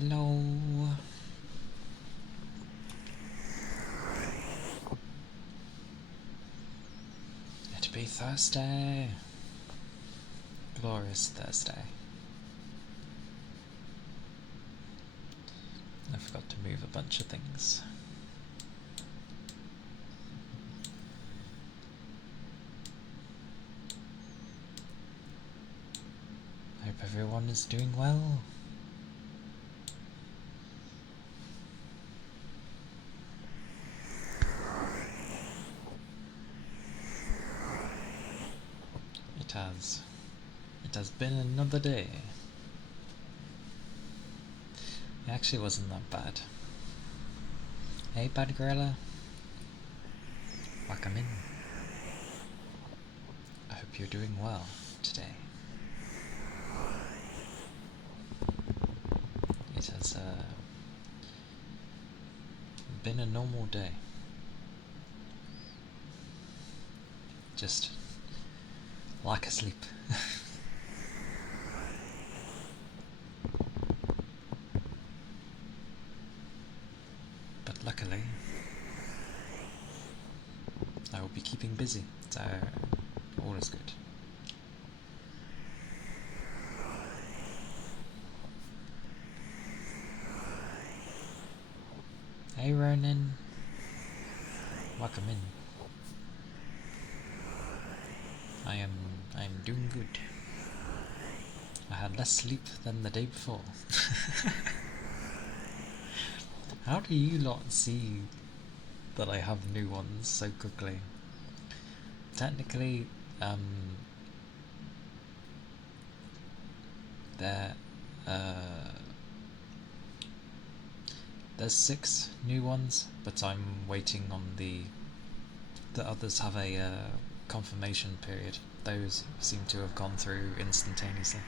Hello. It'd be Thursday. Glorious Thursday. I forgot to move a bunch of things. Hope everyone is doing well. It has been another day. It actually wasn't that bad. Hey, bad gorilla. Welcome in. I hope you're doing well today. It has been a normal day. Just lack of sleep. But luckily, I will be keeping busy, so all is good. Hey Ronan, welcome in. I am doing good. I had less sleep than the day before. How do you lot see that I have new ones so quickly? Technically, there's 6 new ones, but I'm waiting on the others have a confirmation period. Those seem to have gone through instantaneously.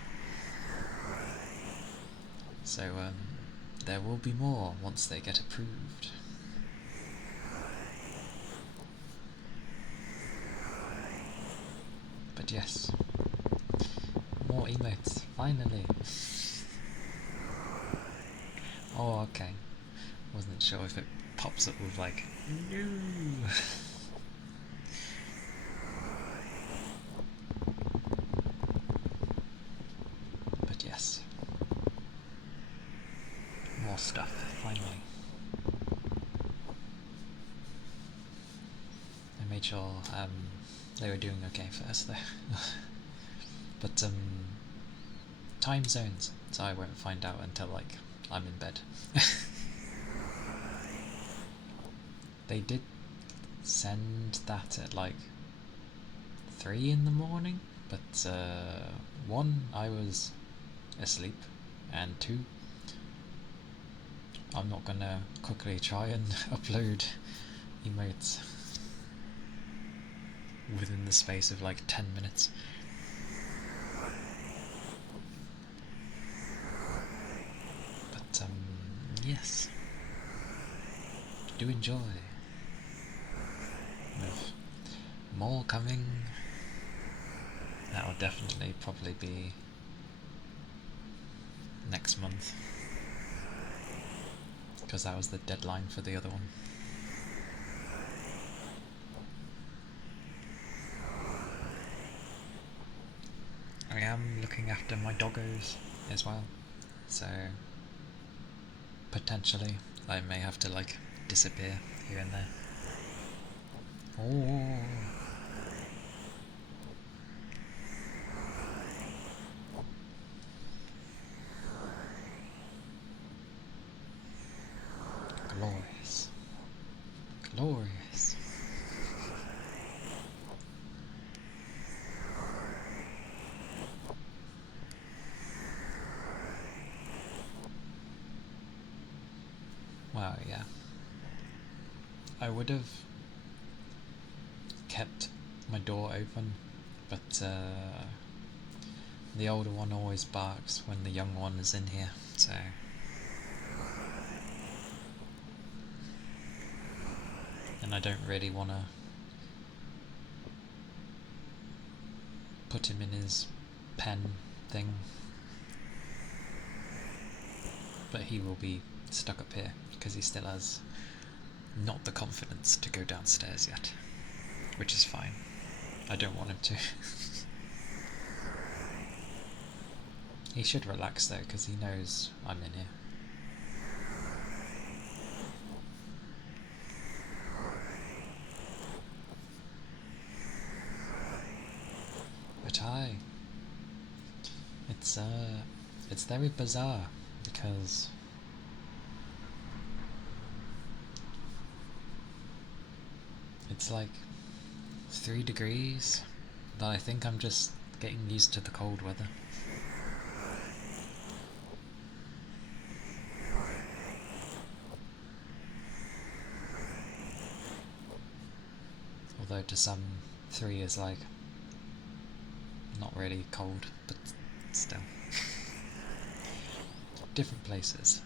So there will be more once they get approved. But yes, more emotes, finally. Oh, okay. Wasn't sure if it pops up with like, no. But yes, more stuff, finally. I made sure they were doing okay first though. But time zones, so I won't find out until like I'm in bed. They did send that at like 3 in the morning, but 1, I was asleep, and 2, I'm not gonna quickly try and upload emotes within the space of like 10 minutes. But yes, do enjoy. With more coming, that will definitely probably be next month, because that was the deadline for the other one. I am looking after my doggos as well, so potentially I may have to like disappear here and there. Oh, glorious, glorious. Wow, yeah. I would have kept my door open, but the older one always barks when the young one is in here, so and I don't really want to put him in his pen thing. but he will be stuck up here because he still has not the confidence to go downstairs yet, which is fine. I don't want him to. He should relax though, because he knows I'm in here. But it's very bizarre because it's like 3 degrees, but I think I'm just getting used to the cold weather. Although to some, 3 is like not really cold, but still. Different places.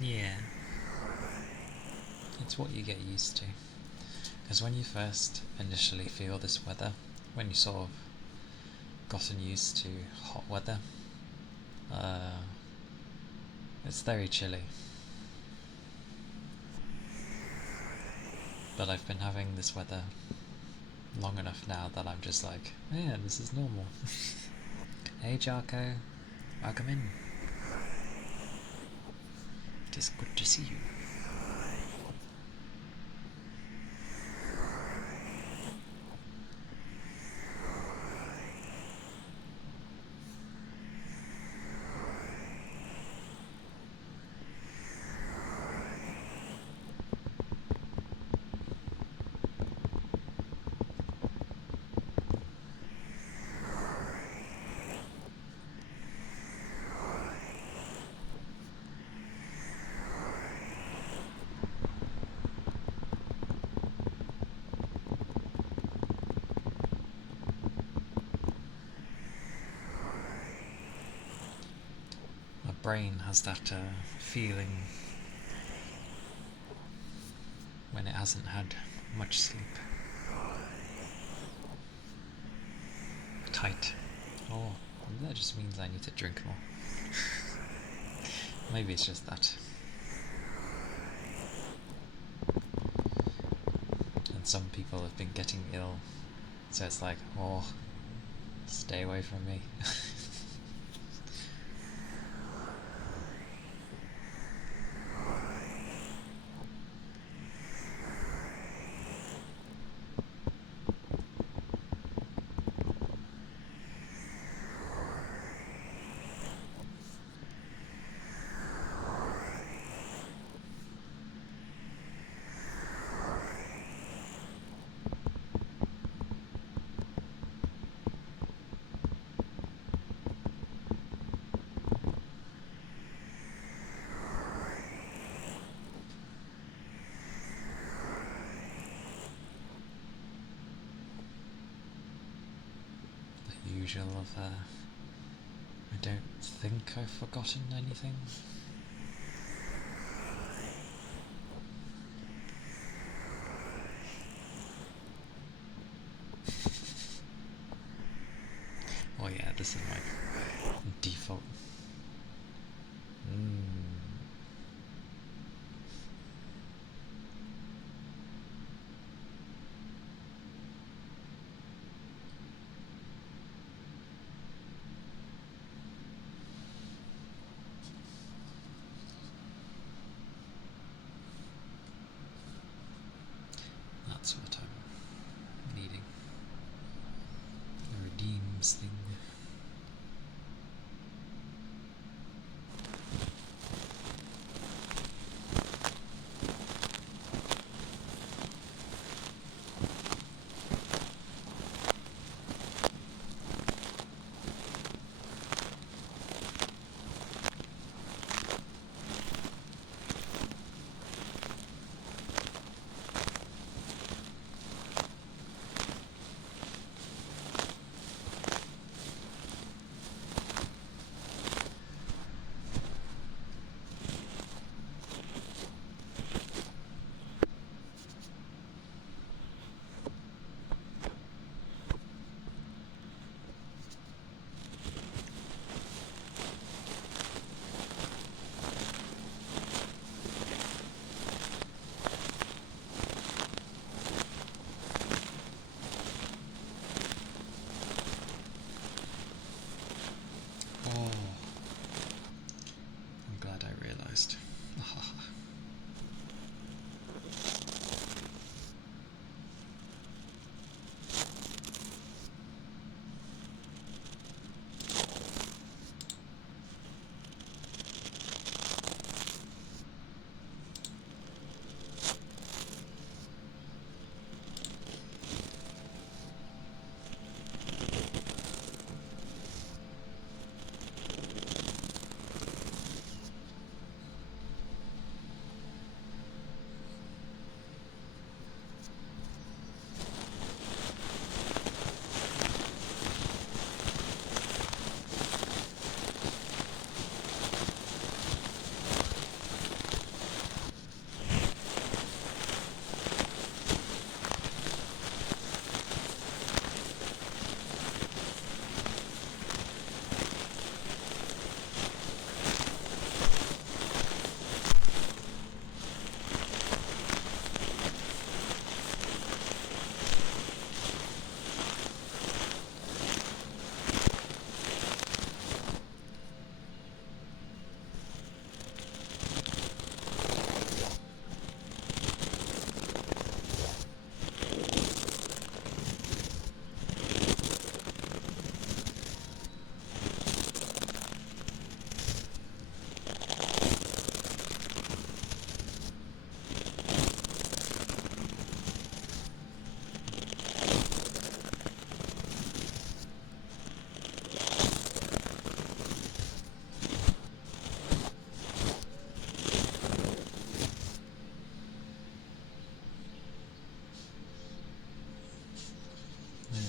Yeah. It's what you get used to. Because when you first initially feel this weather, when you sort of gotten used to hot weather, it's very chilly. But I've been having this weather long enough now that I'm just like, yeah, this is normal. Hey Jarko, welcome in. It is good to see you. My brain has that feeling when it hasn't had much sleep. Tight. Oh, that just means I need to drink more. Maybe it's just that. And some people have been getting ill, so it's like, oh, stay away from me. Usual of I don't think I've forgotten anything. Oh yeah, this is my default. That's what I'm needing. The redeems thing.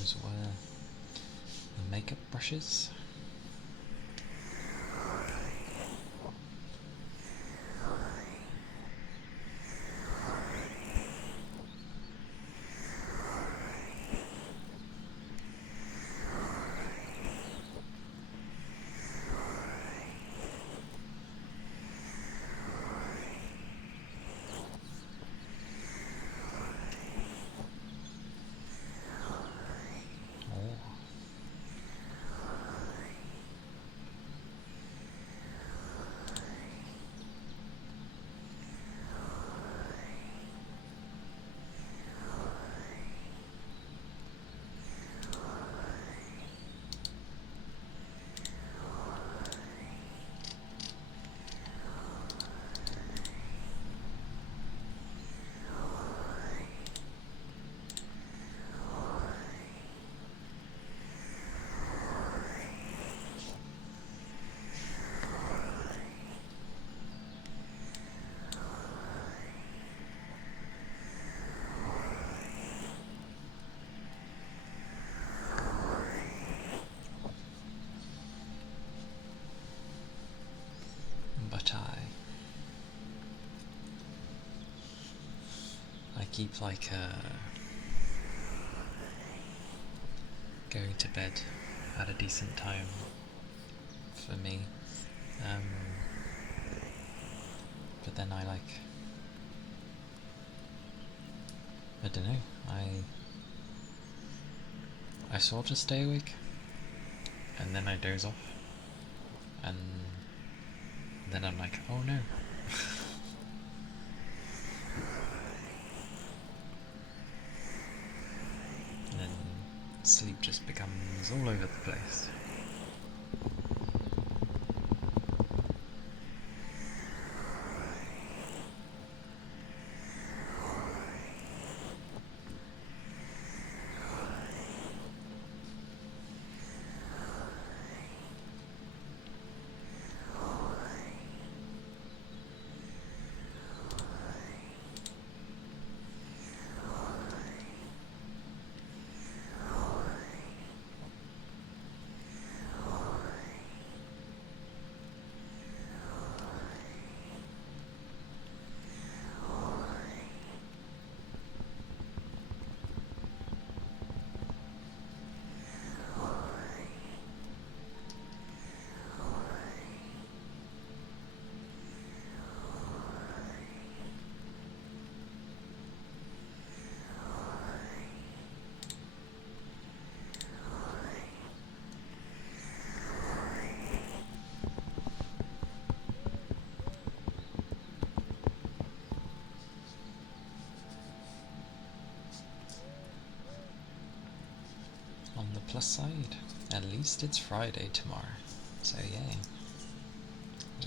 those were the makeup brushes. But I keep going to bed at a decent time for me, but then I don't know, I sort of stay awake, and then I doze off, and then I'm like, oh no. And then sleep just becomes all over the place. On the plus side, at least it's Friday tomorrow, so yay.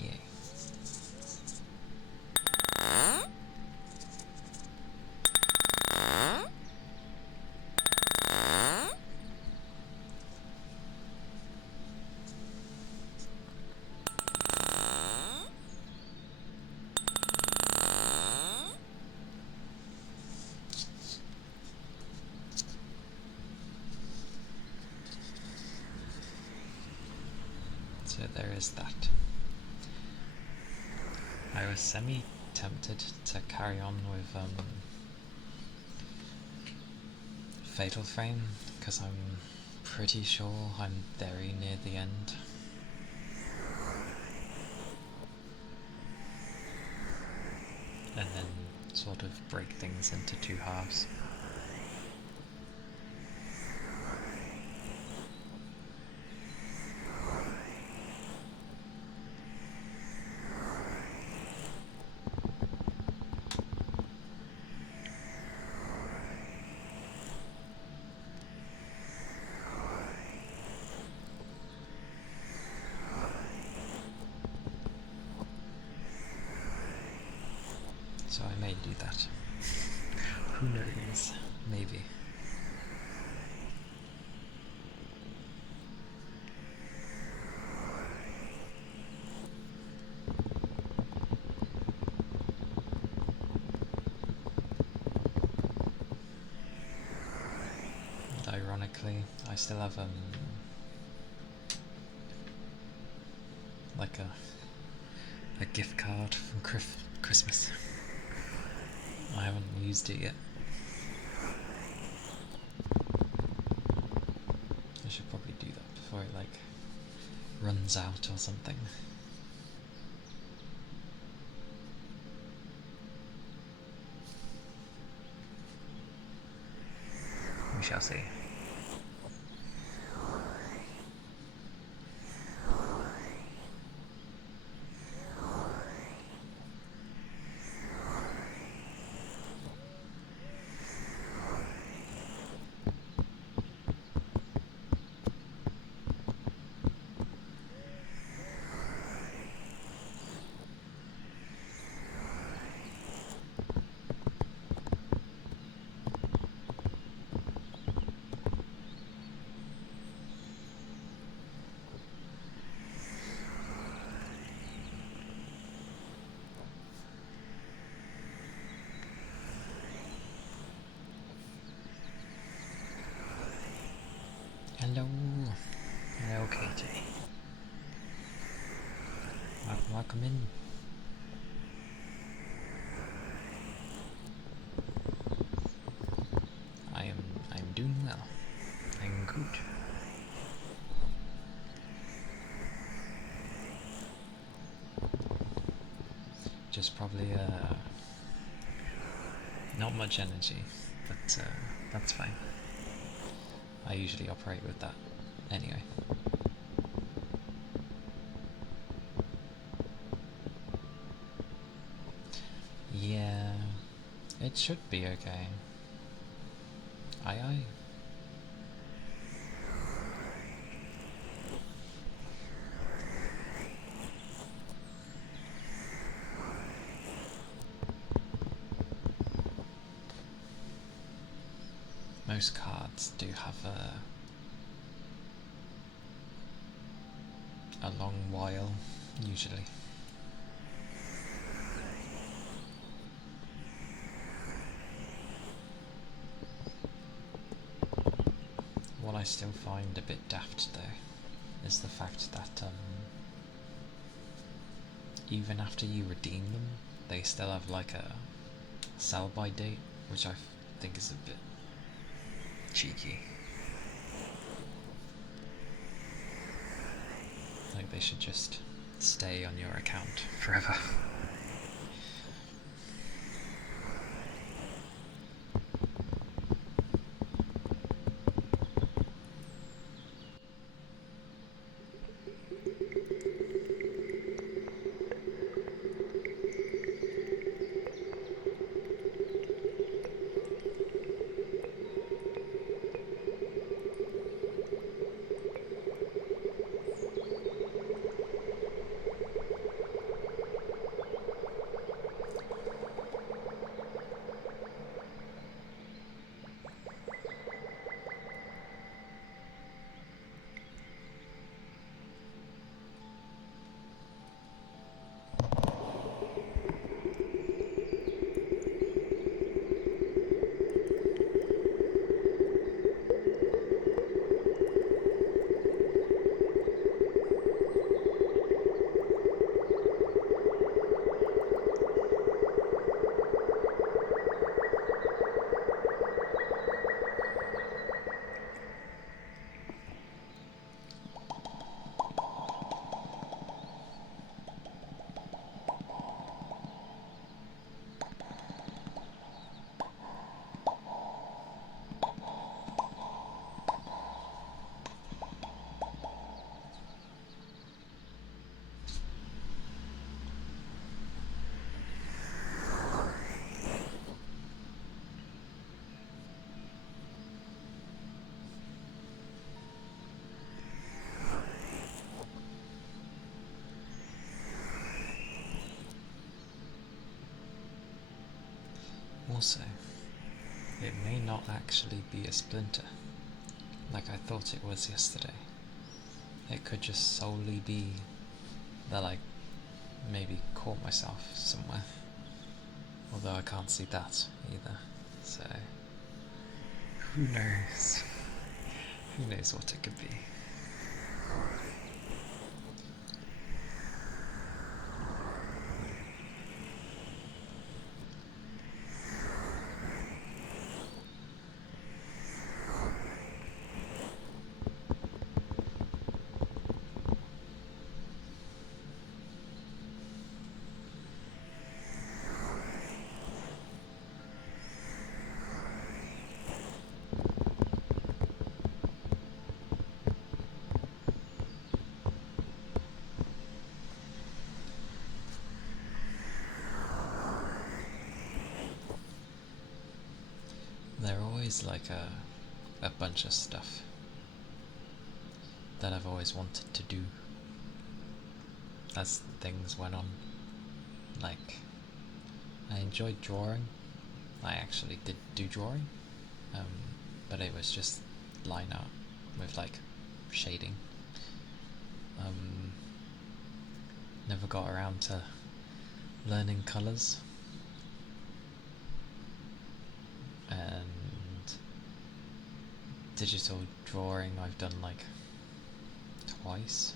Yay. So there is that. I was semi-tempted to carry on with Fatal Frame, because I'm pretty sure I'm very near the end. And then sort of break things into two halves. So I may do that. Who knows? Maybe. ironically, I still have like a gift card from Christmas. I haven't used it yet. I should probably do that before it like runs out or something. We shall see. Hello. Hello, KJ. Welcome in. I'm doing well. I'm good. Just probably not much energy, but that's fine. I usually operate with that anyway. Yeah, it should be okay. Aye aye. Most cards do have a long while, usually. What I still find a bit daft though is the fact that even after you redeem them, they still have like a sell-by date, which I think is a bit cheeky. Like they should just stay on your account forever. Also, it may not actually be a splinter, like I thought it was yesterday. It could just solely be that I maybe caught myself somewhere. Although I can't see that either, so who knows? Who knows what it could be? There are always like a bunch of stuff that I've always wanted to do as things went on. Like, I enjoyed drawing. I actually did do drawing, but it was just line art with like shading. Never got around to learning colours, and digital drawing I've done like twice.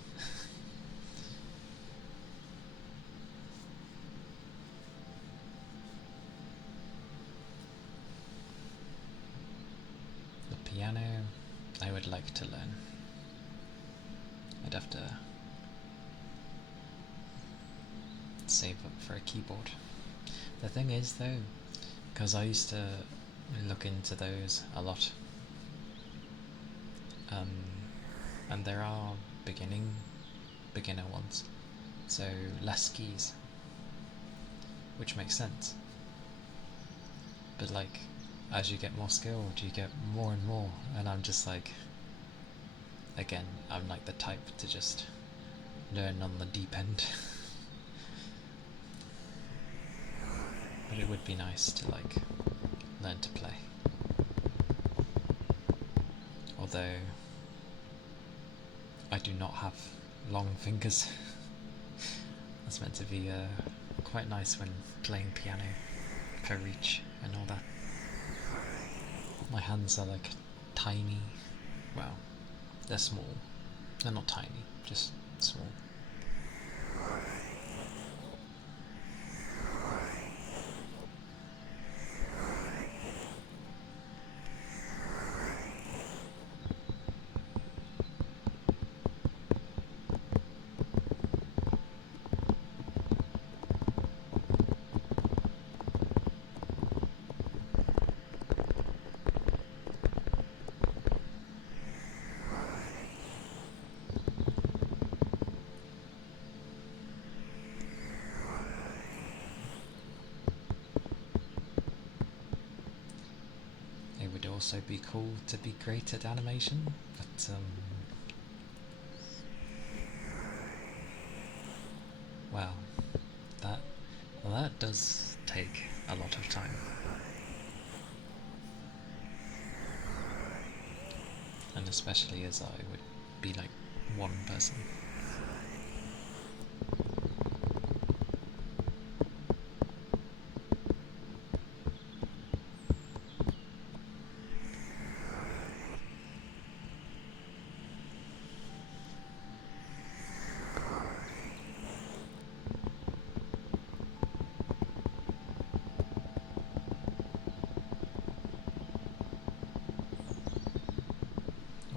The piano I would like to learn. I'd have to save up for a keyboard. The thing is though, because I used to look into those a lot, and there are beginner ones, so less keys, which makes sense. But like, as you get more skilled, you get more and more, and I'm just like, again, I'm like the type to just learn on the deep end. But it would be nice to like learn to play. Although I do not have long fingers. That's meant to be quite nice when playing piano for reach and all that. My hands are like tiny. Well, they're small. They're not tiny, just small. Also be cool to be great at animation, but well, that does take a lot of time, and especially as I would be like one person.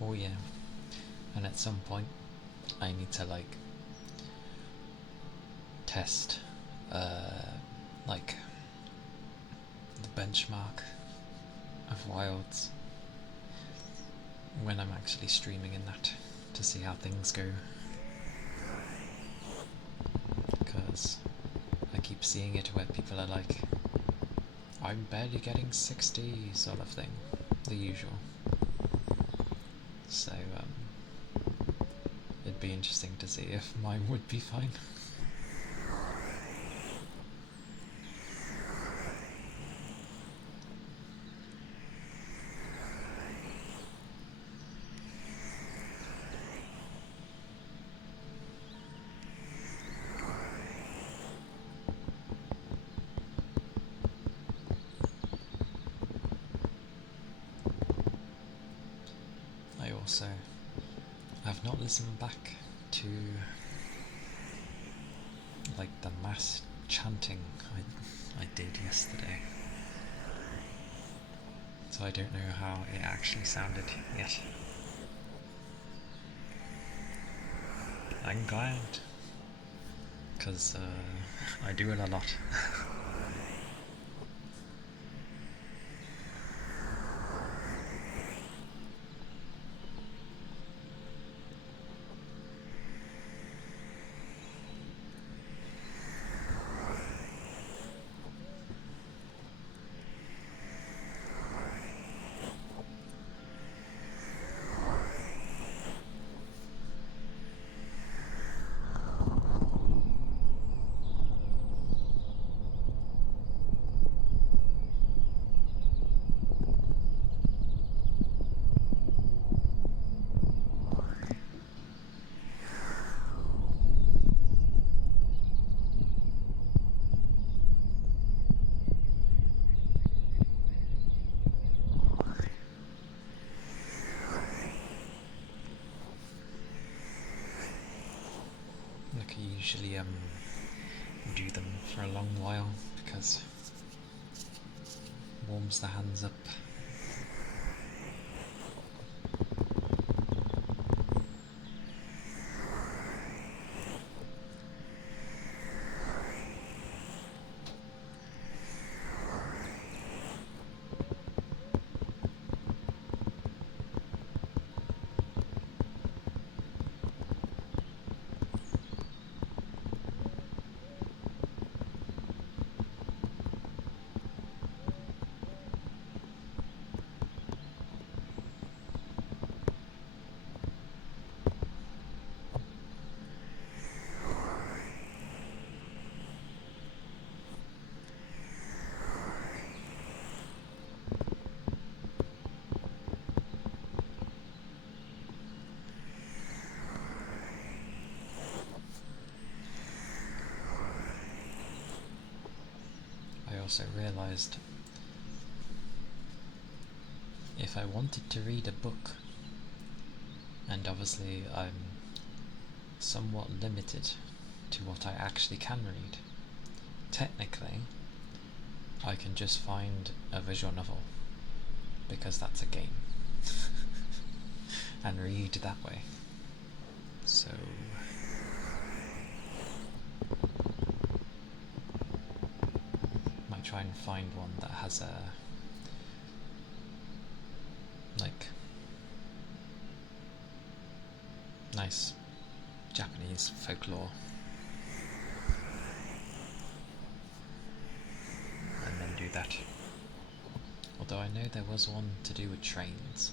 Oh yeah, and at some point I need to like test like the benchmark of wilds when I'm actually streaming in that, to see how things go, because I keep seeing it where people are like, I'm barely getting 60 sort of thing, the usual. So it'd be interesting to see if mine would be fine. I also, I've not listened back to like the mass chanting I did yesterday, so I don't know how it actually sounded yet. I'm glad, because I do it a lot. Like I usually do them for a long while because it warms the hands up. I also realised if I wanted to read a book, and obviously I'm somewhat limited to what I actually can read, technically I can just find a visual novel, because that's a game, and read that way. So might try and find one that has a like nice Japanese folklore, and then do that. Although I know there was one to do with trains.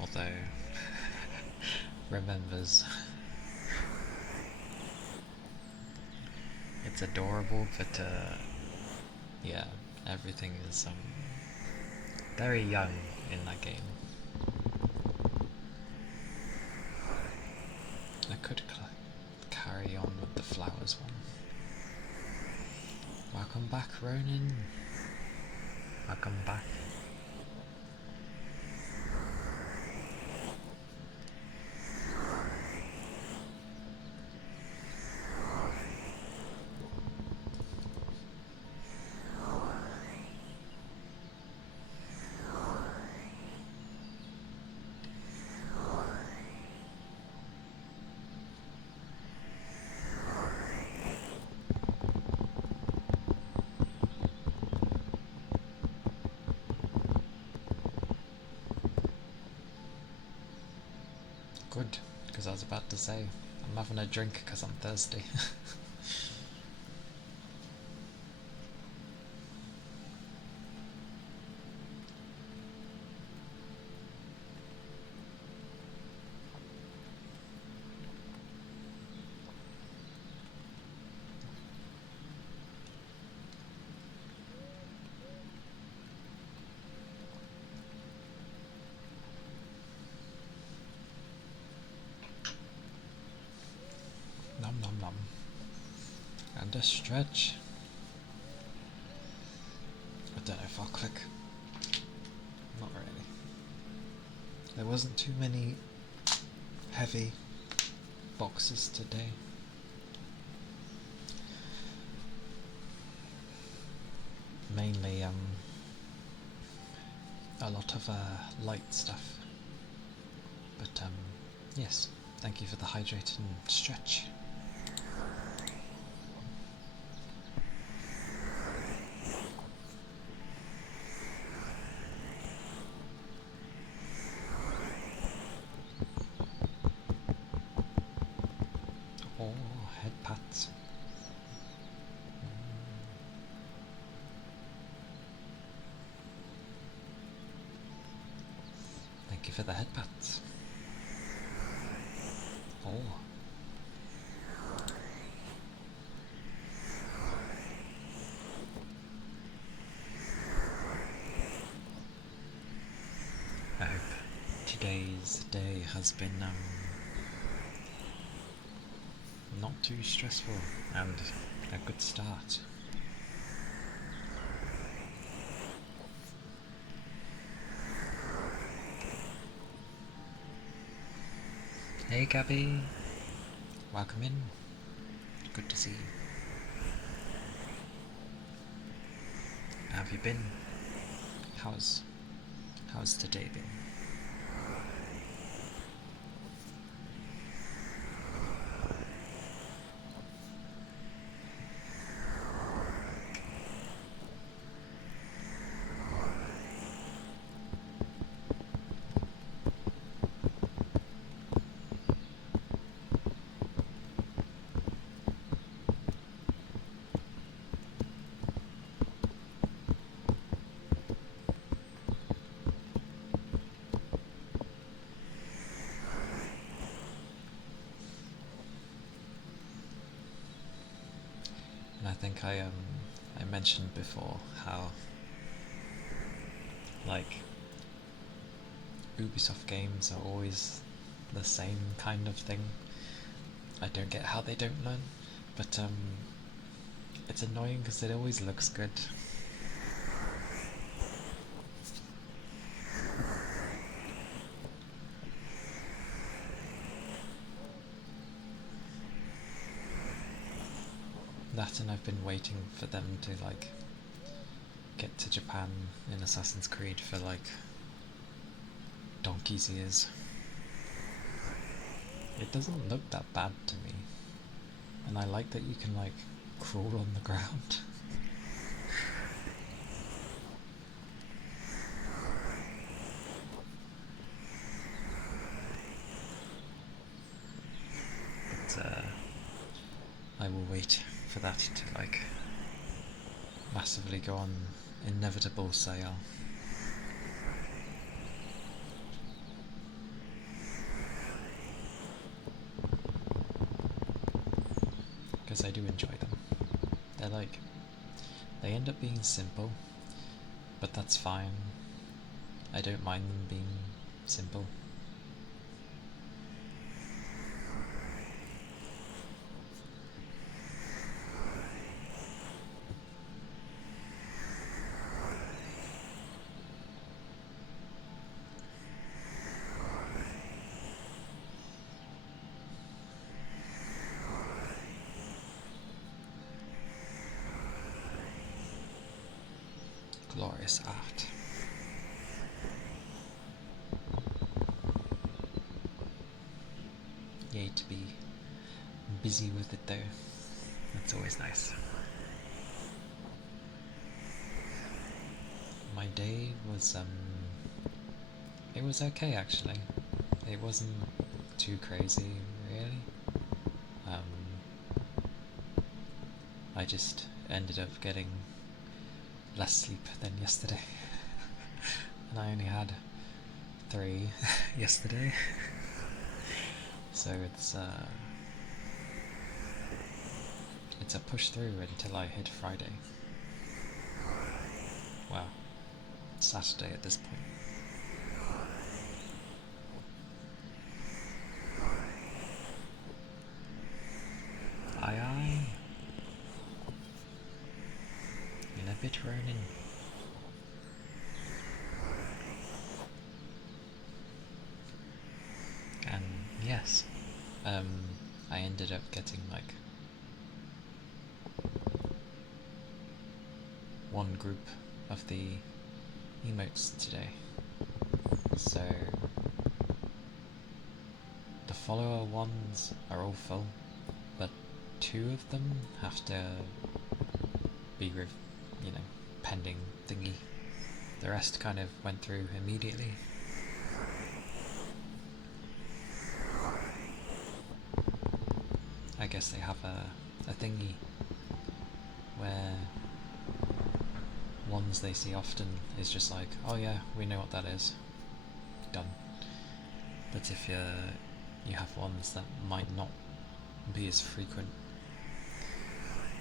Although remembers it's adorable, but yeah, everything is very young in that game. I could carry on with the flowers one. Welcome back, Ronan. Welcome back. Good, because I was about to say, I'm having a drink because I'm thirsty. Nom nom nom. And a stretch. don't know if I'll click. Not really. There wasn't too many heavy boxes today. Mainly a lot of light stuff. But yes, thank you for the hydrate and stretch. Oh, head pats. Thank you for the head pats. Oh. I hope today's day has been not too stressful and a good start. Hey Gabby, welcome in. Good to see you. How have you been? How's today been? And I think I mentioned before how like Ubisoft games are always the same kind of thing. I don't get how they don't learn, but it's annoying because it always looks good. That, and I've been waiting for them to like get to Japan in Assassin's Creed for like donkey's years. It doesn't look that bad to me, and I like that you can like crawl on the ground. But I will wait for that to like massively go on inevitable sale. Because I do enjoy them. They're like, they end up being simple, but that's fine. I don't mind them being simple. Glorious art. Yay to be busy with it though. That's always nice. My day was it was okay actually. It wasn't too crazy really. I just ended up getting less sleep than yesterday. And I only had 3 yesterday. So it's a push through until I hit Friday. Well, Saturday at this point. Aye aye. In a bit, Ronin. guess. I ended up getting like one group of the emotes today. So the follower ones are all full, but 2 of them have to be, pending thingy. The rest kind of went through immediately. I guess they have a thingy where ones they see often is just like, oh yeah, we know what that is. Done. But if you have ones that might not be as frequent,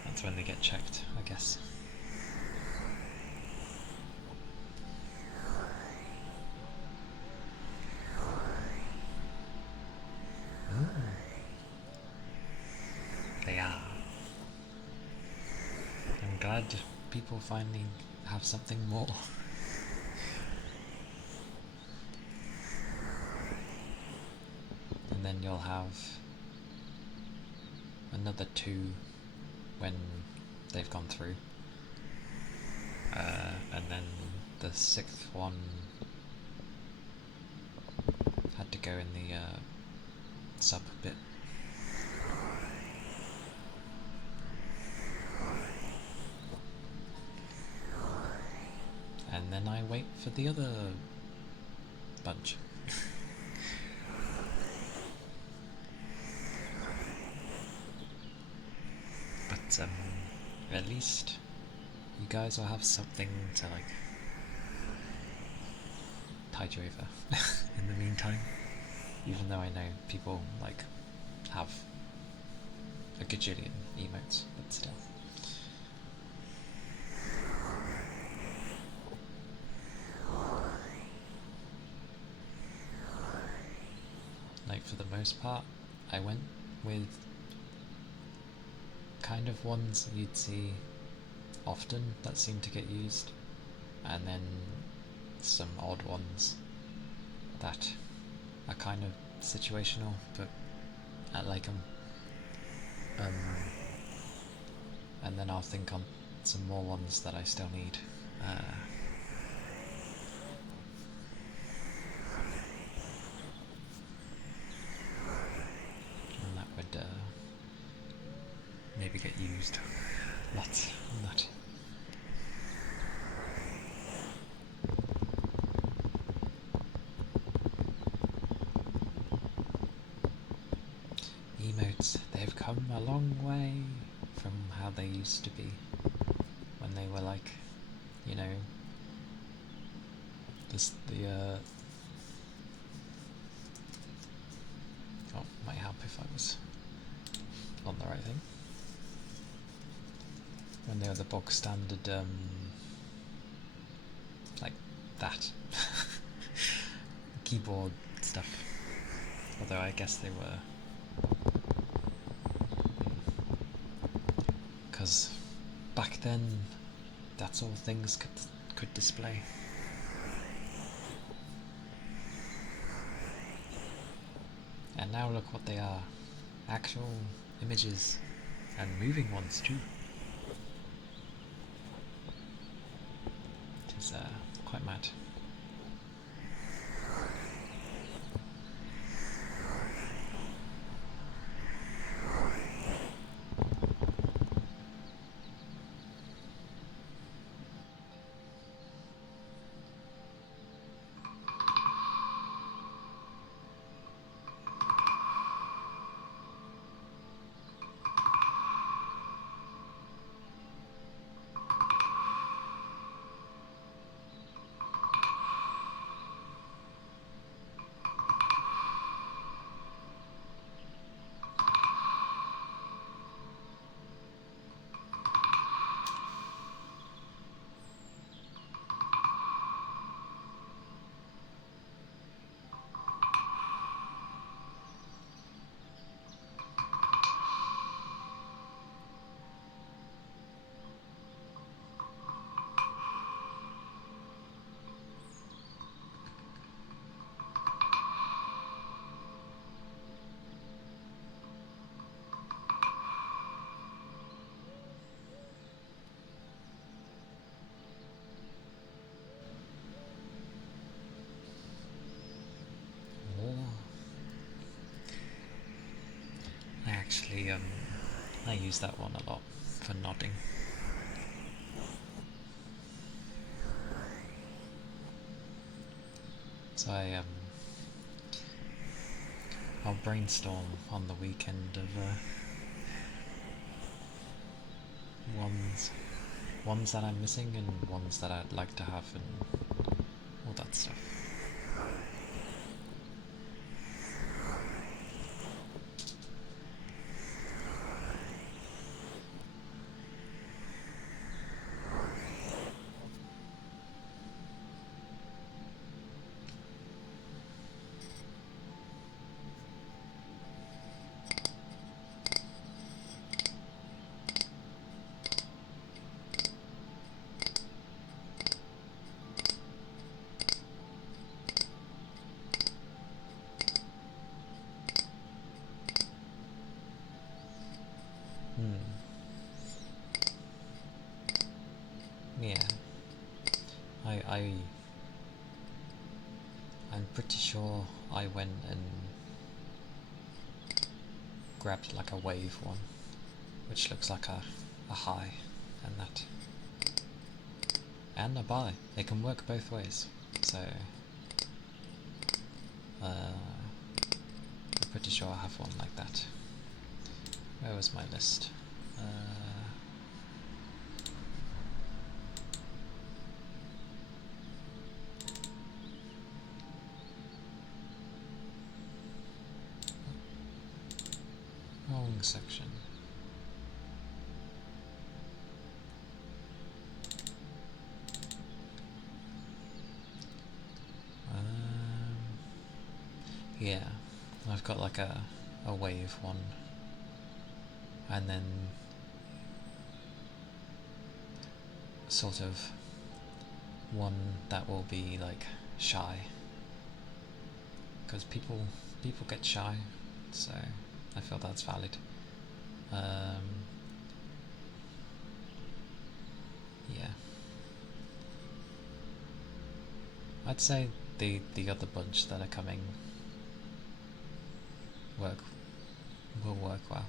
that's when they get checked, I guess. They are. I'm glad people finally have something more. And then you'll have another 2 when they've gone through. And then the 6th one had to go in the sub bit. And then I wait for the other bunch. But at least you guys will have something to like tide you over in the meantime. Even though I know people like have a gajillion emotes, but still. Like for the most part, I went with kind of ones you'd see often that seem to get used, and then some odd ones that are kind of situational, but I like them. And then I'll think on some more ones that I still need. And that would maybe get used lots on that. Emotes, they've come a long way from how they used to be when they were like, oh, might help if I was on the right thing. When they were the bog standard, like that keyboard stuff. Although I guess they were, because back then that's all things could display. And now look what they are, actual images, and moving ones too. Which is quite mad. I use that one a lot for nodding. So I'll brainstorm on the weekend of ones that I'm missing and ones that I'd like to have and all that stuff. Yeah. I'm pretty sure I went and grabbed like a wave one, which looks like a high, and that. And a buy. It can work both ways. So I'm pretty sure I have one like that. Where was my list? Wrong section. Yeah, I've got like a wave one, and then sort of one that will be like shy, because people get shy, so I feel that's valid. Yeah, I'd say the other bunch that are coming will work well.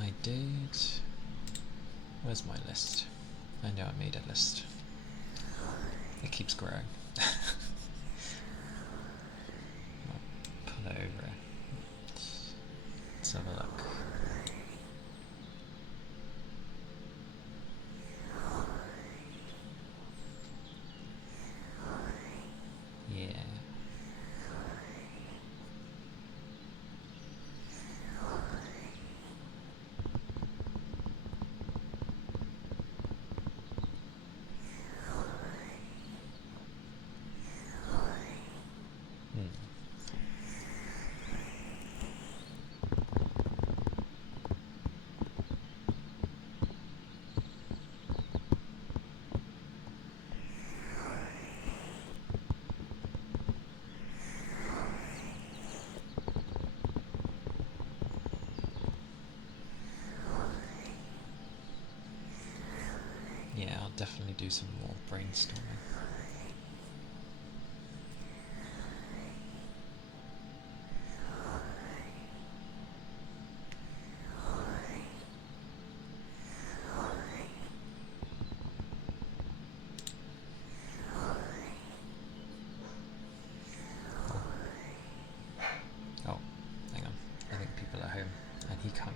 I did. Where's my list? I know I made a list. It keeps growing. I'll put it over. Let's have a look. Yeah. Yeah, I'll definitely do some more brainstorming.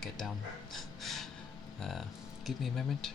get down. Give me a moment.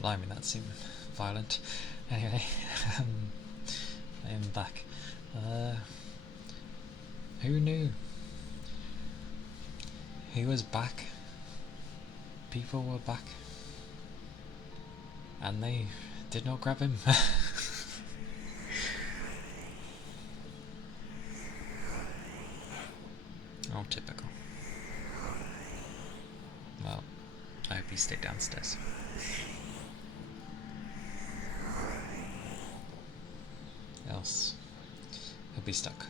Blimey, that seemed violent. Anyway, I am back. Who knew? He was back. People were back. And they did not grab him. Oh, typical. Well, I hope he stayed downstairs. Else, he'll be stuck.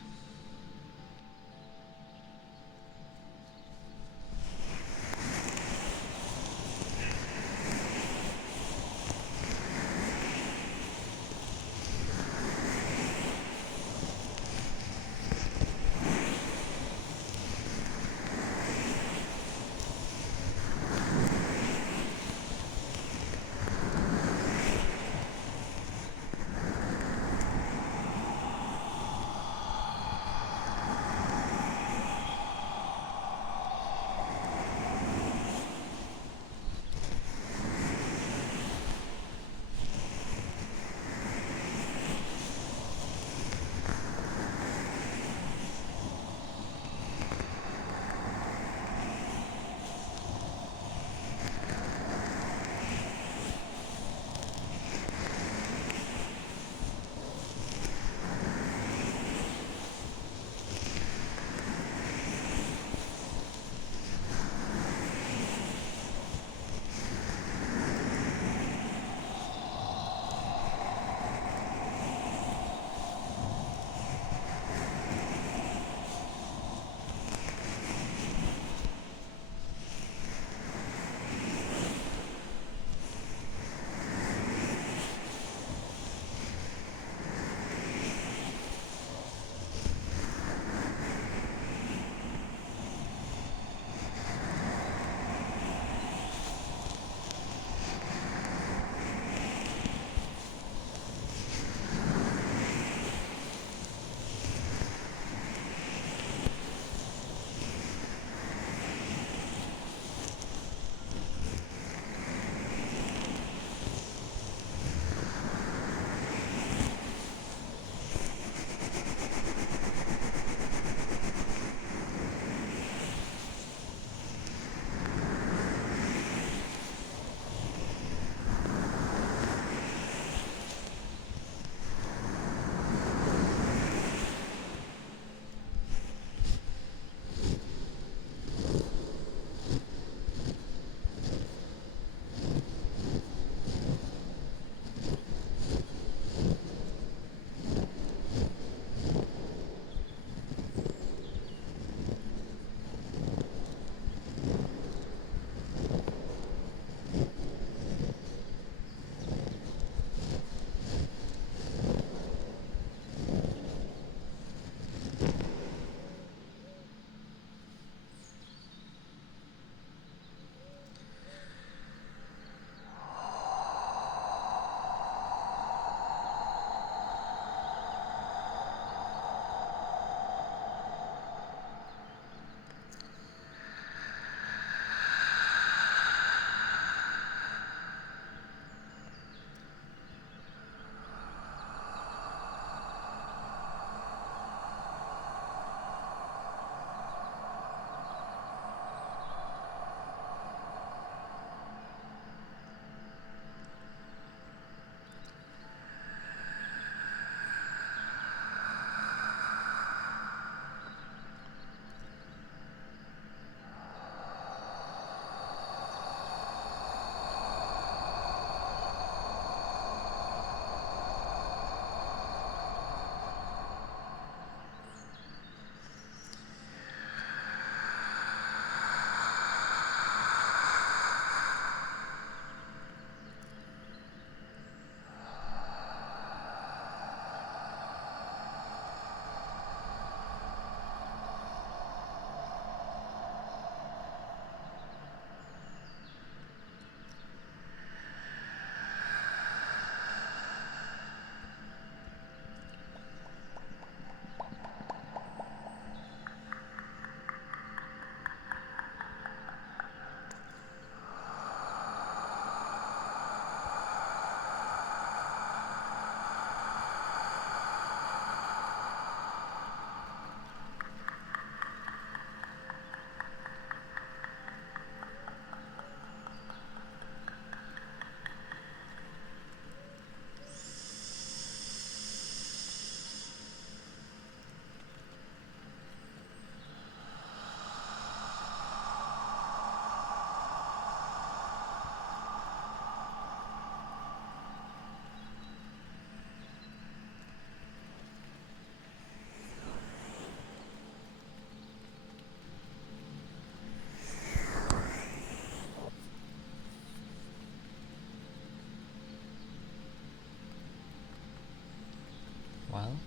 Well,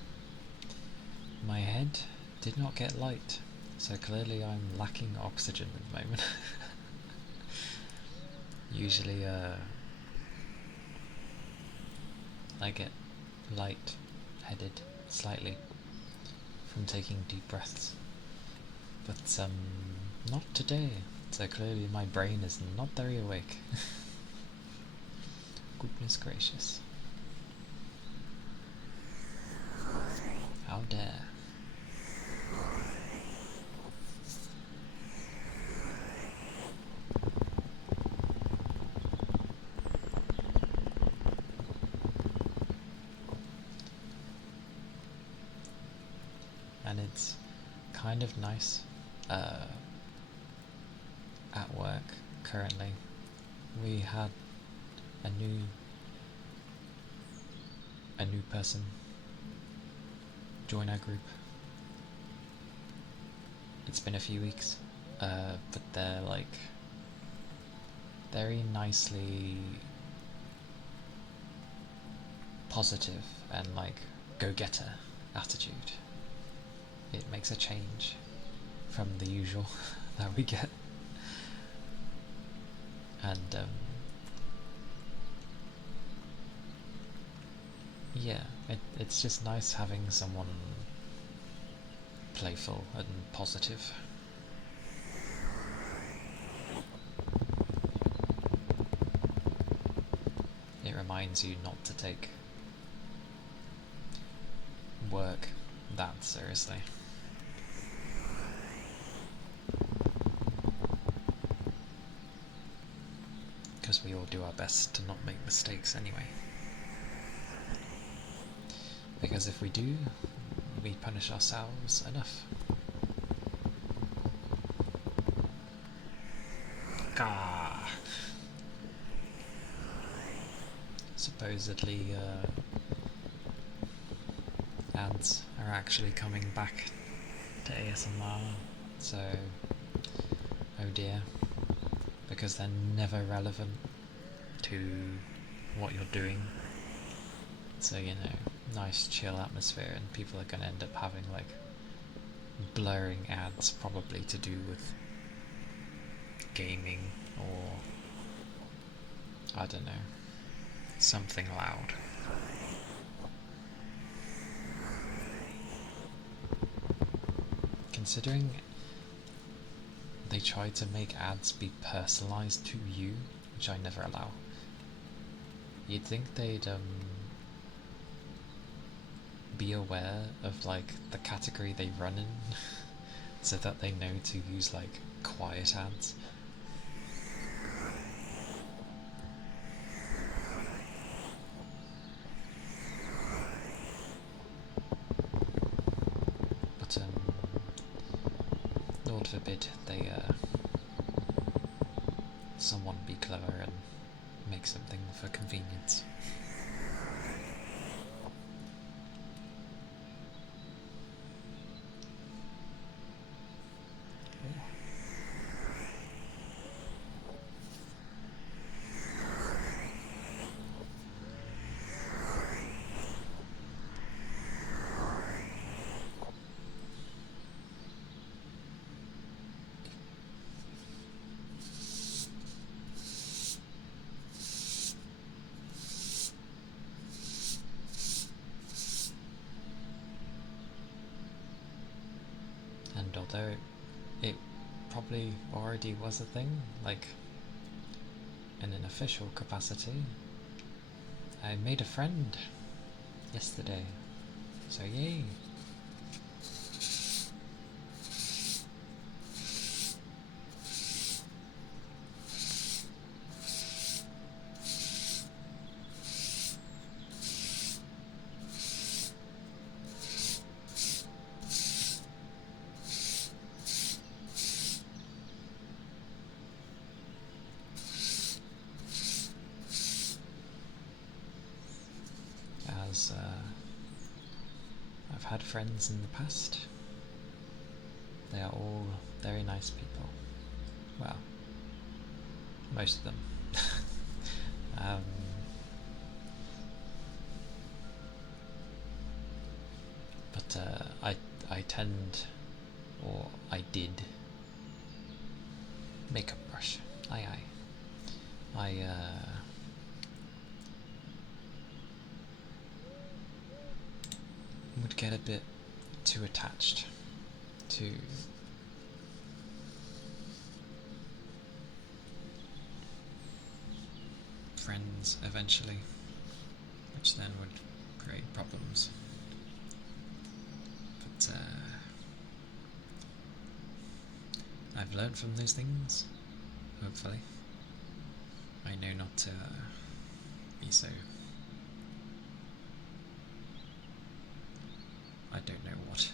my head did not get light, so clearly I'm lacking oxygen at the moment. Usually, I get light-headed slightly from taking deep breaths, but not today. So clearly my brain is not very awake. Goodness gracious. How dare. And it's kind of nice at work currently. We had a new person join our group. It's been a few weeks, but they're like very nicely positive and like go-getter attitude. It makes a change from the usual that we get. And yeah, it's just nice having someone playful and positive. It reminds you not to take work that seriously. Because we all do our best to not make mistakes anyway. Because if we do, we punish ourselves enough. Gah! Supposedly, ads are actually coming back to ASMR, so oh dear, because they're never relevant to what you're doing. So, you know, nice chill atmosphere, and people are going to end up having like blurring ads, probably to do with gaming or I don't know, something loud. Considering they try to make ads be personalised to you, which I never allow, you'd think they'd be aware of like the category they run in so that they know to use like quiet ads. But Lord forbid they someone be clever and make something for convenience. And although it probably already was a thing, like in an official capacity, I made a friend yesterday, so yay! As I've had friends in the past, they are all very nice people. Well, most of them. but I tend, or I did, makeup brush. I would get a bit too attached to friends eventually, which then would create problems. But I've learned from those things, hopefully. I know not to be so... I don't know what.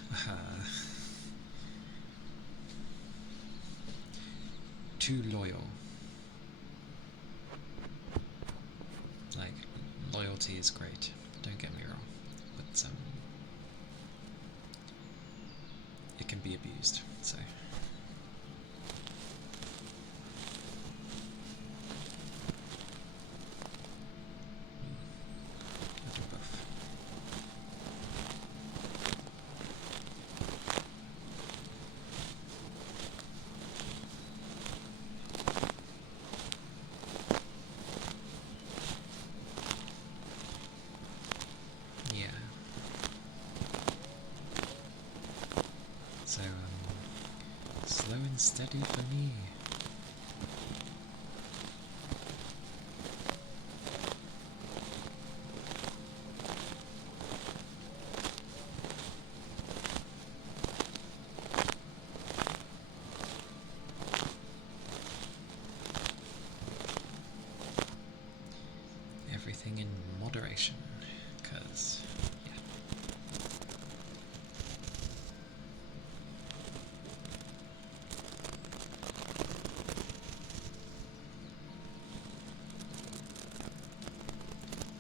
Too loyal. Like, loyalty is great, don't get me wrong, but it can be abused, so... I'll do both. Yeah. So, slow and steady for me. Everything in moderation, because, yeah.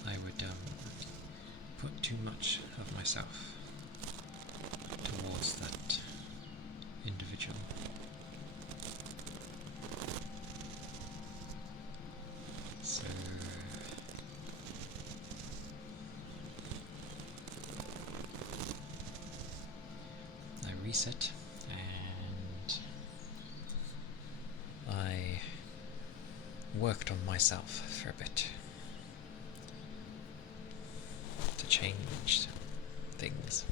I would put too much of myself towards that individual. So I reset and I worked on myself for a bit to change things.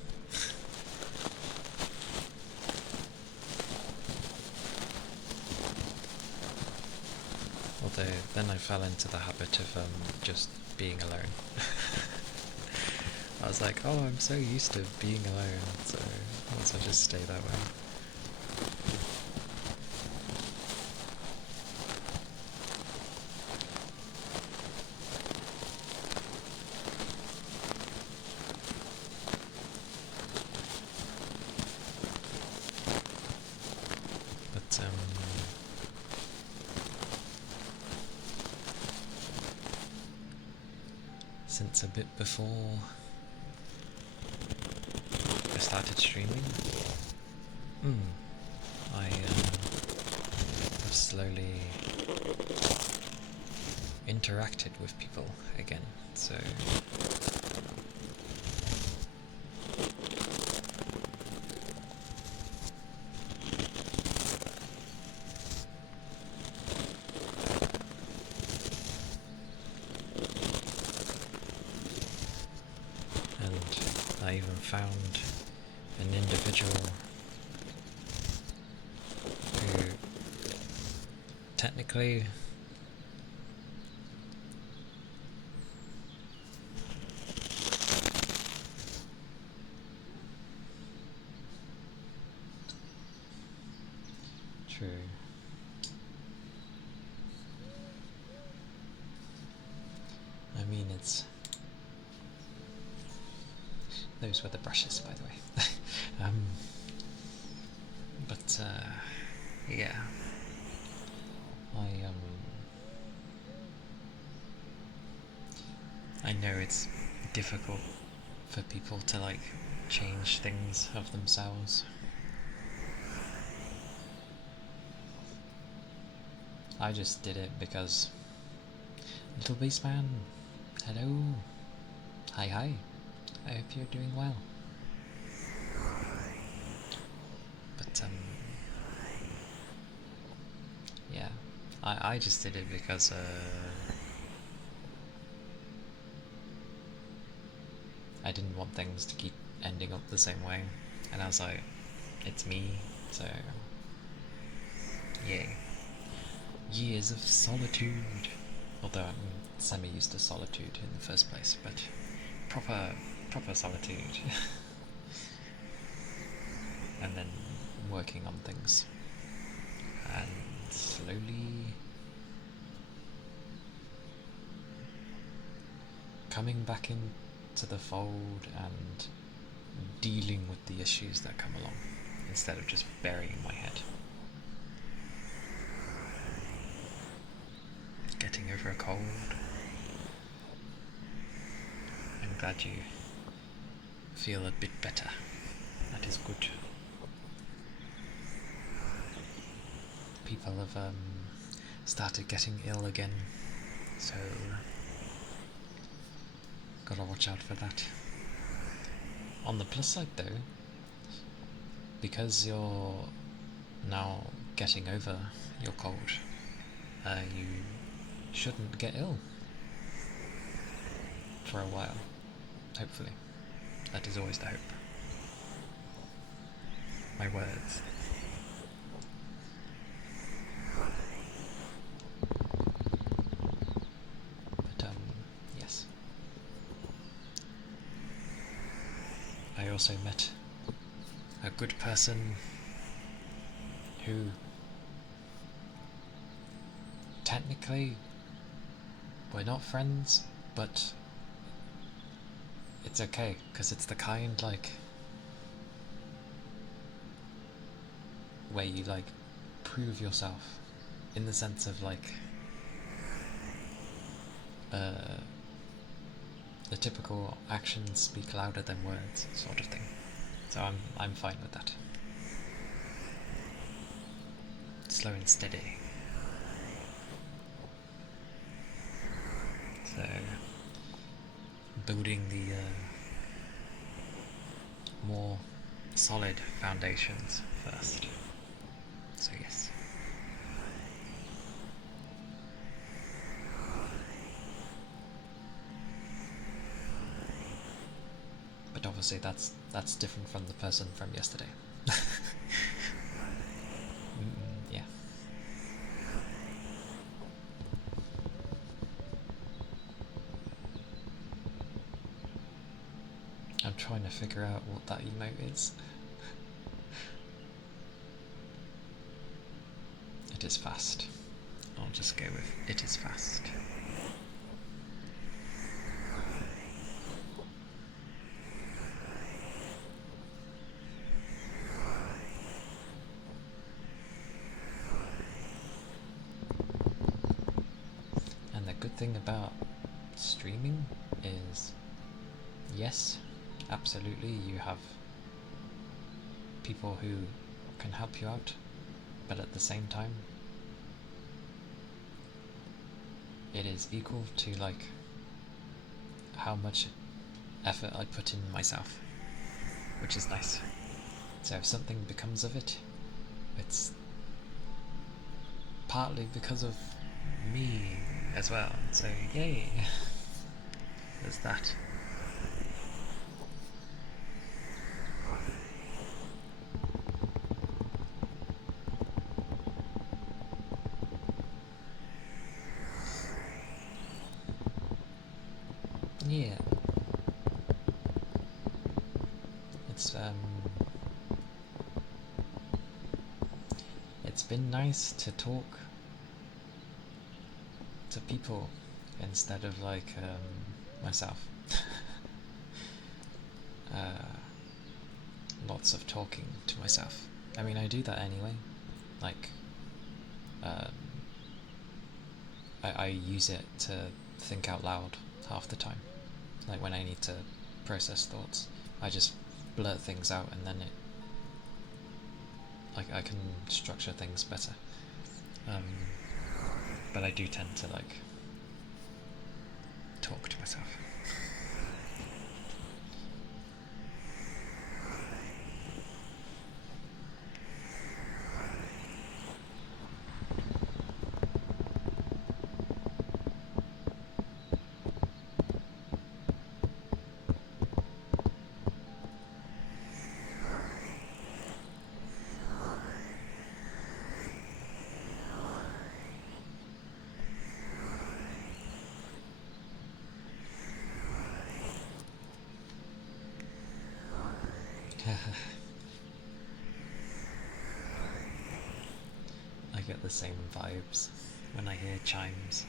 Although then I fell into the habit of just being alone. I was like, oh, I'm so used to being alone, so might as well just stay that way. But since a bit before I started streaming, I have slowly interacted with people again, so I even found an individual who technically true. I mean, it's... Those were the brushes, by the way. But, yeah. I know it's difficult for people to, like, change things of themselves. I just did it because... Little Bassman, hello. Hi. I hope you're doing well. But yeah, I just did it because I didn't want things to keep ending up the same way, and I was like, it's me, so yay. Years of solitude. Although I'm semi-used to solitude in the first place, but proper solitude. And then working on things. And slowly coming back into the fold and dealing with the issues that come along instead of just burying my head. Getting over a cold. I'm glad you feel a bit better. That is good. People have started getting ill again, so gotta watch out for that. On the plus side though, because you're now getting over your cold, you shouldn't get ill for a while, hopefully. That is always the hope. My words. But yes. I also met a good person who technically we're not friends, but it's okay, because it's the kind, like, where you, like, prove yourself, in the sense of, like, the typical actions speak louder than words sort of thing. So I'm fine with that. Slow and steady. So, building the more solid foundations first. So yes. But obviously that's different from the person from yesterday. Yeah. I'm trying to figure out what that emote is. It is fast. I'll just go with it is fast. And the good thing about streaming is, yes, absolutely, you have people who can help you out, but at the same time, it is equal to, like, how much effort I put in myself, which is nice. So if something becomes of it, it's partly because of me as well, so yay. There's that. Yeah. It's been nice to talk to people instead of, like, myself. Lots of talking to myself. I mean, I do that anyway. Like, I use it to think out loud half the time. Like, when I need to process thoughts, I just blurt things out, and then I can structure things better. But I do tend to, like, talk to myself. I get the same vibes when I hear chimes.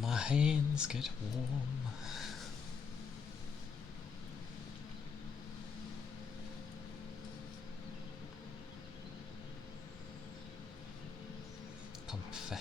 My hands get warm. Comfy.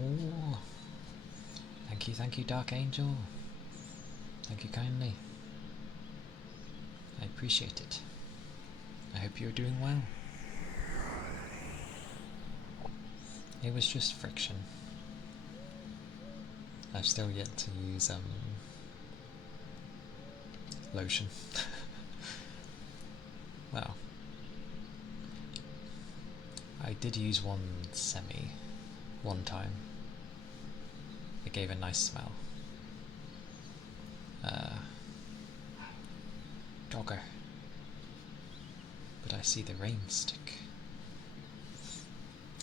Oh, thank you, Dark Angel. Thank you kindly. I appreciate it. I hope you're doing well. It was just friction. I've still yet to use lotion. Well, I did use one time. It gave a nice smell. Dogger. But I see the rain stick.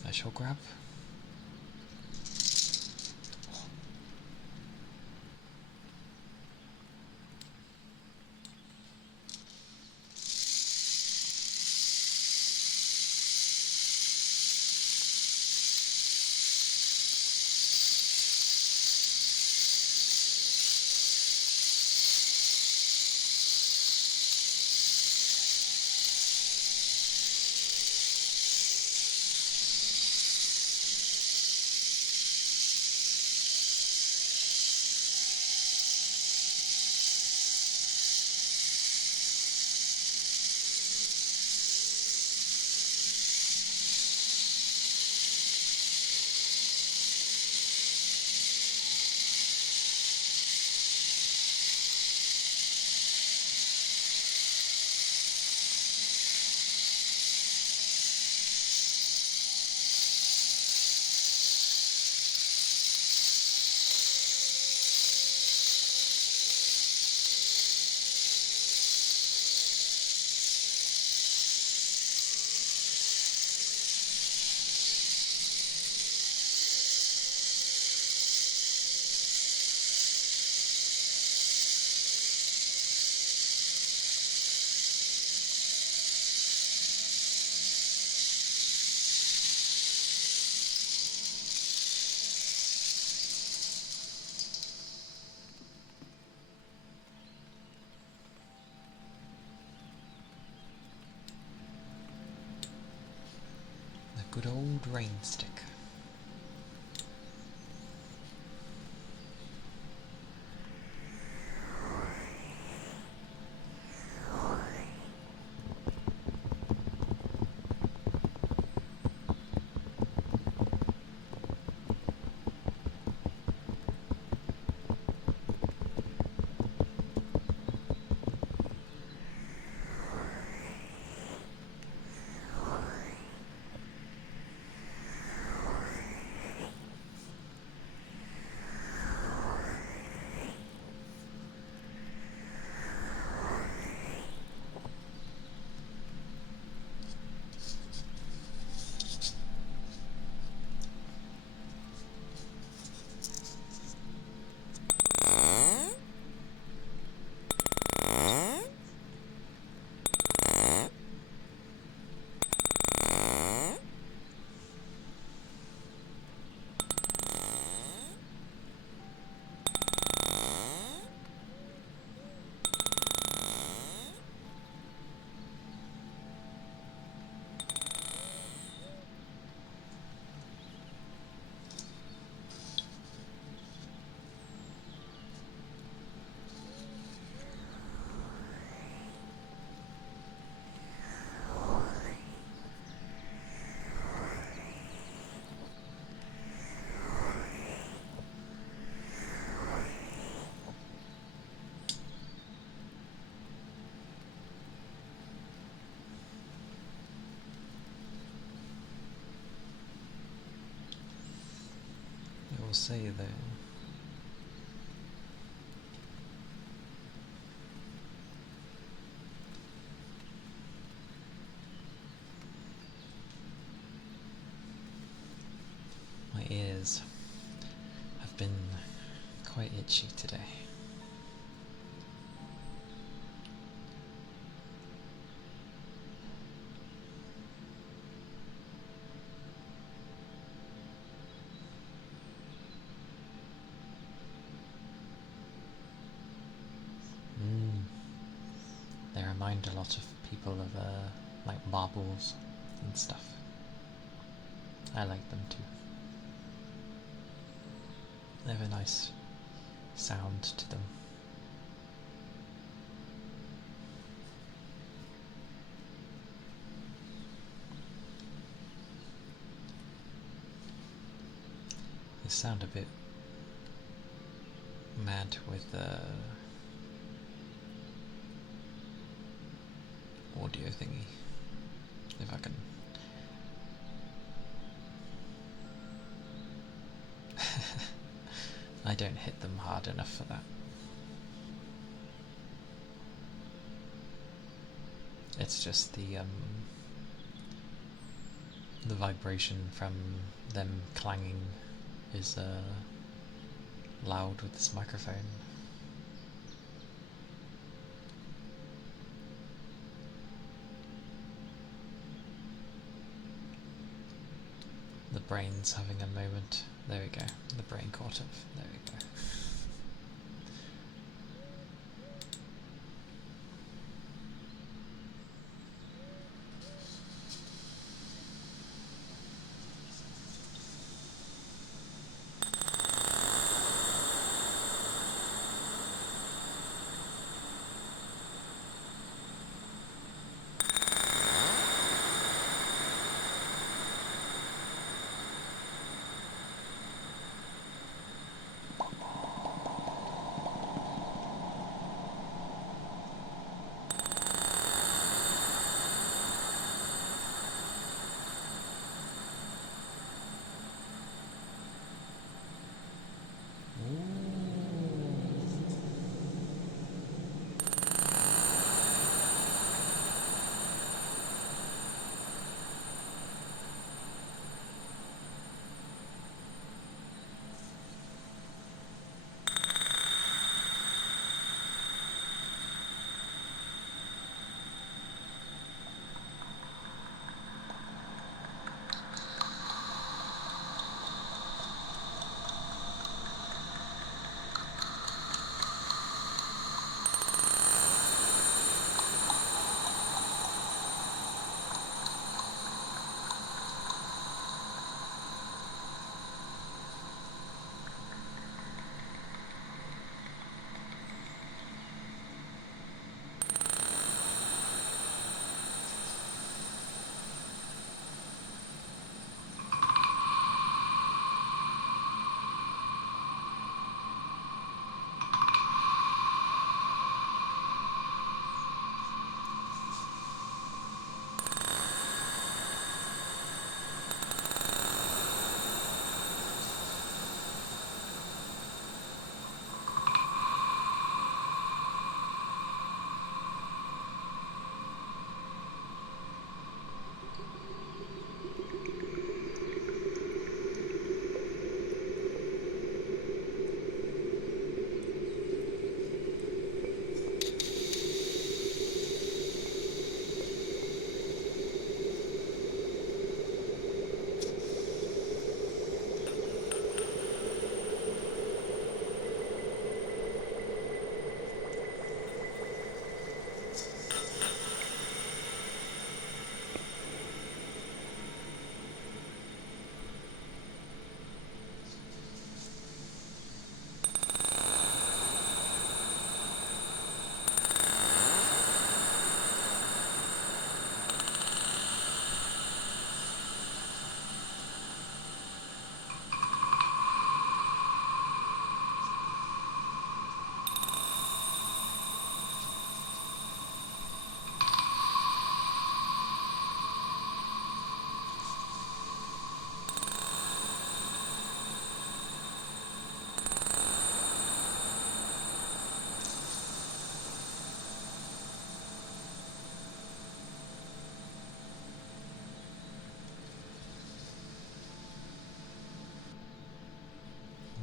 I shall grab. Good old rain stick. say though. My ears have been quite itchy today. They remind a lot of people of like marbles and stuff. I like them too. They have a nice sound to them. They sound a bit mad with audio thingy, if I can. I don't hit them hard enough for that. It's just the vibration from them clanging is loud with this microphone. The brain's having a moment. There we go. The brain caught up. There we go.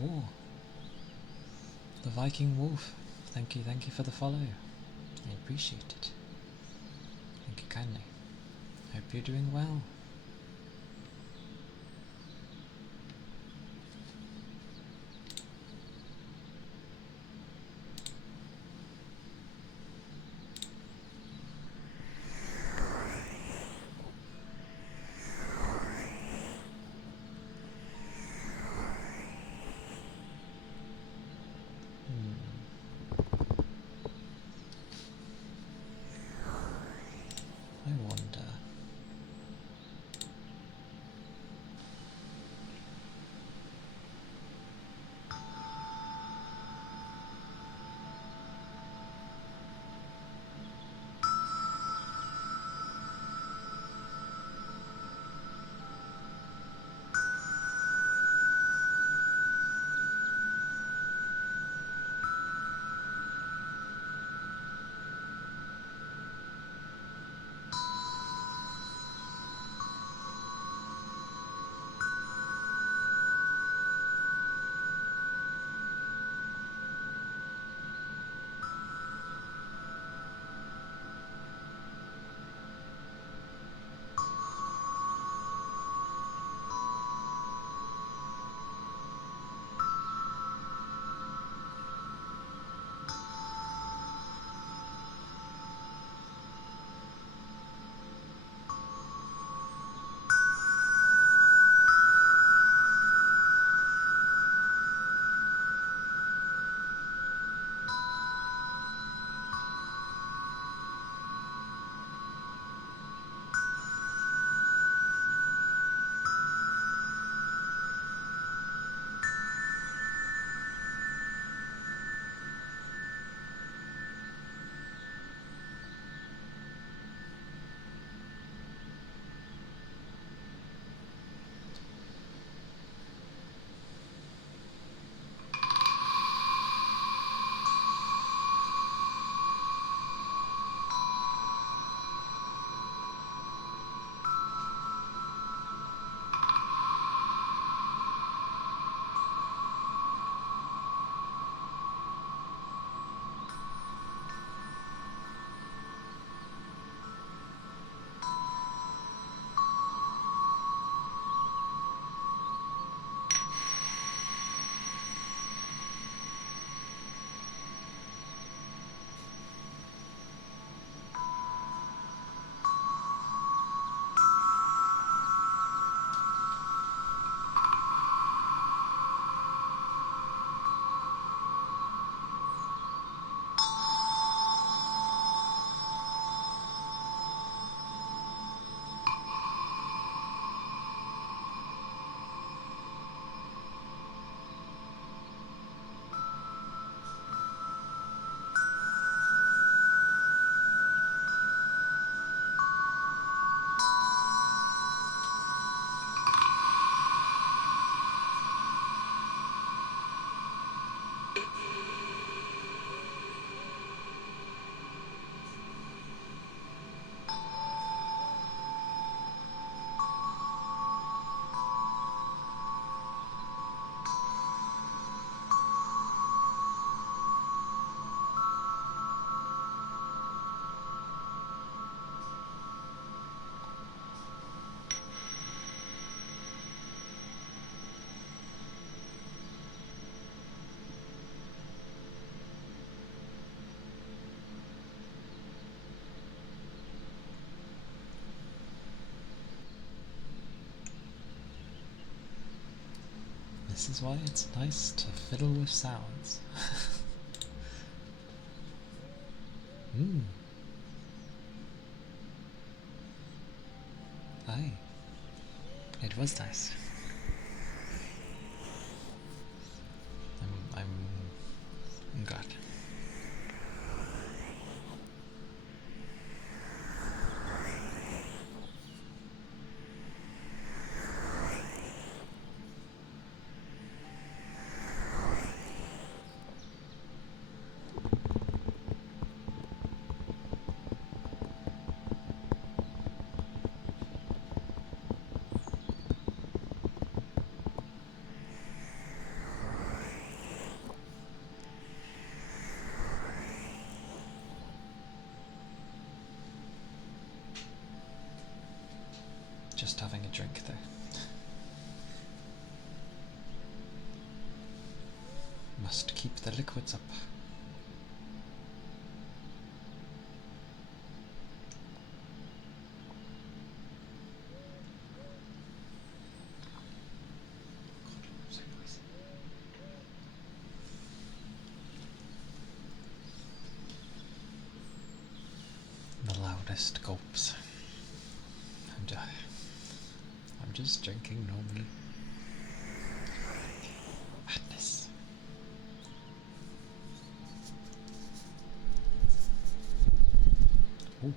war. The Viking Wolf, thank you for the follow. I appreciate it. Thank you kindly. Hope you're doing well. I wonder. This is why it's nice to fiddle with sounds. Aye, it was nice. I'm glad. just having a drink though. Must keep the liquids up. The loudest gulps. I'm just drinking normally. Madness. Ooh.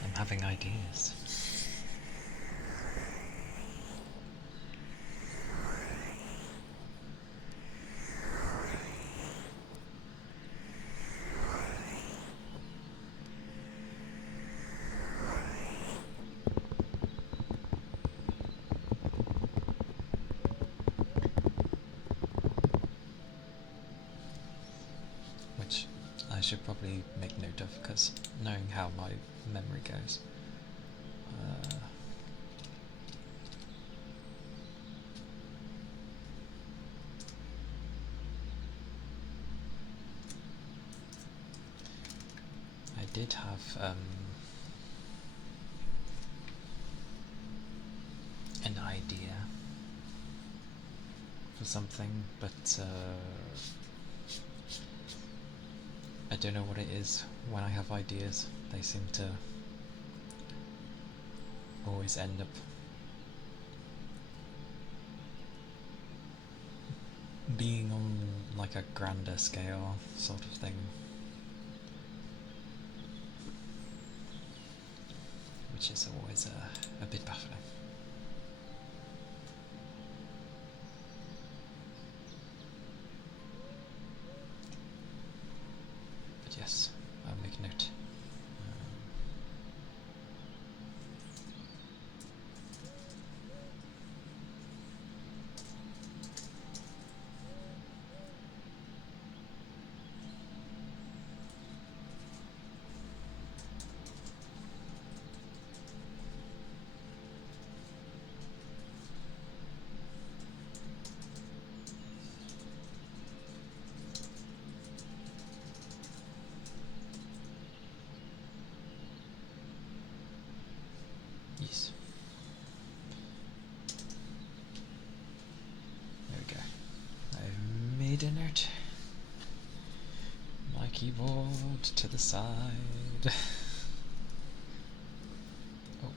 I'm having ideas. Which I should probably make note of, because knowing how my memory goes. I did have an idea for something, but I don't know what it is. When I have ideas, they seem to always end up being on like a grander scale sort of thing, which is always a bit baffling. But yes, I'll make note. Yes. There we go. I've made a note. My keyboard to the side. Oh.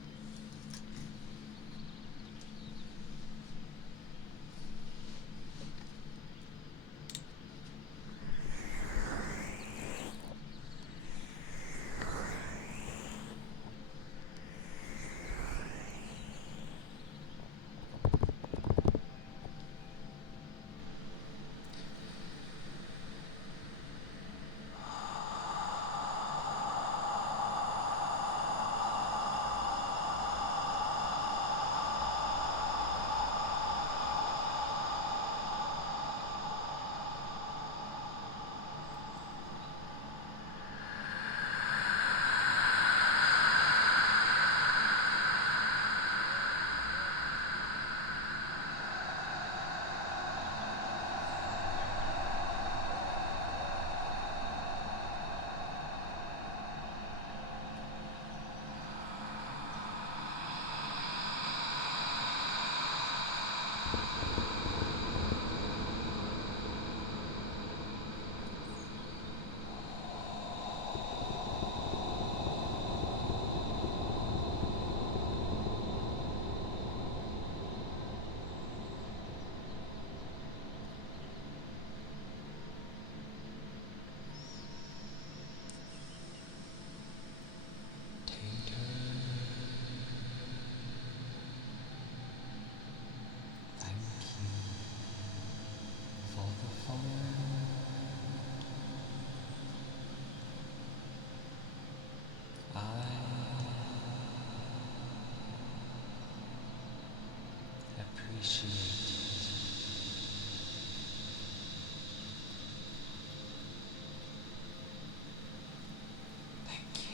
appreciate it. Thank you.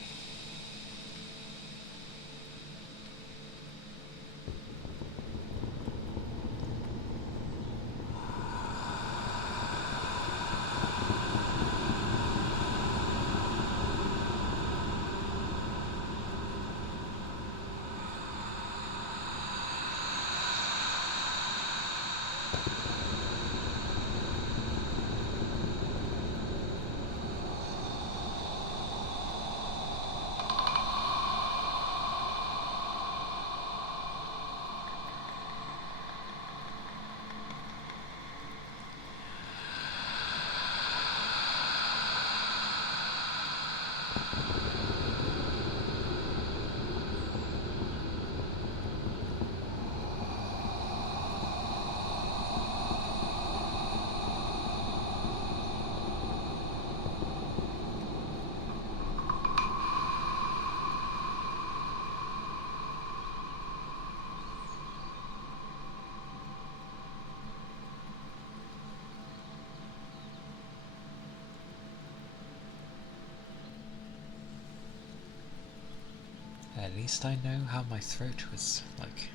At least I know how my throat was, like,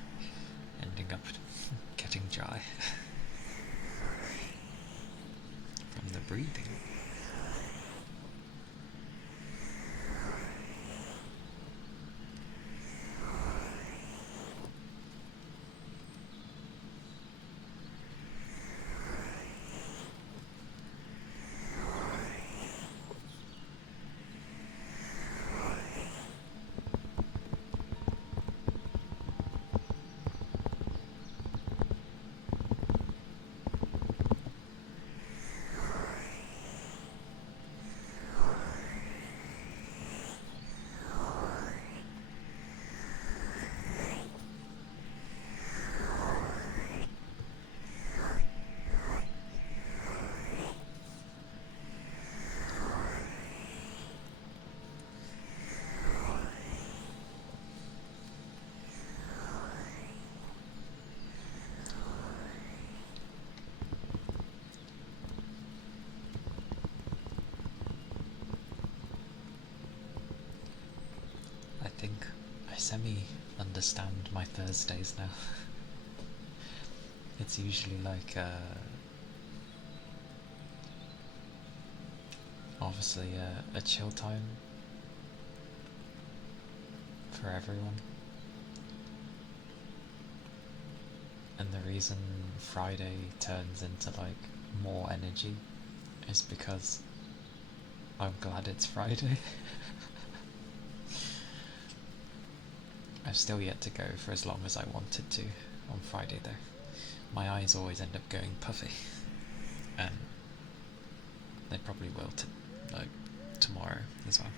ending up getting dry from the breathing. I think I semi-understand my Thursdays now. It's usually like, obviously a chill time for everyone. And the reason Friday turns into like more energy is because I'm glad it's Friday. I've still yet to go for as long as I wanted to on Friday though. My eyes always end up going puffy, and they probably will like tomorrow as well.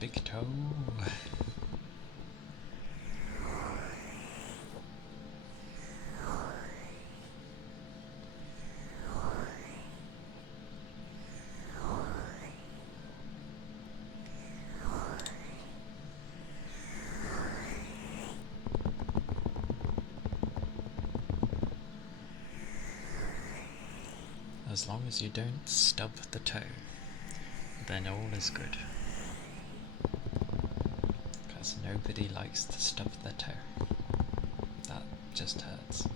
Big toe. As long as you don't stub the toe, then all is good. Because nobody likes to stub their toe. That just hurts.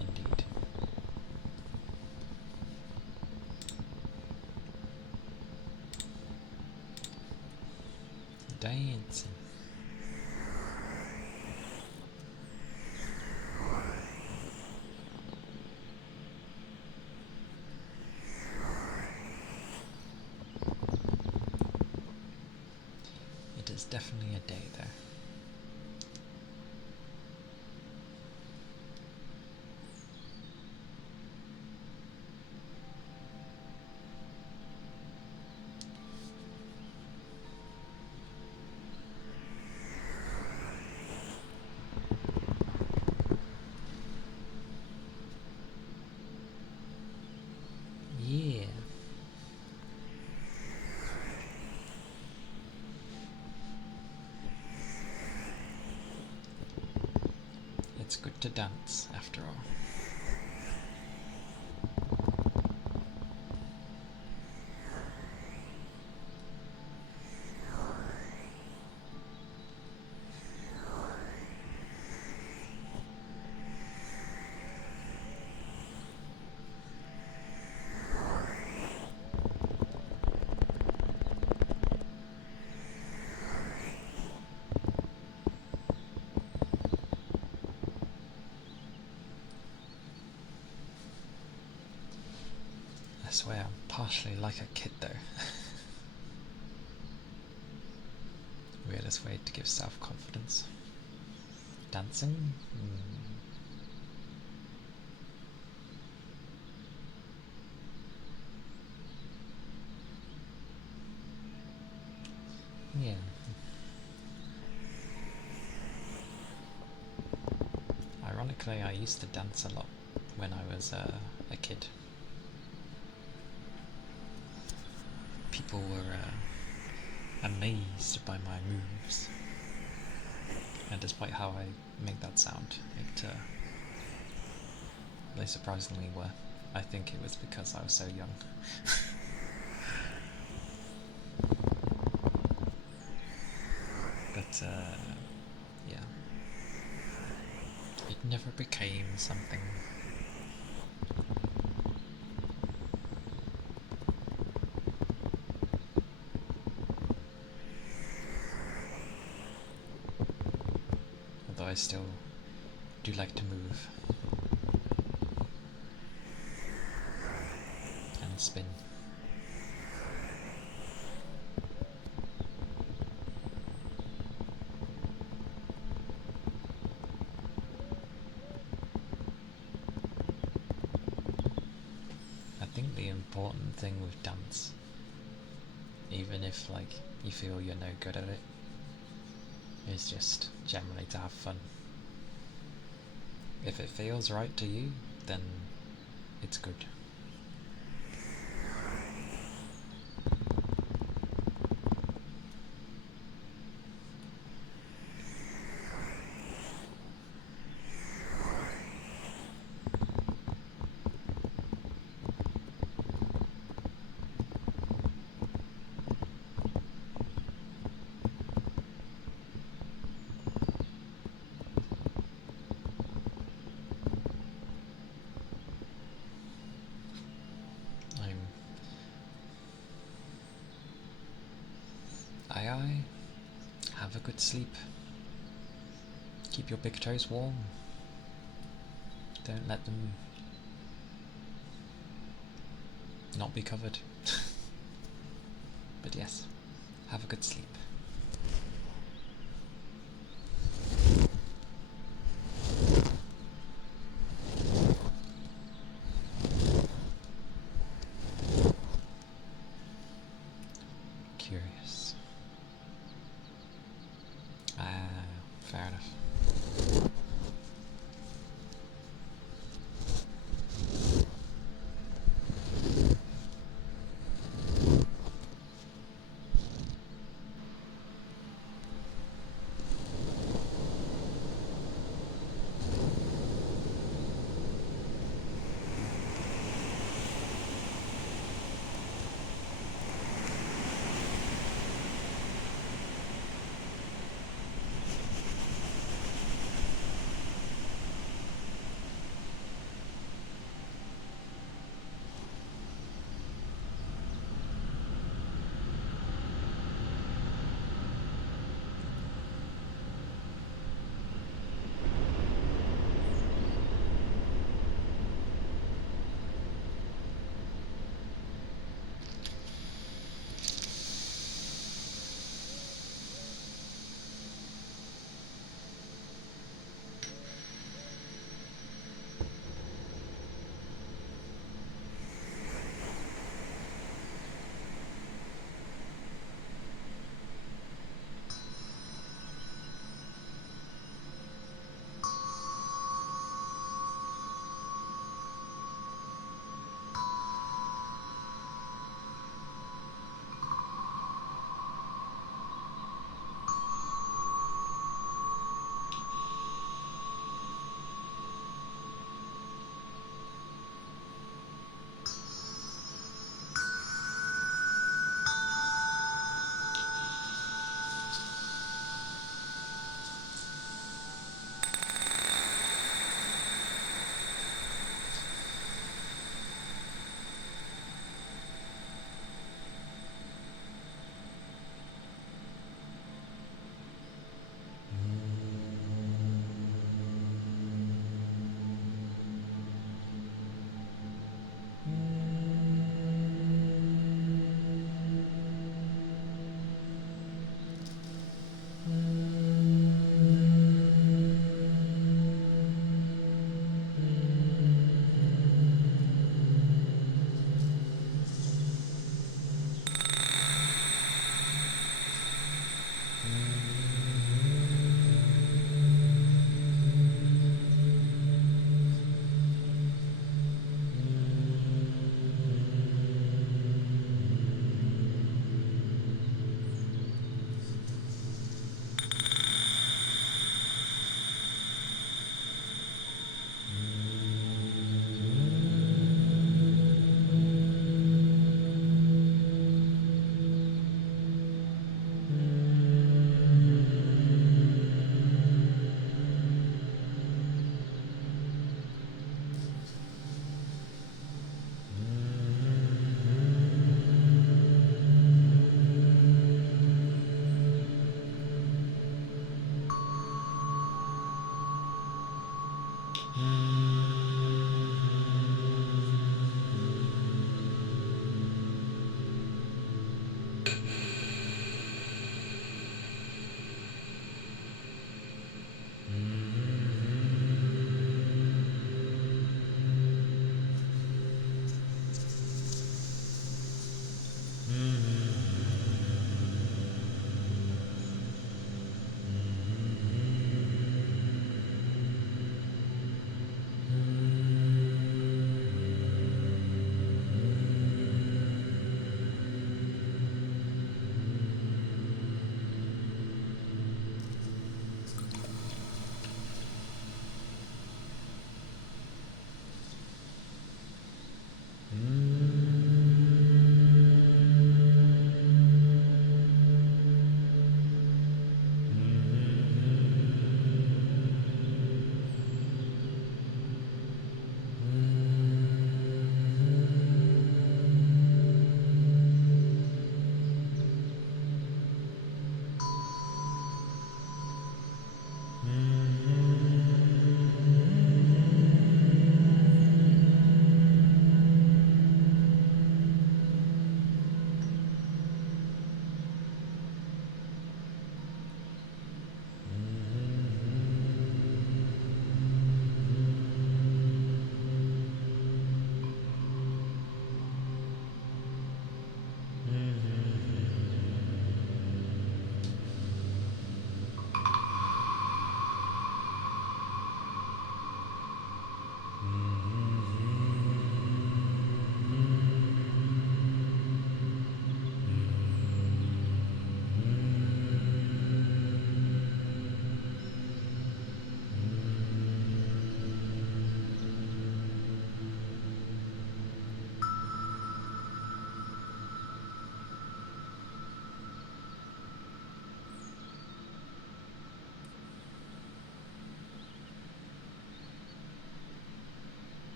Indeed. Dancing. It is definitely a day there. Yeah. It's good to dance, after all. I swear I'm partially like a kid though. Weirdest way to give self-confidence. Dancing? Yeah. Ironically, I used to dance a lot when I was a kid. People were amazed by my moves, and despite how I make that sound, they surprisingly were. I think it was because I was so young. But yeah, it never became something. Although I still do like to move and spin. I think the important thing with dance, even if like you feel you're no good at it, is just generally to have fun. If it feels right to you, then it's good. Aye, have a good sleep. Keep your big toes warm. Don't let them not be covered. But yes, have a good sleep. Curious. Fair enough.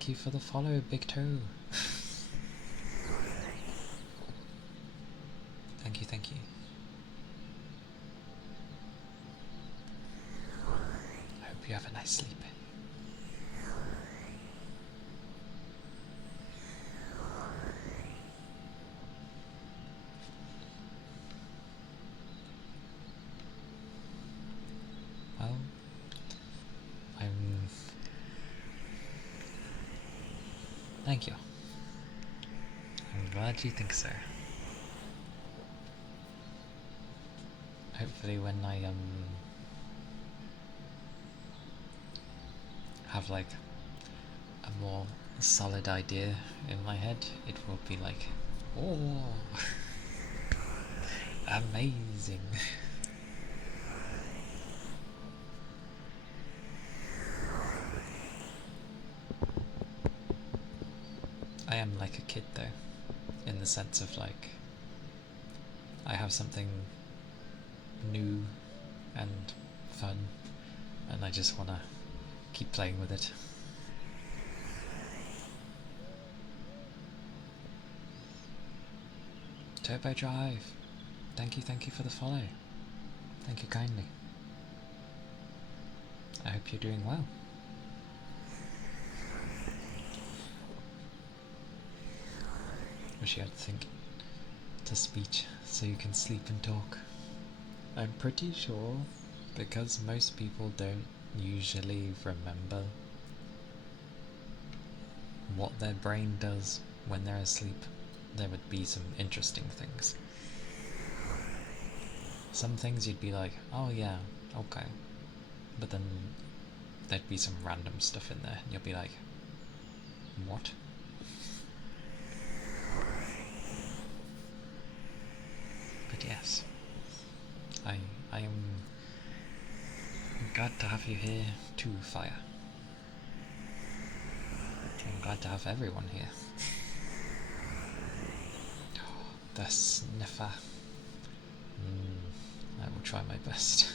Thank you for the follow, Big Toe. Thank you, thank you. I hope you have a nice sleep. Well, thank you. I'm glad you think so. Hopefully when I have like a more solid idea in my head, it will be like, oh, amazing. I am like a kid though, in the sense of like, I have something new and fun, and I just want to keep playing with it. Turbo Drive, thank you for the follow. Thank you kindly. I hope you're doing well. Wish you had sync to speech so you can sleep and talk. I'm pretty sure, because most people don't usually remember what their brain does when they're asleep, there would be some interesting things. Some things you'd be like, oh yeah, okay. But then there'd be some random stuff in there and you'll be like, what? But yes, I am glad to have you here too, Fire. I'm glad to have everyone here. The sniffer. I will try my best.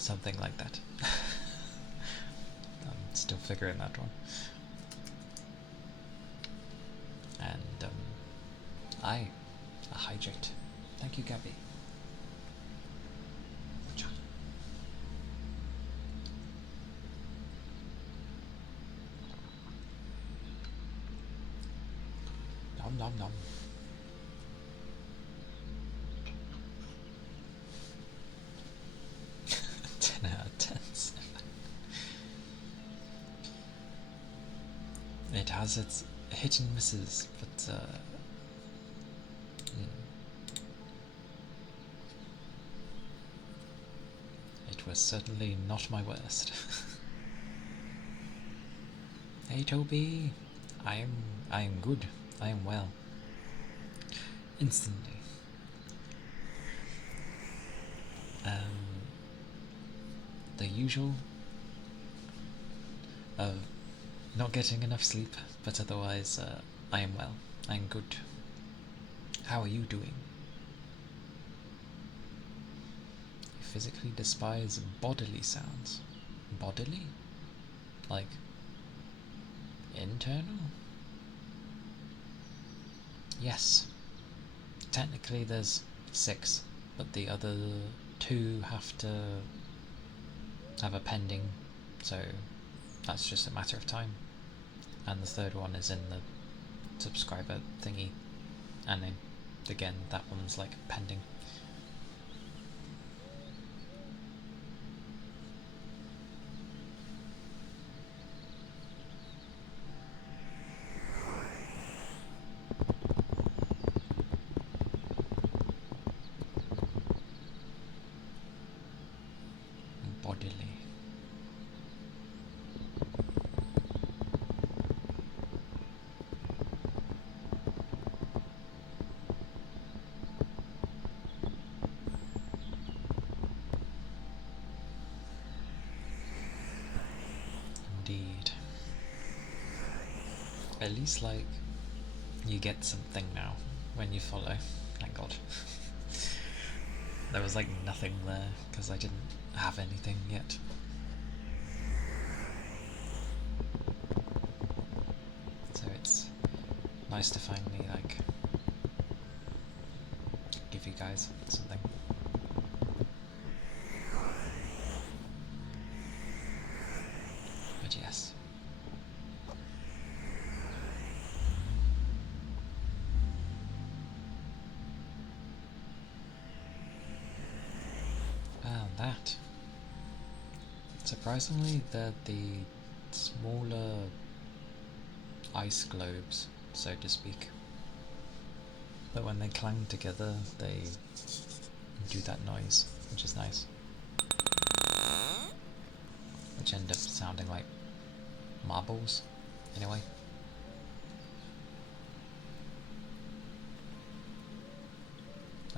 Something like that. I'm still figuring that one. And I hijacked. Thank you, Gabby. Nom nom nom. 10 out of 10. It has its hit and misses, but it was certainly not my worst. Hey Toby, I am good. I am well. Instantly. The usual of not getting enough sleep, but otherwise I am well. I am good. How are you doing? You physically despise bodily sounds. Bodily? Like internal? Yes. Technically there's 6, but the other 2 have to have a pending, so that's just a matter of time. And the third one is in the subscriber thingy, and then again that one's like pending. Bodily. Indeed. At least, like, you get something now when you follow. Thank God. There was like nothing there because I didn't have anything yet. So it's nice to finally like give you guys something. But yes. And that. Surprisingly, they're the smaller ice globes, so to speak. But when they clang together, they do that noise, which is nice. Which end up sounding like marbles, anyway.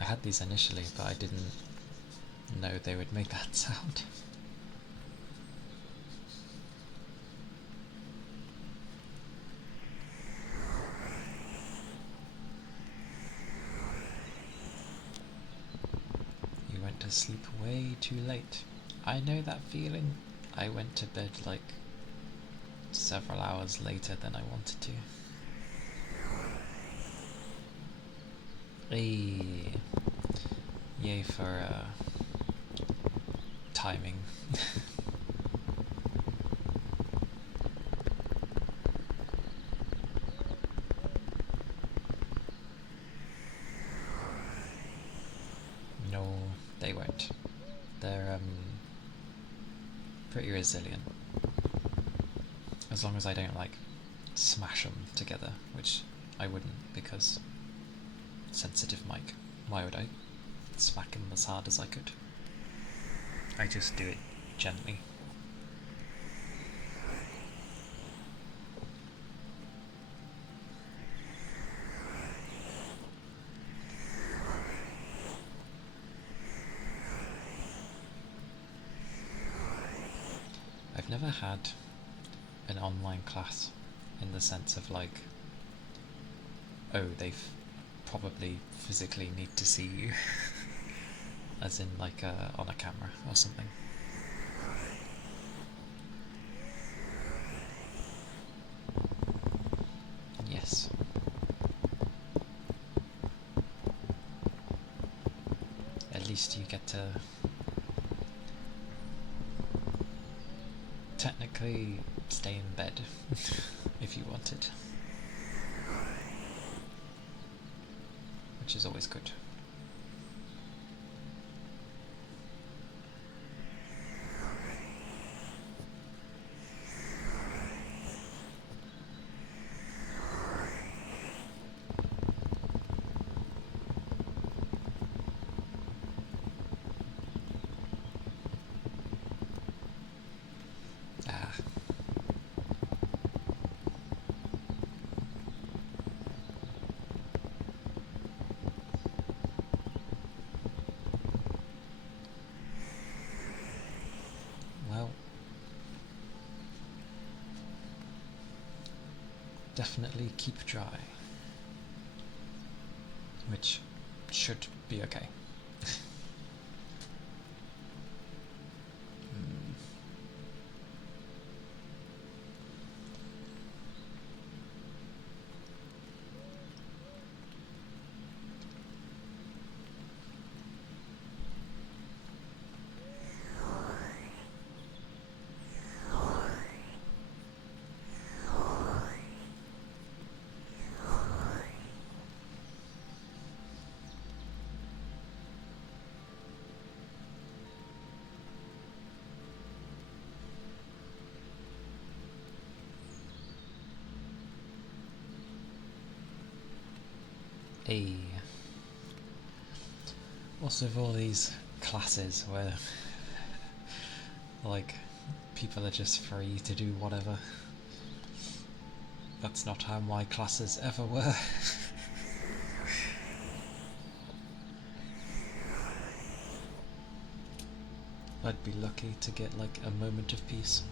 I had these initially, but I didn't know they would make that sound. You went to sleep way too late. I know that feeling. I went to bed like several hours later than I wanted to. Hey, yay for timing. No, they won't. They're pretty resilient. As long as I don't like smash them together, which I wouldn't because sensitive mic. Why would I smack them as hard as I could? I just do it gently. I've never had an online class in the sense of like, oh, they probably physically need to see you, as in like on a camera or something. Yes. At least you get to technically stay in bed if you wanted, which is always good. Ah. definitely keep dry, which should be okay. A. Also, with all these classes where, like, people are just free to do whatever. That's not how my classes ever were. I'd be lucky to get, like, a moment of peace.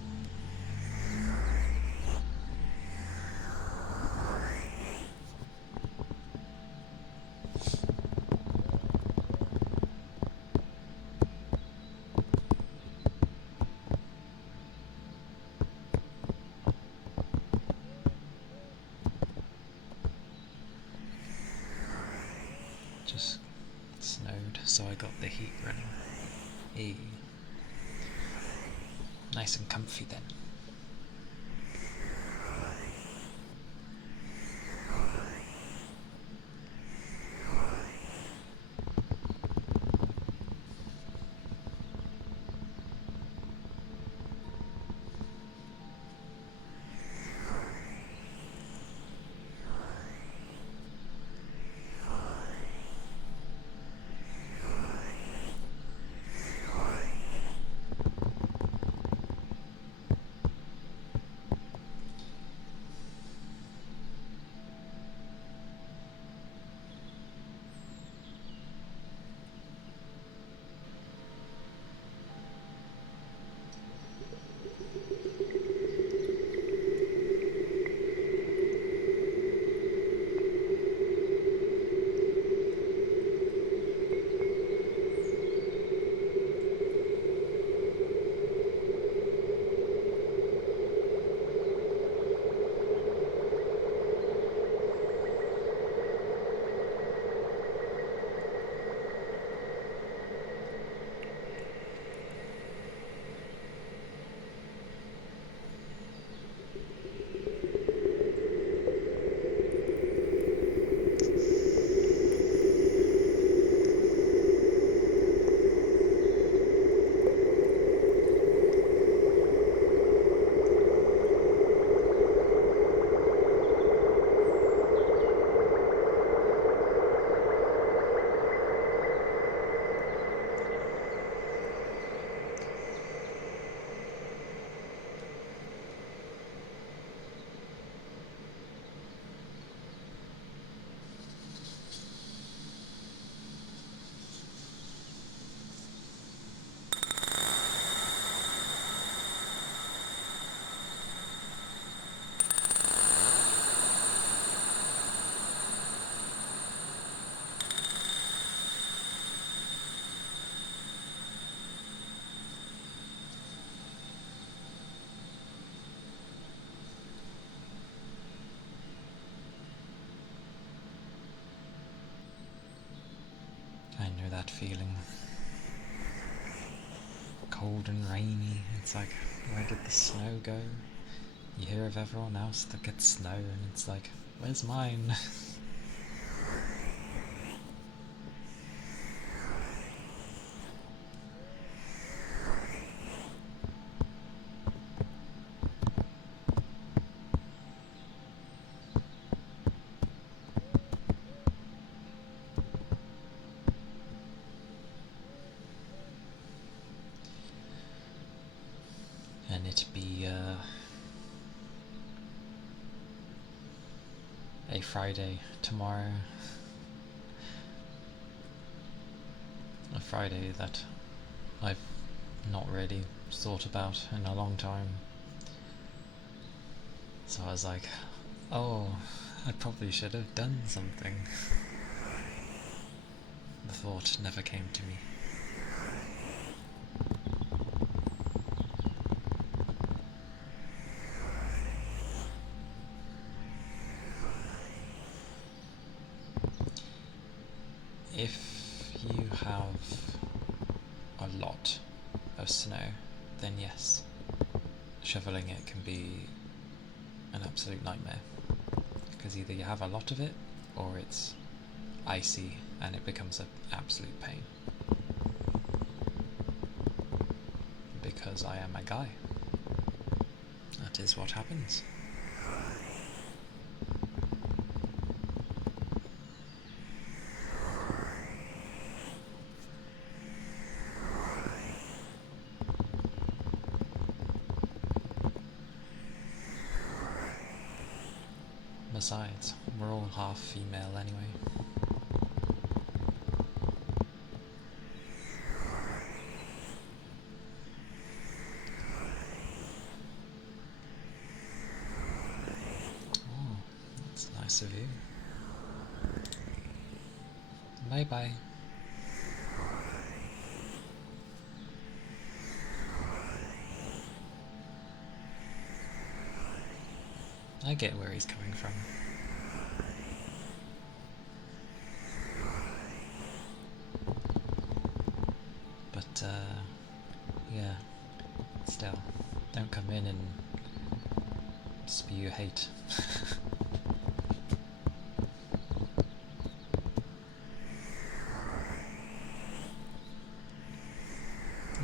Just snowed, so I got the heat running. Hey. Nice and comfy then. I know that feeling. Cold and rainy. It's like, where did the snow go? You hear of everyone else that gets snow, and it's like, where's mine? And it be a Friday tomorrow. A Friday that I've not really thought about in a long time. So I was like, Oh, I probably should have done something. The thought never came to me. If you have a lot of snow, then yes, shoveling it can be an absolute nightmare. Because either you have a lot of it, or it's icy and it becomes an absolute pain. Because I am a guy. That is what happens. Besides, we're all half female anyway. Oh, that's nice of you. Bye bye. I get where he's coming from. But, yeah, still, don't come in and spew hate.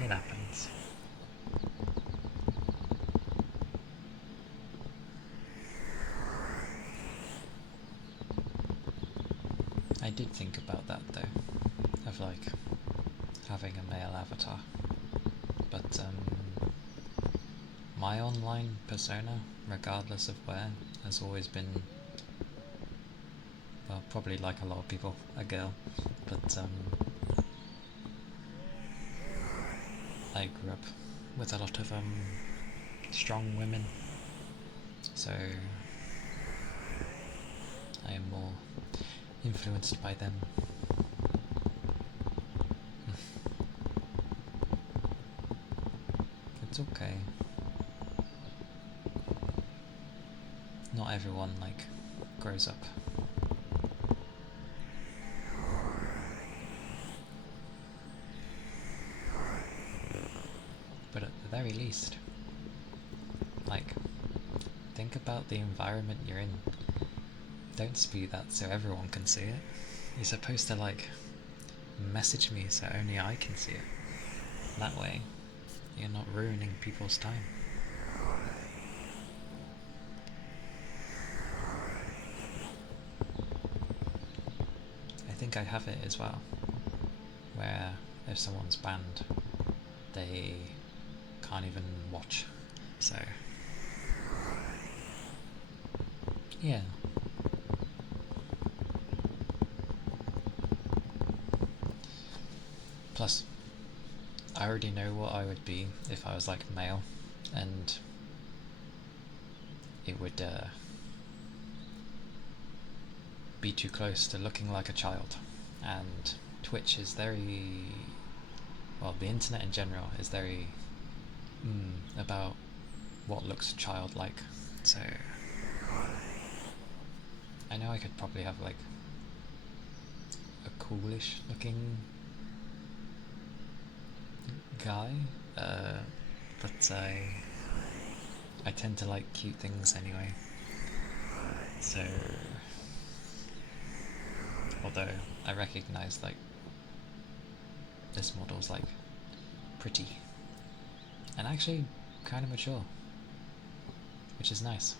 It happens. I did think about that though, of like having a male avatar, but my online persona, regardless of where, has always been, well, probably like a lot of people, a girl, but I grew up with a lot of strong women, so I am more influenced by them. It's okay. Not everyone, like, grows up. But at the very least, like, think about the environment you're in. Don't spew that so everyone can see it. You're supposed to, like, message me so only I can see it. That way, you're not ruining people's time. I think I have it as well, where if someone's banned, they can't even watch. So, yeah. Plus, I already know what I would be if I was like male, and it would be too close to looking like a child. And Twitch is very, well, the internet in general is very about what looks childlike. So I know I could probably have like a coolish looking guy, but I tend to like cute things anyway. So, although I recognise like this model's like pretty and actually kind of mature, which is nice.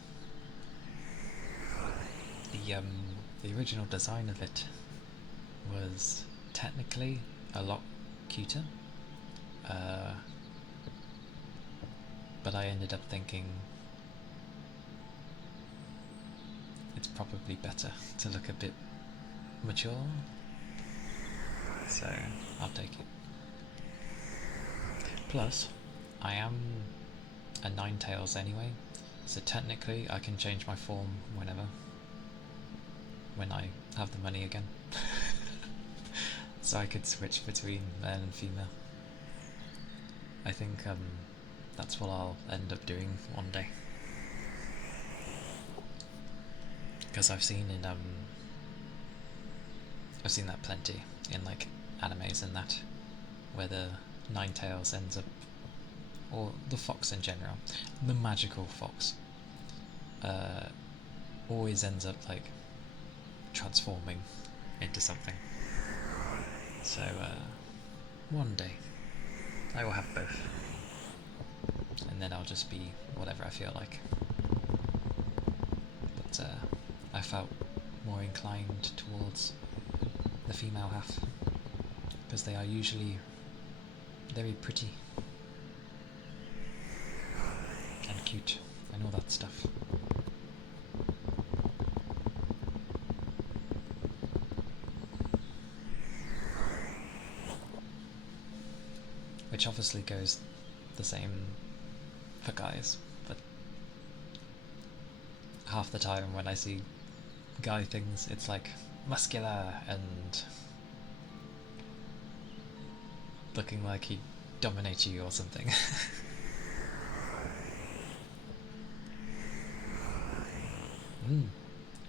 The original design of it was technically a lot cuter, but I ended up thinking it's probably better to look a bit mature, so I'll take it. Plus, I am a Ninetales anyway, So technically I can change my form whenever, when I have the money again. So I could switch between male and female. I think that's what I'll end up doing one day. Because I've seen that plenty in like animes and that, where the Ninetales ends up, or the fox in general, the magical fox, always ends up like transforming into something. So one day I will have both, and then I'll just be whatever I feel like. But I felt more inclined towards the female half, because they are usually very pretty and cute and all that stuff. Which obviously goes the same for guys, but half the time when I see guy things, it's like muscular and looking like he'd dominate you or something.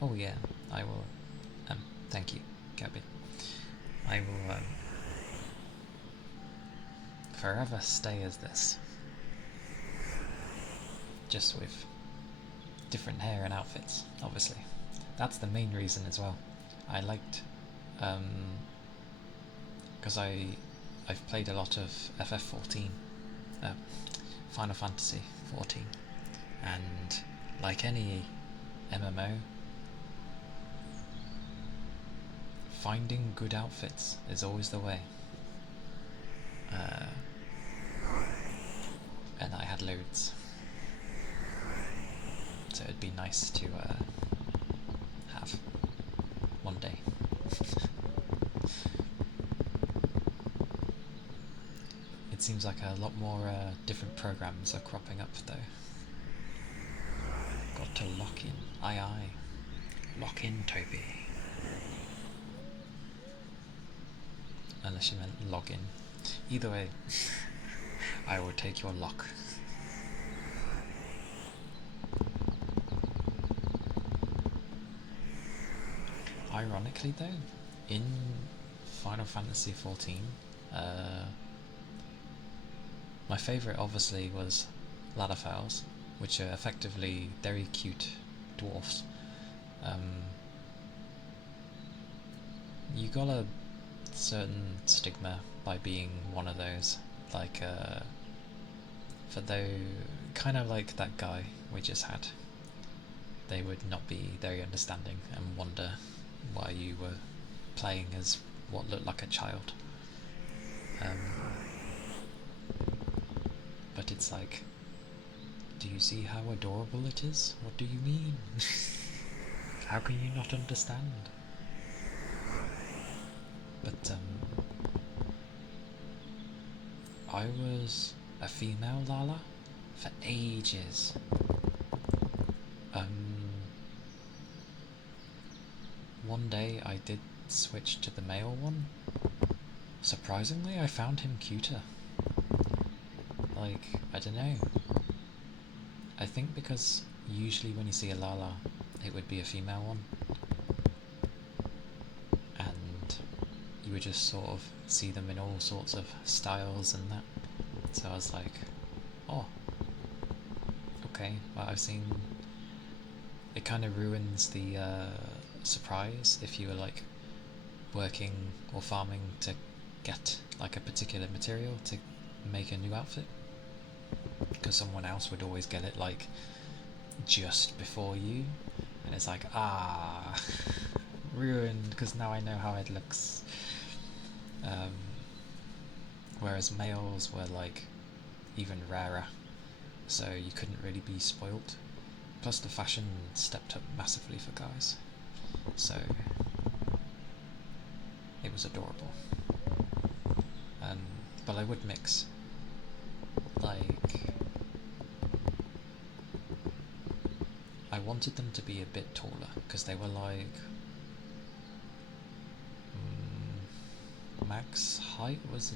Oh yeah, I will. Thank you, Gabby. I will forever stay as this, just with different hair and outfits. Obviously, that's the main reason as well. I liked, because I've played a lot of FF14, Final Fantasy 14, and like any MMO, finding good outfits is always the way. And I had loads, so it'd be nice to have one day. It seems like a lot more different programs are cropping up though. Got to lock in. Aye aye. Lock in, Toby. Unless you meant log in. Either way, I will take your lock. Ironically though, in Final Fantasy XIV, my favourite obviously was Ladderfowls, which are effectively very cute dwarfs. You got a certain stigma by being one of those, like for though kind of like that guy we just had. They would not be very understanding and wonder why you were playing as what looked like a child. But it's like, do you see how adorable it is? What do you mean? How can you not understand? But I was a female Lala for ages. One day I did switch to the male one. Surprisingly, I found him cuter. Like, I don't know. I think because usually when you see a Lala, it would be a female one. And you would just sort of see them in all sorts of styles and that. So I was like, oh, okay, well I've seen... It kind of ruins the surprise if you were like working or farming to get like a particular material to make a new outfit, because someone else would always get it like just before you, and it's like, ruined, because now I know how it looks. Whereas males were like even rarer, so you couldn't really be spoilt. Plus the fashion stepped up massively for guys, so it was adorable. But I would mix, like, wanted them to be a bit taller because they were like max height was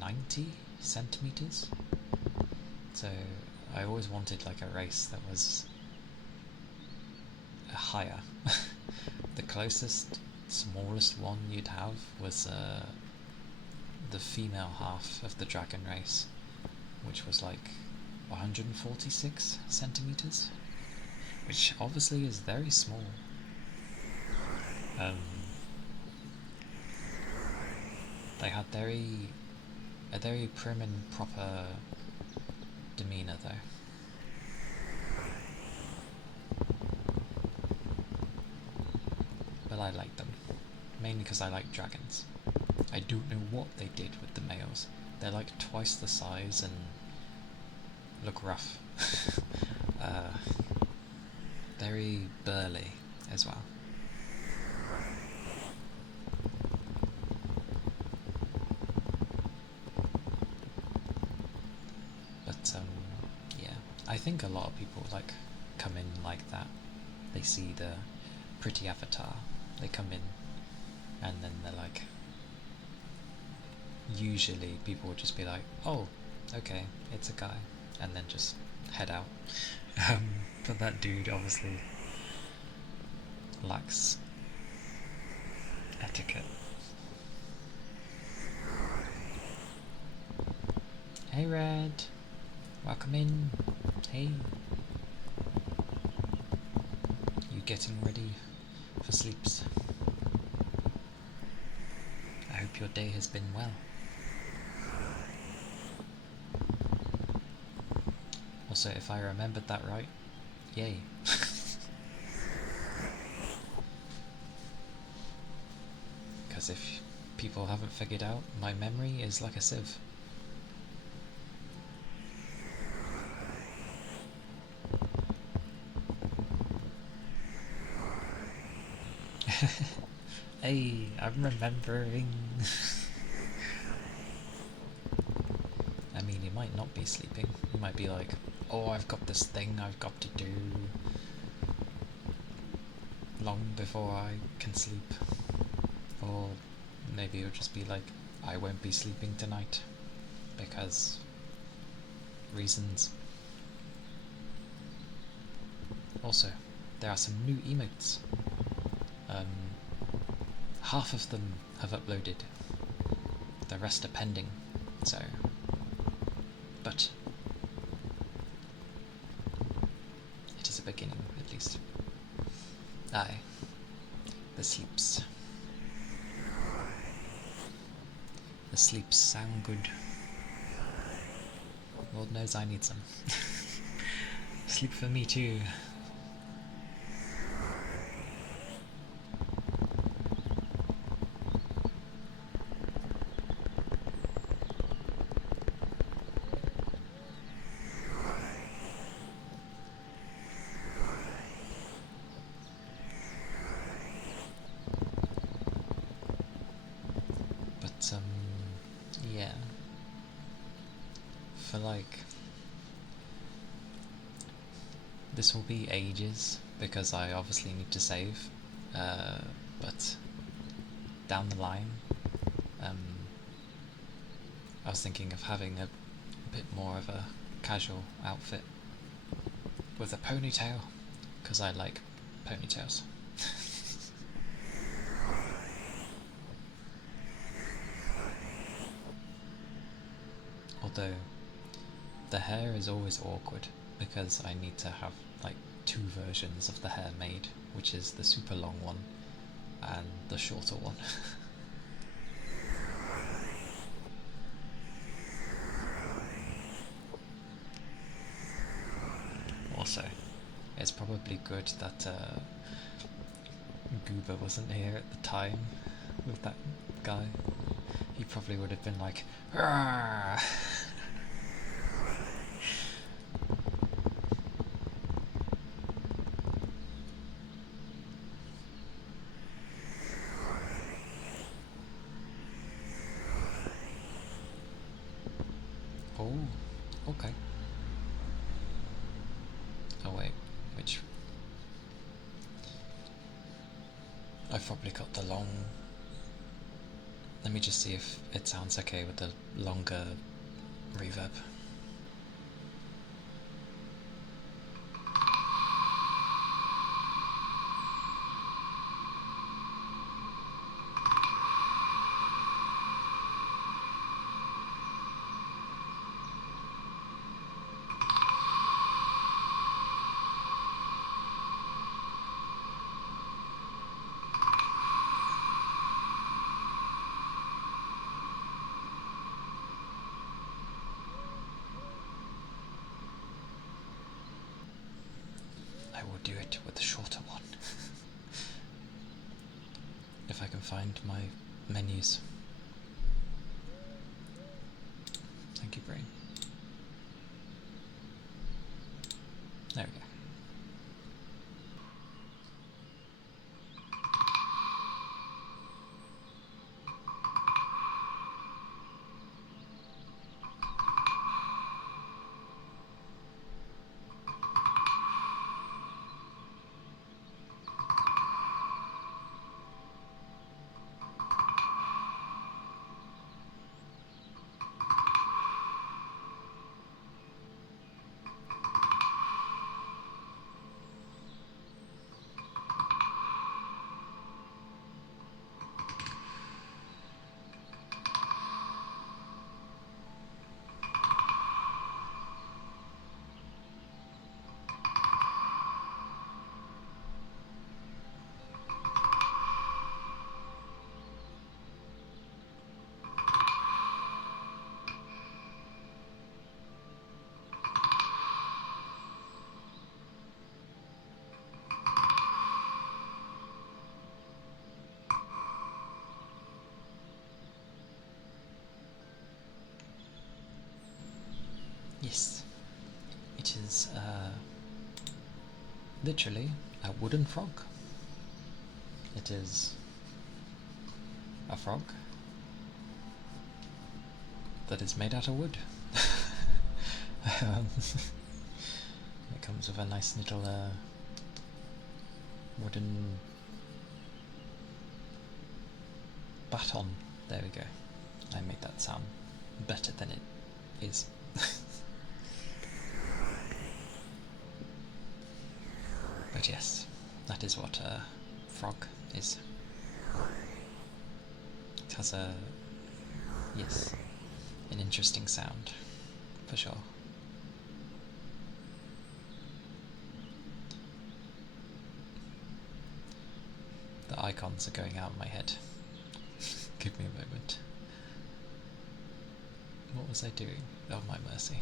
90 centimeters. So I always wanted like a race that was higher. The closest, smallest one you'd have was the female half of the dragon race, which was like 146 centimeters, which obviously is very small. They had a very prim and proper demeanour though. But I like them, mainly because I like dragons. I don't know what they did with the males. They're like twice the size and look rough. Very burly as well. But yeah, I think a lot of people like come in like that. They see the pretty avatar, they come in, and then they're like, usually people would just be like, oh, okay, it's a guy, and then just head out. But that dude obviously lacks etiquette. Hey Red, welcome in. Hey, you getting ready for sleeps? I hope your day has been well. Also, if I remembered that right, yay. Because if people haven't figured out, my memory is like a sieve. Hey, I'm remembering. I mean, you might not be sleeping. You might be like, oh, I've got this thing I've got to do long before I can sleep. Or maybe you'll just be like, I won't be sleeping tonight because reasons. Also, there are some new emotes. Half of them have uploaded, the rest are pending, so, but it is a beginning, at least. Aye, the sleeps. The sleeps sound good. Lord knows I need some. Sleep for me too. Yeah. For like, this will be ages because I obviously need to save, but down the line, I was thinking of having a bit more of a casual outfit with a ponytail, because I like ponytails. Although the hair is always awkward because I need to have like two versions of the hair made, which is the super long one and the shorter one. Also, it's probably good that Goober wasn't here at the time with that guy. He probably would have been like, "Arrgh!" Oh, okay. Oh wait, which I've probably got the long... Let me just see if it sounds okay with the longer reverb. I will do it with the shorter one. If I can find my menus. Thank you, brain. There we go. Yes, it is literally a wooden frog. It is a frog that is made out of wood. It comes with a nice little wooden baton. There we go. I made that sound better than it is. But yes, that is what a frog is. It has a, yes, an interesting sound, for sure. The icons are going out of my head. Give me a moment. What was I doing? Oh, my mercy.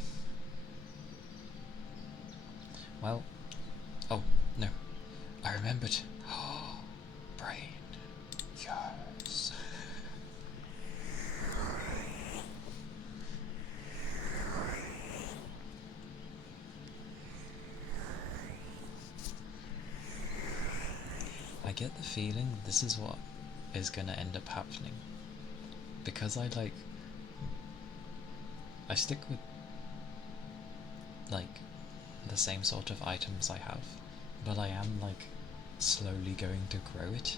Well, oh, no. I remembered. Oh, brain. Yes. I get the feeling this is what is gonna end up happening. Because I stick with like the same sort of items I have, but I am like slowly going to grow it,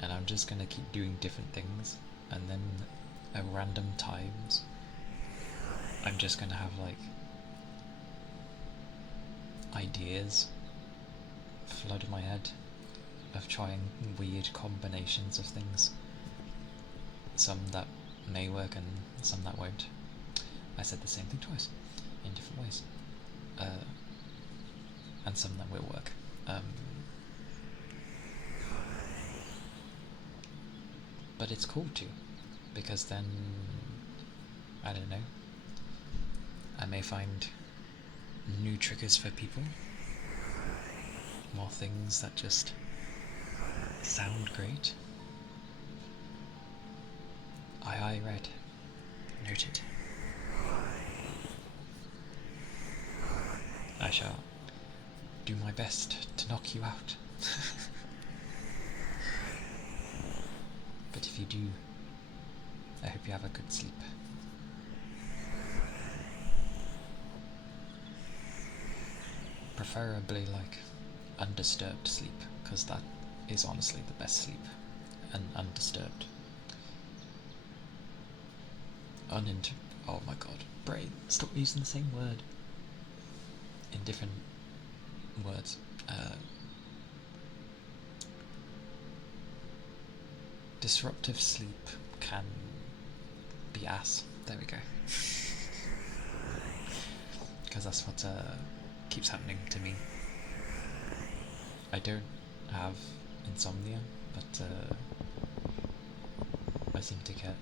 and I'm just gonna keep doing different things, and then at random times I'm just gonna have like ideas flood my head of trying weird combinations of things, some that may work and some that won't. I said the same thing twice in different ways, and some that will work. But it's cool too, because then, I don't know, I may find new triggers for people, more things that just sound great. Aye, Red. Noted. I shall do my best to knock you out. But if you do, I hope you have a good sleep. Preferably like undisturbed sleep, because that is honestly the best sleep, and undisturbed. Oh my god, brain, stop using the same word in different words. Disruptive sleep can be ass. There we go. Because that's what keeps happening to me. I don't have insomnia, but I seem to get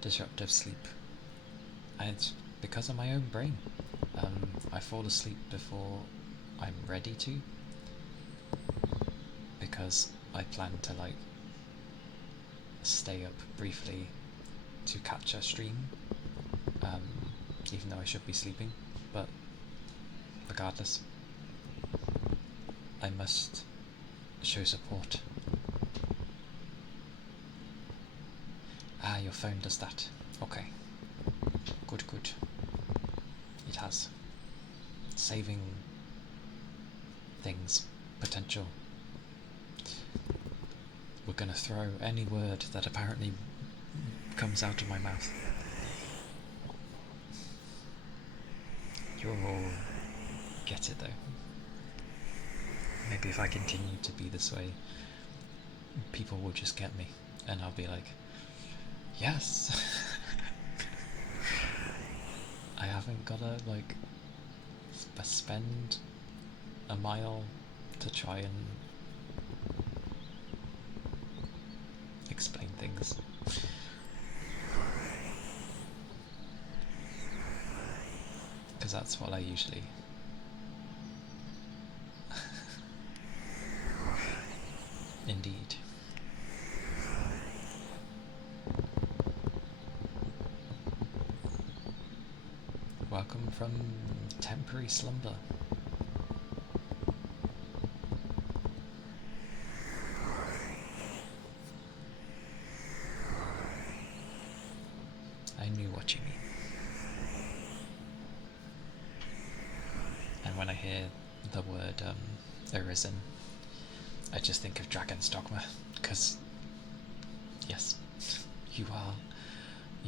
disruptive sleep. And it's because of my own brain. I fall asleep before I'm ready to, because I plan to like stay up briefly to catch a stream, even though I should be sleeping. But regardless, I must show support. Ah, your phone does that. Okay. Good, good. It has. Saving things. Potential. We're gonna throw any word that apparently comes out of my mouth. You'll get it though. Maybe if I continue to be this way, people will just get me, and I'll be like, yes! I haven't gotta, like, spend a mile to try and explain things. Because that's what I usually... Indeed. Welcome from temporary slumber. I knew what you mean. And when I hear the word arisen, I just think of Dragon's Dogma, because yes, you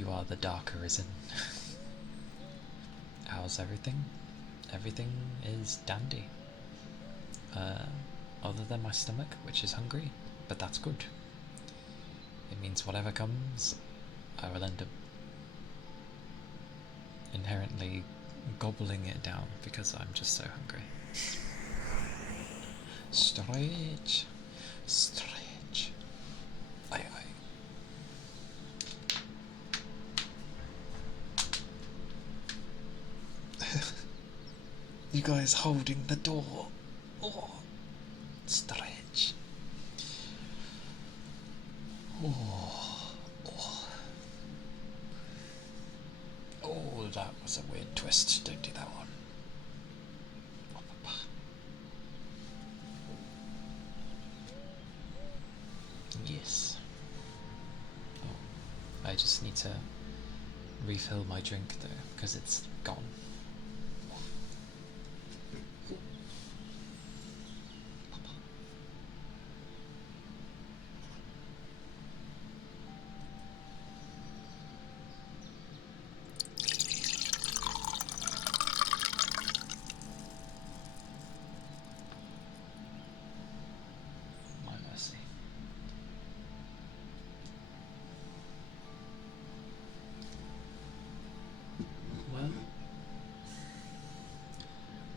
are the Dark Arisen. How's everything? Everything is dandy. Other than my stomach, which is hungry, but that's good. It means whatever comes, I will end up inherently gobbling it down because I'm just so hungry. Stretch. Stretch. Aye, aye. You guys holding the door. Oh. Stretch. Oh. Oh. Oh, that was a weird twist. Don't do that one. Yes. Oh, I just need to refill my drink though, because it's gone.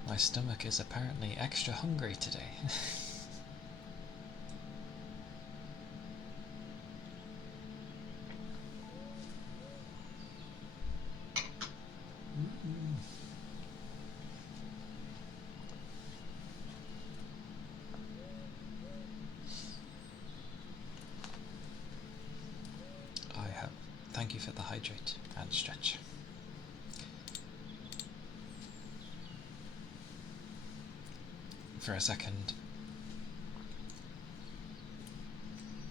My stomach is apparently extra hungry today. Thank you for the hydrate and stretch. For a second,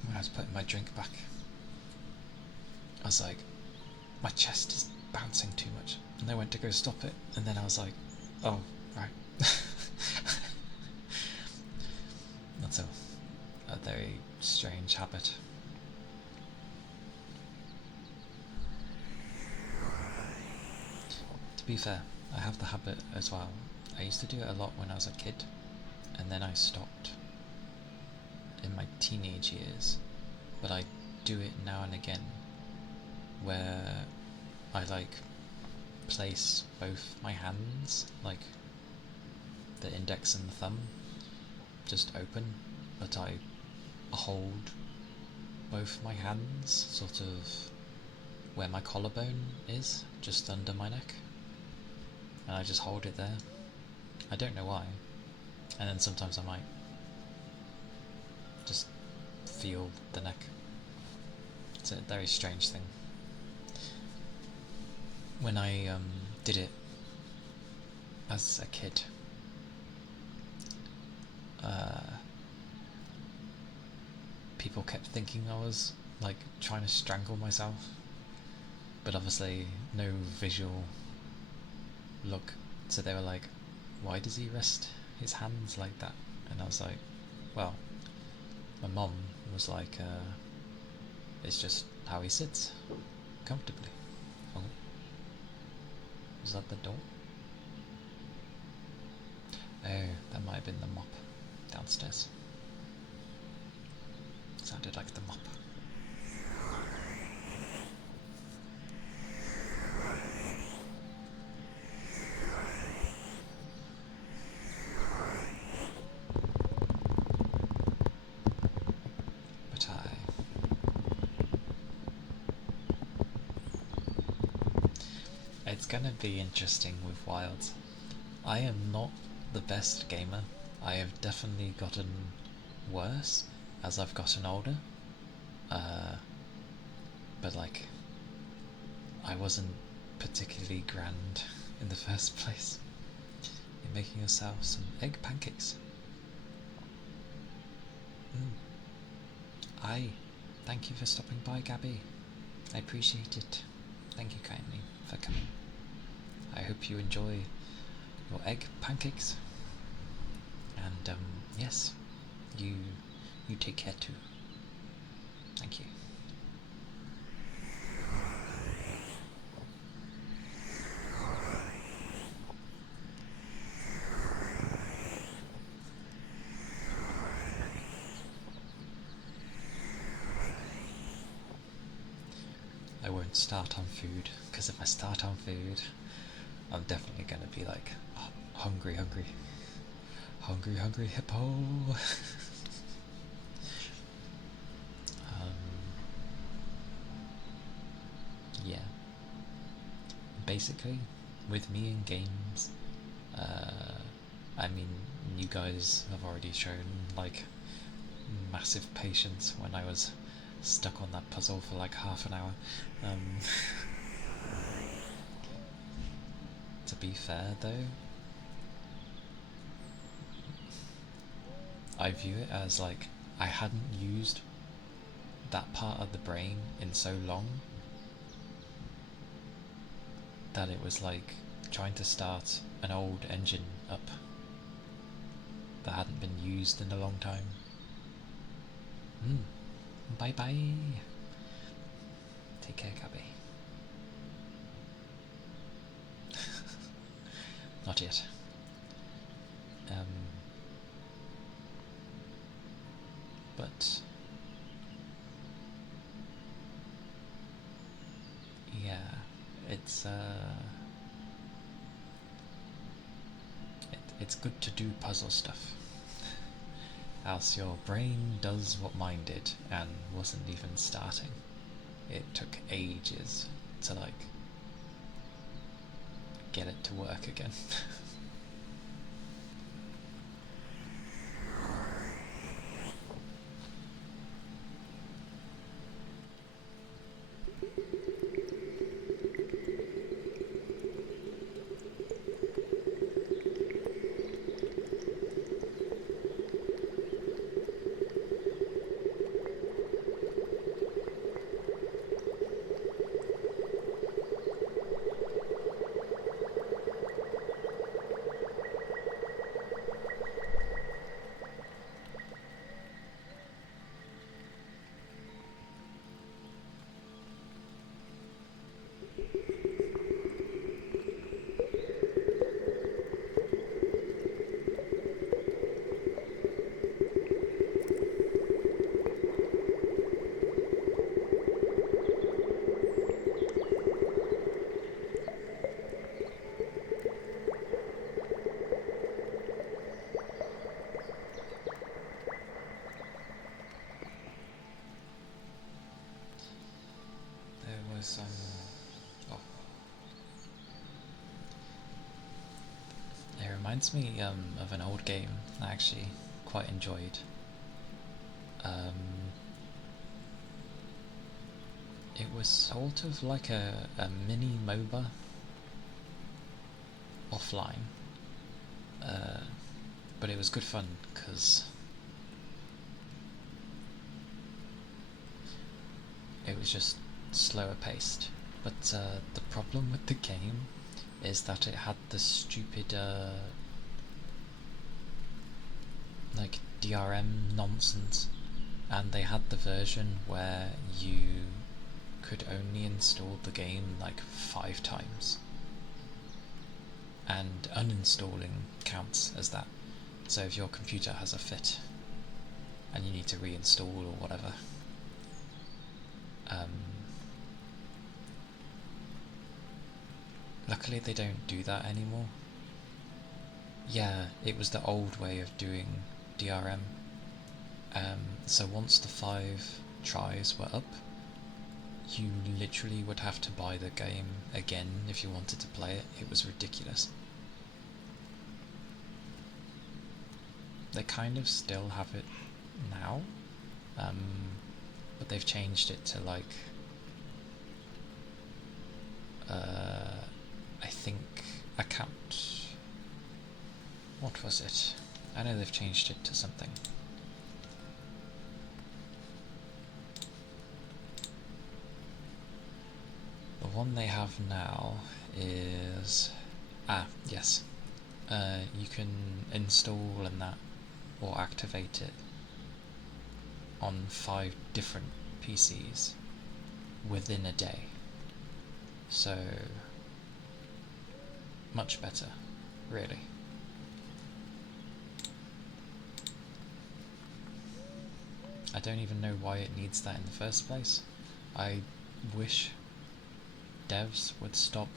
when I was putting my drink back, I was like, my chest is bouncing too much, and I went to go stop it, and then I was like, oh, right. very strange habit. To be fair, I have the habit as well. I used to do it a lot when I was a kid, and then I stopped in my teenage years, but I do it now and again, where I like place both my hands, like the index and the thumb, just open, but I hold both my hands sort of where my collarbone is, just under my neck, and I just hold it there. I don't know why. And then sometimes I might just feel the neck. It's a very strange thing. When I did it as a kid, people kept thinking I was like trying to strangle myself, but obviously no visual look, so they were like, why does he rest his hands like that? And I was like, well, my mom was like, it's just how he sits comfortably. Oh, was that the door? Oh, that might have been the mop downstairs. Sounded like the mop. But it's gonna be interesting with Wilds. I am not the best gamer. I have definitely gotten worse as I've gotten older. But like, I wasn't particularly grand in the first place. You're making yourself some egg pancakes. Aye, thank you for stopping by, Gabby. I appreciate it. Thank you kindly for coming. I hope you enjoy your egg pancakes. And yes, you take care too. Thank you. I won't start on food, because if I start on food, I'm definitely going to be like, oh, hungry hippo. Yeah. Basically, with me in games, I mean, you guys have already shown like massive patience when I was stuck on that puzzle for like half an hour. To be fair though, I view it as like I hadn't used that part of the brain in so long that it was like trying to start an old engine up that hadn't been used in a long time. Bye bye. Take care, Gabby. Not yet. But yeah, it's good to do puzzle stuff. Else your brain does what mine did and wasn't even starting. It took ages to like get it to work again. reminds me of an old game I actually quite enjoyed. It was sort of like a mini MOBA offline, but it was good fun because it was just slower paced. But the problem with the game is that it had the stupid like DRM nonsense, and they had the version where you could only install the game like 5 times, and uninstalling counts as that. So if your computer has a fit and you need to reinstall or whatever, luckily they don't do that anymore. Yeah, it was the old way of doing DRM. So once the 5 tries were up, you literally would have to buy the game again if you wanted to play it. It was ridiculous. They kind of still have it now, but they've changed it to like I think account. What was it? I know they've changed it to something. The one they have now is yes. You can install and that or activate it on 5 different PCs within a day. So much better, really. I don't even know why it needs that in the first place. I wish devs would stop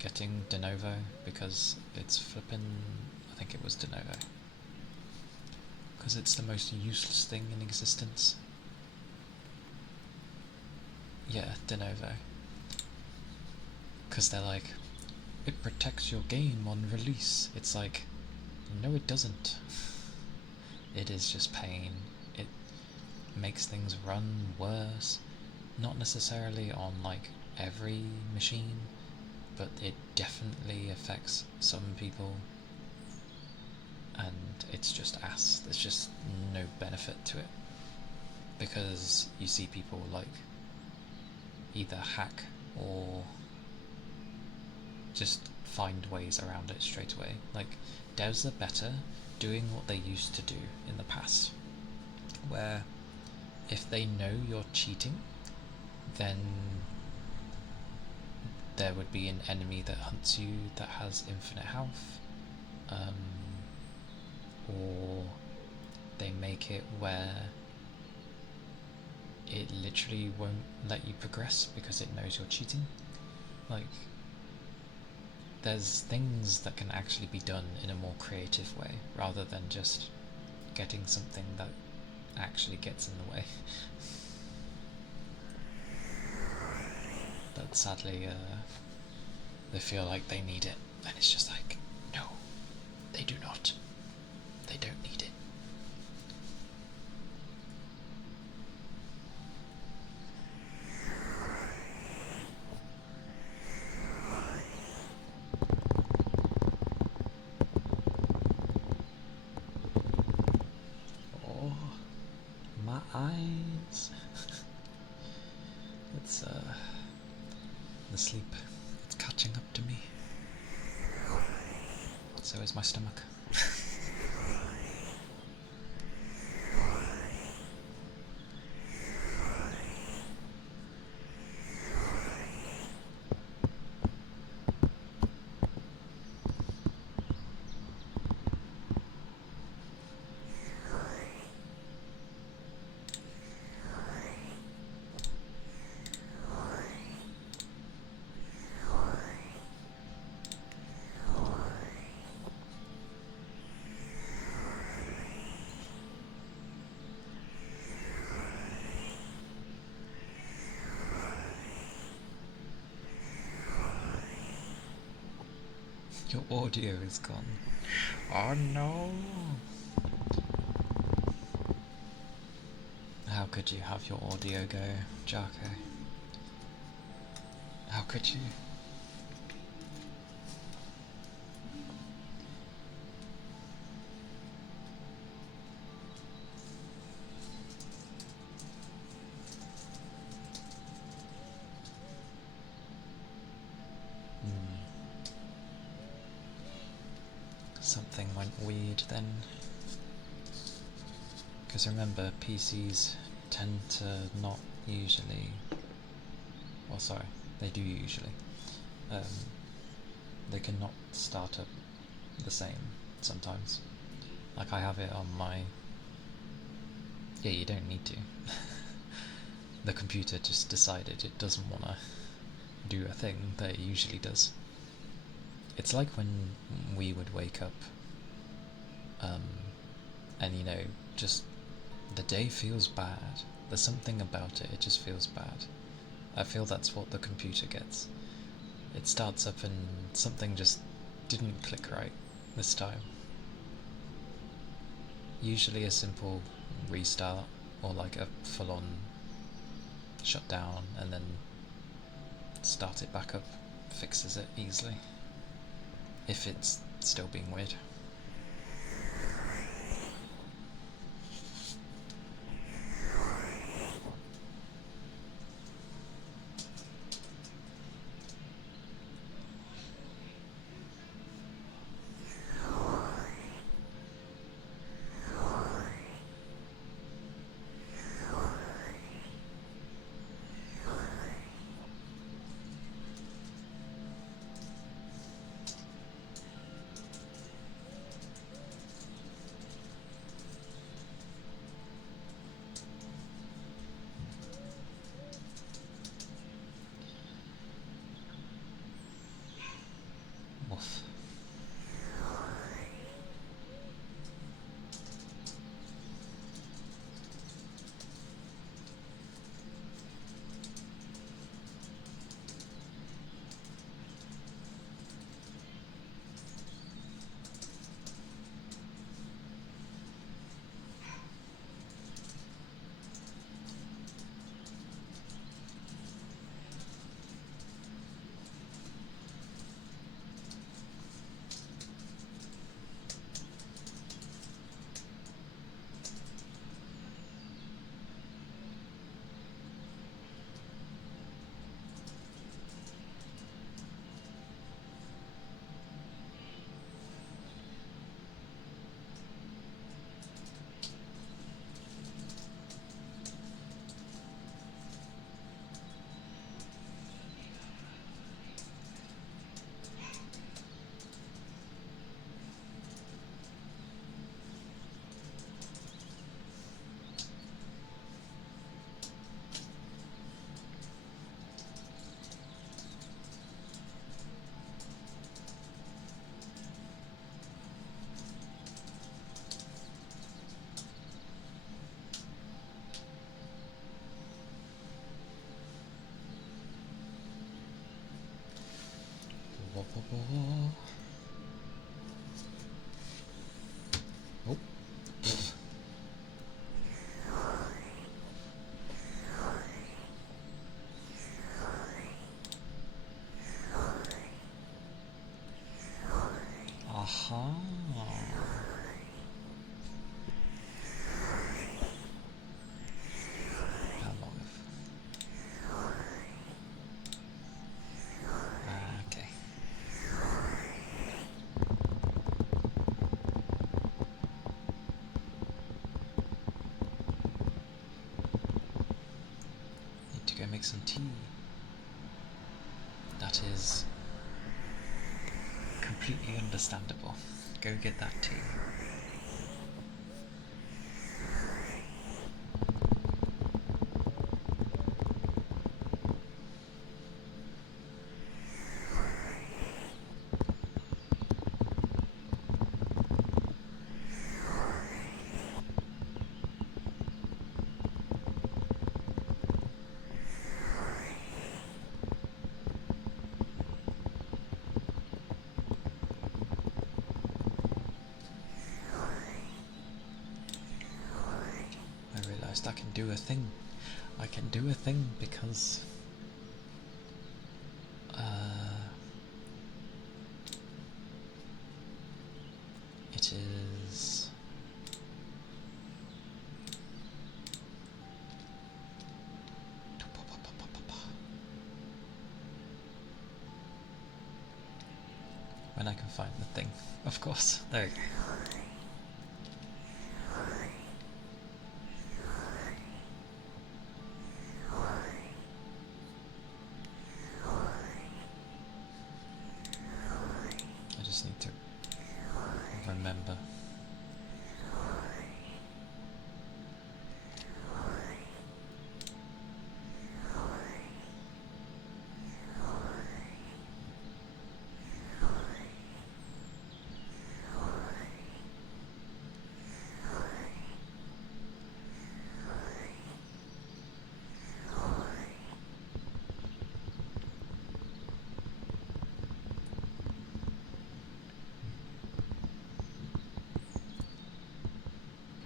getting de novo, because it's flippin', I think it was de novo, because it's the most useless thing in existence. Yeah, de novo. Because they're like, it protects your game on release. It's like, no it doesn't. It is just pain. It makes things run worse. Not necessarily on like every machine, but it definitely affects some people, and it's just ass. There's just no benefit to it, because you see people like either hack or just find ways around it straight away. Like, devs are better doing what they used to do in the past, where if they know you're cheating, then there would be an enemy that hunts you that has infinite health, or they make it where it literally won't let you progress because it knows you're cheating. Like, there's things that can actually be done in a more creative way, rather than just getting something that actually gets in the way. But sadly, they feel like they need it, and it's just like, no, they do not. They don't need it. Oh, my eyes. It's the sleep. It's catching up to me. So is my stomach. Your audio is gone. Oh no! How could you have your audio go, Jarko? How could you? Something went weird then. Because remember, PCs tend to not usually... Well, sorry, they do usually. They can not start up the same sometimes. Like I have it on my... Yeah, you don't need to. The computer just decided it doesn't want to do a thing that it usually does. It's like when we would wake up and, you know, just the day feels bad. There's something about it, it just feels bad. I feel that's what the computer gets. It starts up and something just didn't click right this time. Usually a simple restart or like a full-on shutdown and then start it back up fixes it easily. If it's still being weird. Woof. Oh. Aha. How long have... Okay. Need to go make some tea. That is completely understandable. Go get that tea. least I can do a thing. I can do a thing because it is when I can find the thing, of course. There we go. I just need to remember.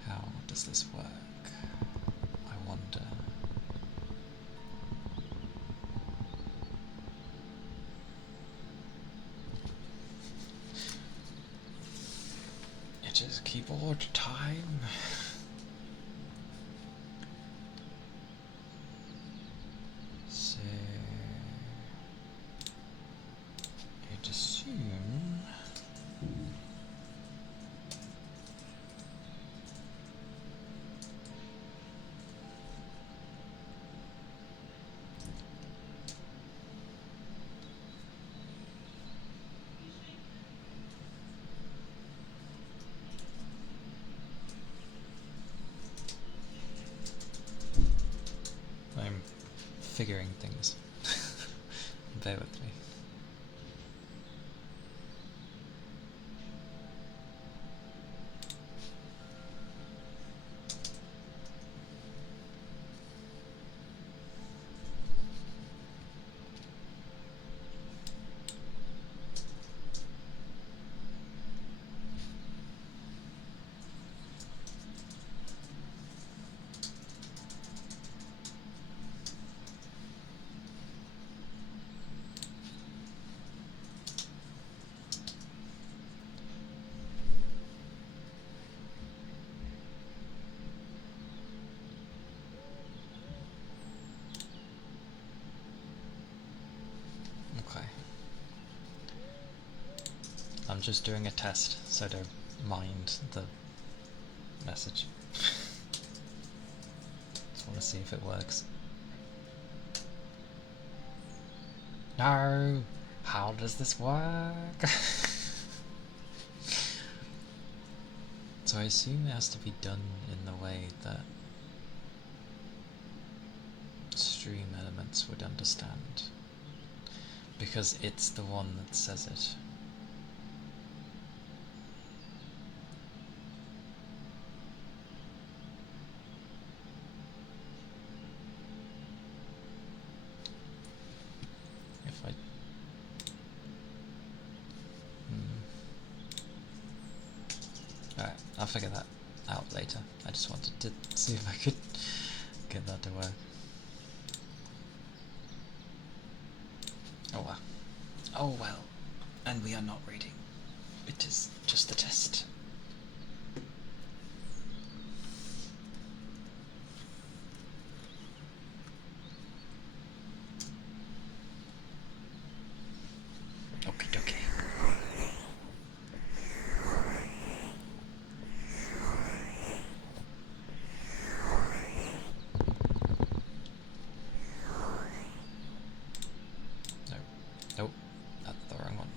How does this work? I wonder. It is keyboard time. So I'd assume I'm figuring things. Bear with me. Okay. I'm just doing a test, so don't mind the message. Just want to see if it works. No! How does this work? So I assume it has to be done in the way that Stream Elements would understand, because it's the one that says it. If I... Alright, I'll figure that out later. I just wanted to see if I could get that to work. Oh well. Oh well. And we are not reading. It is just a test. Okie dokie. No. Nope. That's the wrong one.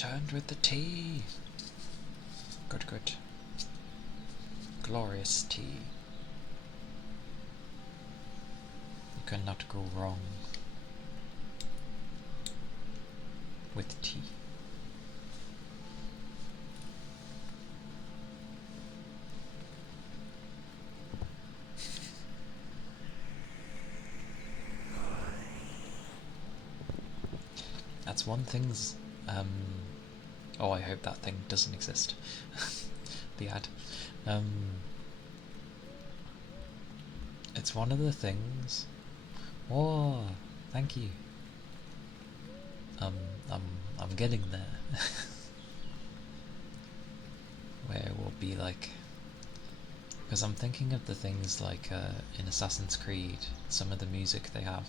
returned with the tea. Good, good. Glorious tea. You cannot go wrong with tea. That's one thing's, oh, I hope that thing doesn't exist. The ad. It's one of the things. Oh, thank you. I'm getting there. Where it will be like, because I'm thinking of the things like in Assassin's Creed, some of the music they have,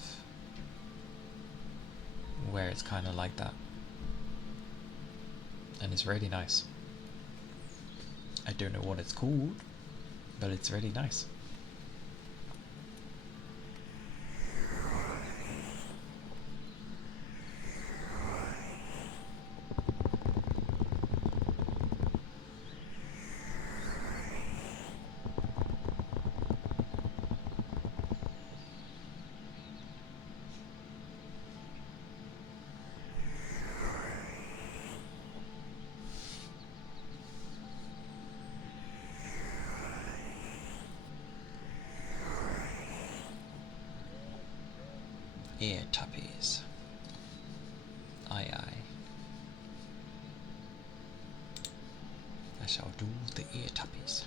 where it's kind of like that, and it's really nice. I don't know what it's called, but it's really nice. Ear tappies. Aye aye. I shall do the ear tappies.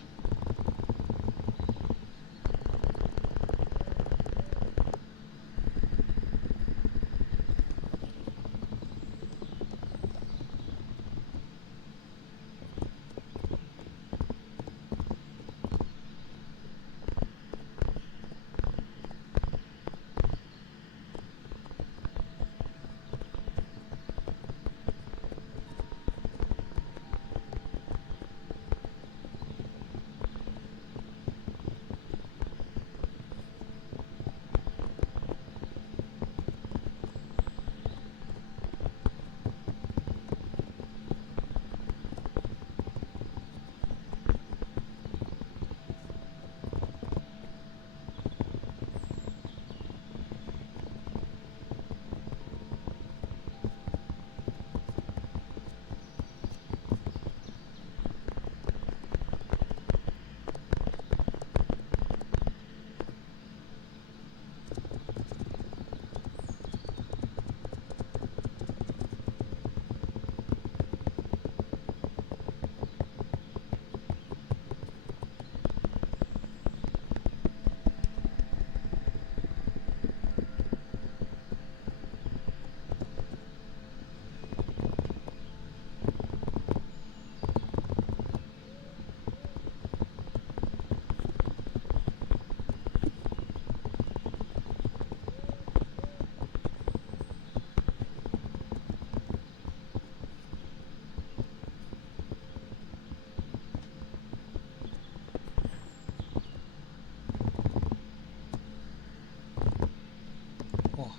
Oh.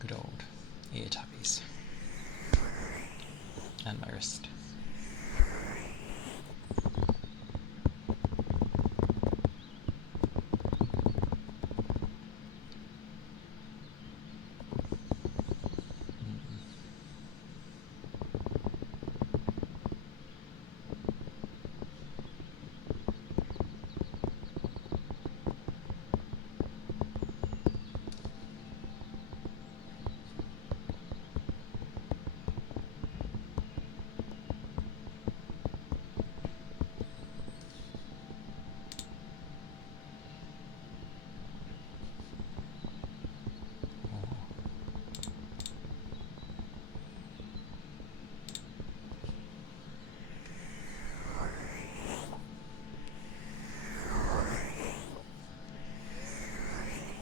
Good old ear tappies. And my wrist.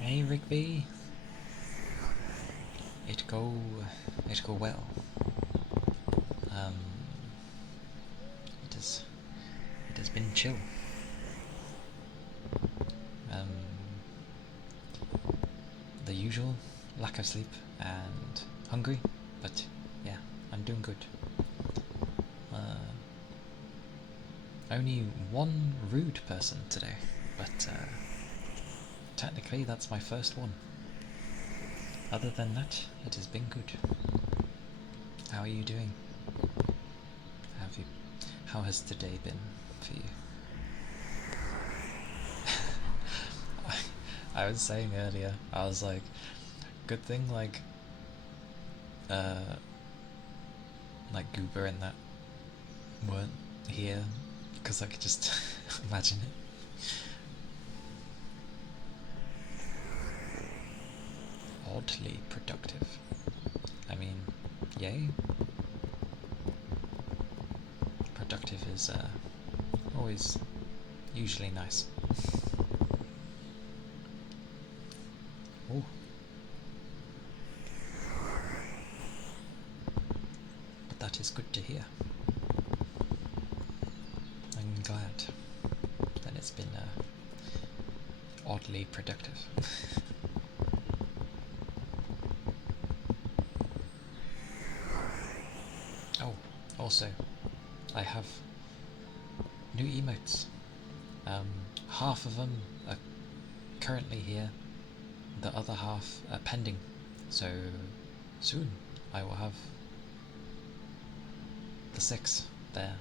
Hey Rigby, it go well. It has been chill. The usual, lack of sleep and hungry, but yeah, I'm doing good. Only one rude person today, but technically that's my first one. Other than that, it has been good. How are you doing? How has today been for you? I was saying earlier, I was like, good thing like Goober and that weren't here, because I could just imagine it. Oddly productive. I mean, yay. Productive is always usually nice. Oh. But that is good to hear. I'm glad that it's been oddly productive. Oh, also, I have new emotes. Half of them are currently here, the other half are pending, so soon I will have the 6 there.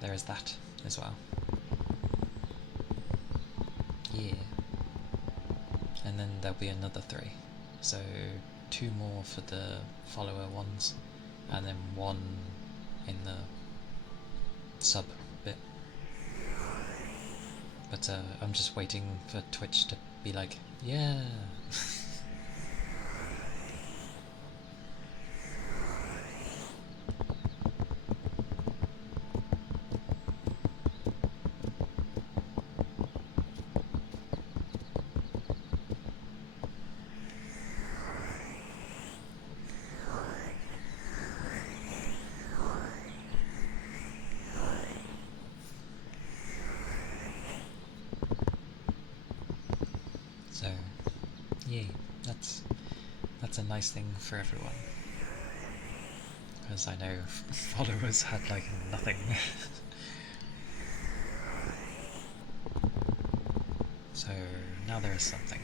There is that as well. Yeah. And then there'll be another 3. So 2 more for the follower ones, and then 1 in the sub bit. But I'm just waiting for Twitch to be like, yeah. So, yeah, that's a nice thing for everyone. Because I know followers had like nothing. So now there is something.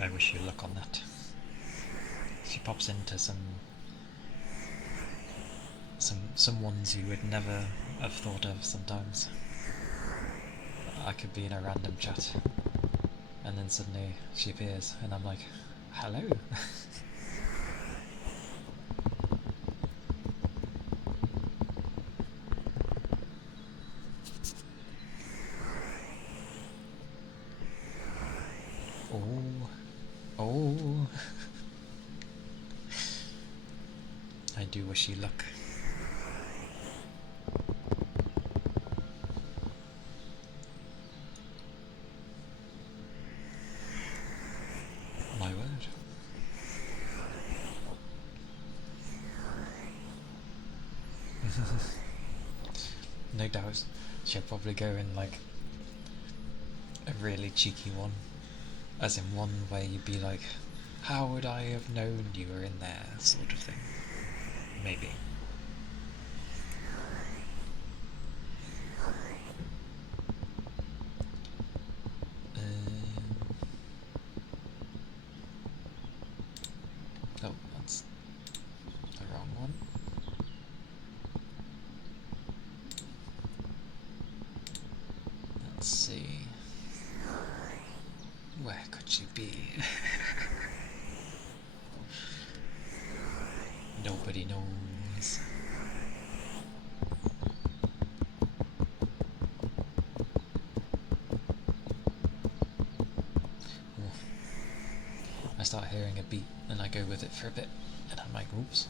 I wish you luck on that. She pops into some ones you would never have thought of sometimes. I could be in a random chat, and then suddenly she appears, and I'm like, hello. Oh. I do wish you luck. My word. No doubt she'll probably go in like a really cheeky one. As in one where you'd be like, how would I have known you were in there, sort of thing. Maybe. Oh, that's the wrong one. Let's see. Where could she be? Nobody knows. Ooh. I start hearing a beat and I go with it for a bit and I'm like, oops.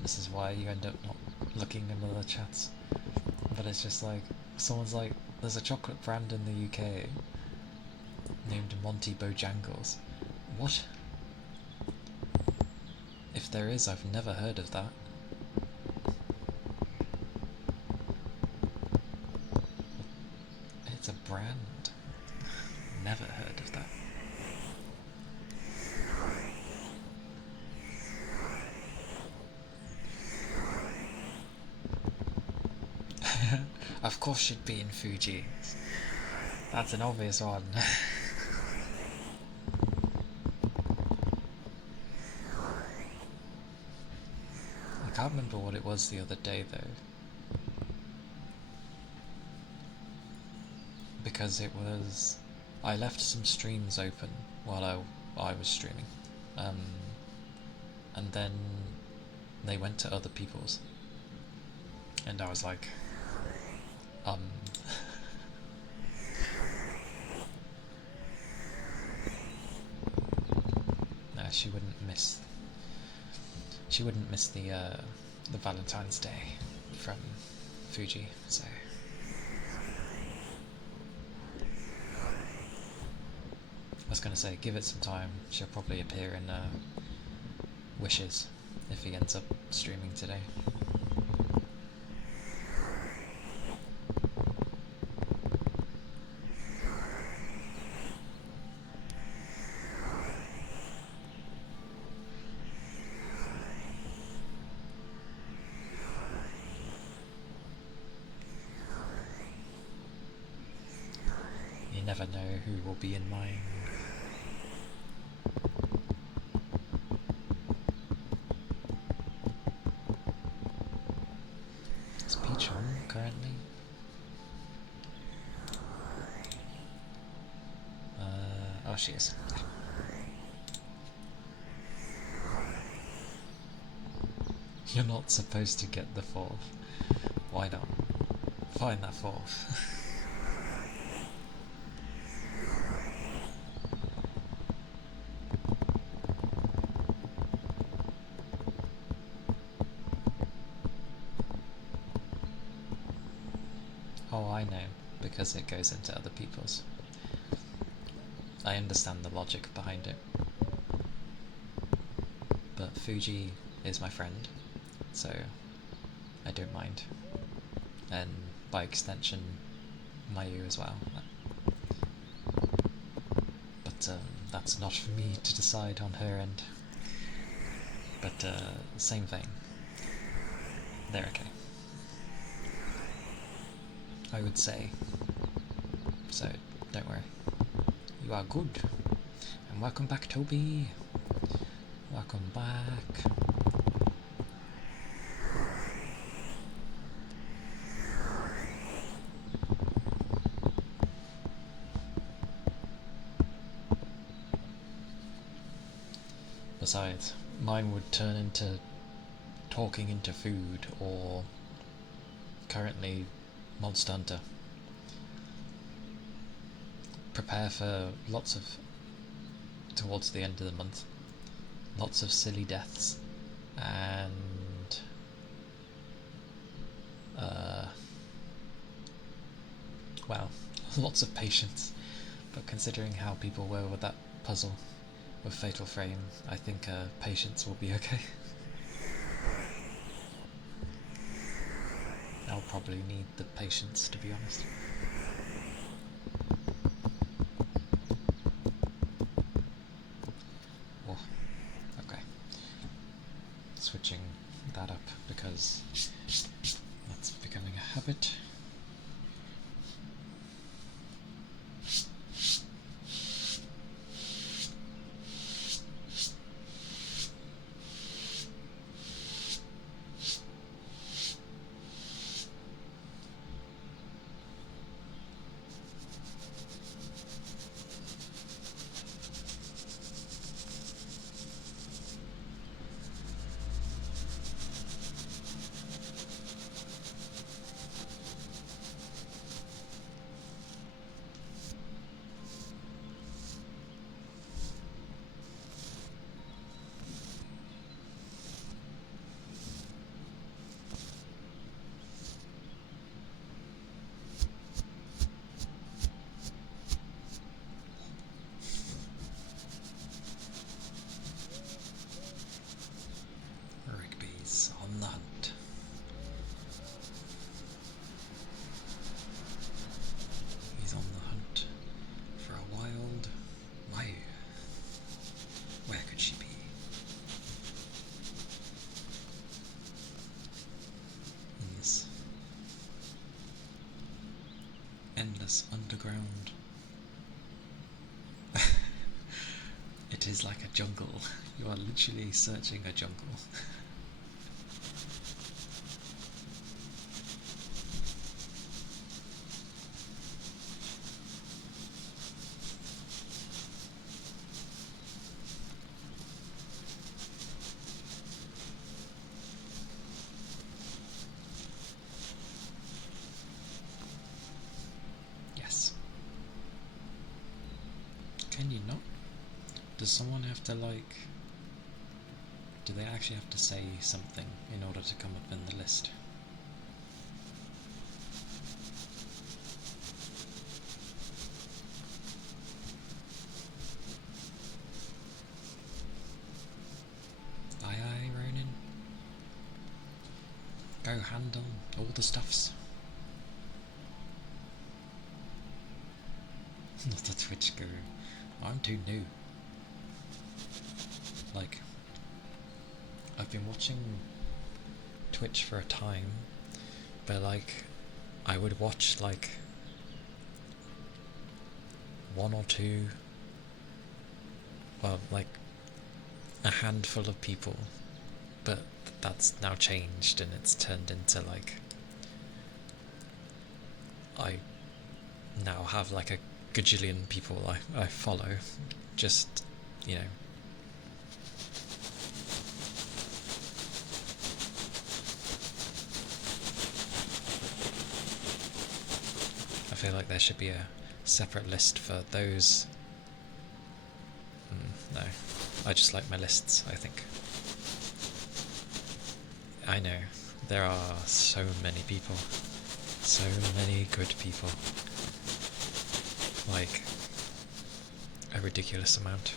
This is why you end up not looking in other chats. But it's just like, someone's like, there's a chocolate brand in the UK named Monty Bojangles. What? If there is, I've never heard of that. It's a brand. Never heard of that. Of course she'd be in Fuji. That's an obvious one. I can't remember what it was the other day though. Because it was... I left some streams open while I was streaming. And then they went to other people's. And I was like... No, she wouldn't miss... She wouldn't miss the Valentine's Day from Fuji, so... I was going to say, give it some time. She'll probably appear in Wishes if he ends up streaming today. You never know who will be in mine. Is Peach on currently? Oh, she is. You're not supposed to get the fourth. Why not? Find that fourth. Oh, I know, because it goes into other people's. I understand the logic behind it. But Fuji is my friend, so I don't mind. And by extension, Mayu as well. But that's not for me to decide on her end. But same thing. They're okay, I would say. So don't worry. You are good. And welcome back, Toby. Welcome back. Besides, mine would turn into talking into food or currently Monster Hunter. Prepare for lots of, towards the end of the month, lots of silly deaths and well, lots of patience. But considering how people were with that puzzle with Fatal Frame, I think patience will be okay. I'll probably need the patience, to be honest. Oh, okay. Switching that up because that's becoming a habit. endless underground. It is like a jungle. You are literally searching a jungle. Yes. Can you not? Does someone have to, like... Do they actually have to say something in order to come up in the list? Aye aye, Ronin. Go handle all the stuffs. Not a Twitch guru. I'm too new. Like, I've been watching Twitch for a time, but like, I would watch like one or two, well, like a handful of people, but that's now changed and it's turned into like, I now have like a gajillion people I follow, just, you know. I feel like there should be a separate list for those. No, I just like my lists, I think. I know, there are so many people. So many good people. Like, a ridiculous amount.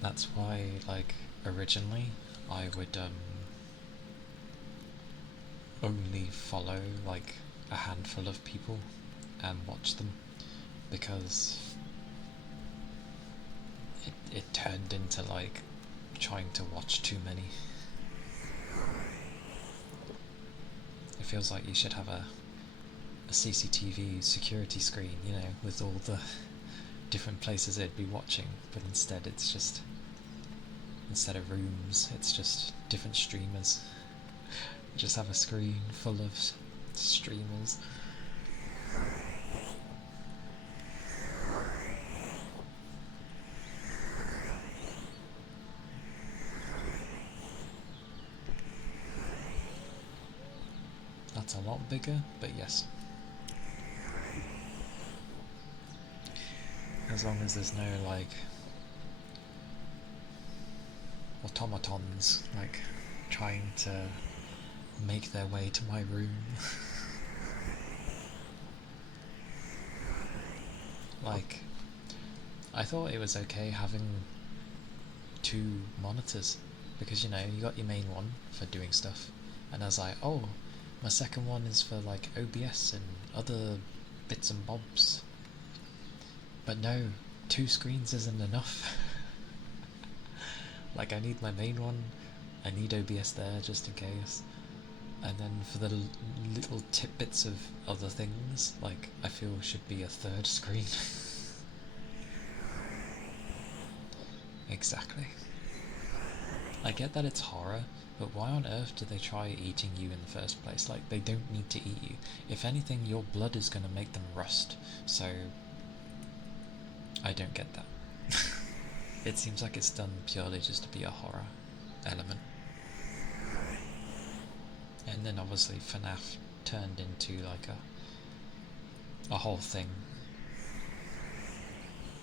That's why, like, originally I would only follow like a handful of people and watch them, because it turned into like trying to watch too many. It feels like you should have a CCTV security screen, you know, with all the different places it'd be watching, but instead it's just, instead of rooms, it's just different streamers. You just have a screen full of streamers. That's a lot bigger, but yes. As long as there's no, like, automatons, like, trying to make their way to my room. Like, I thought it was okay having 2 monitors, because, you know, you got your main one for doing stuff, and I was like, oh, my second one is for, like, OBS and other bits and bobs. But no, 2 screens isn't enough. Like, I need my main one, I need OBS there just in case, and then for the little tidbits of other things, like, I feel should be a 3rd screen. Exactly. I get that it's horror, but why on earth do they try eating you in the first place? Like, they don't need to eat you. If anything, your blood is going to make them rust, so I don't get that. It seems like it's done purely just to be a horror element. And then obviously FNAF turned into like a whole thing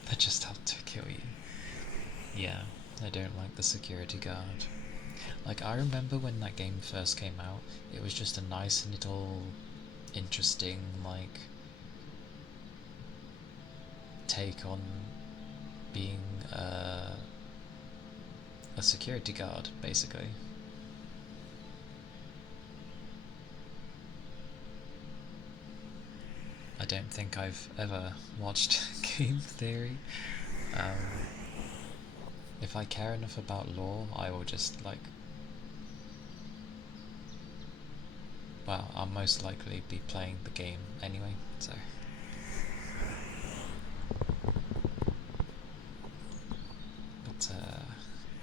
that just helped to kill you. Yeah, I don't like the security guard. Like, I remember when that game first came out, it was just a nice little interesting, like, take on being a security guard, basically. I don't think I've ever watched game theory. Um, if I care enough about lore, I will just like. Well, I'll most likely be playing the game anyway, so. But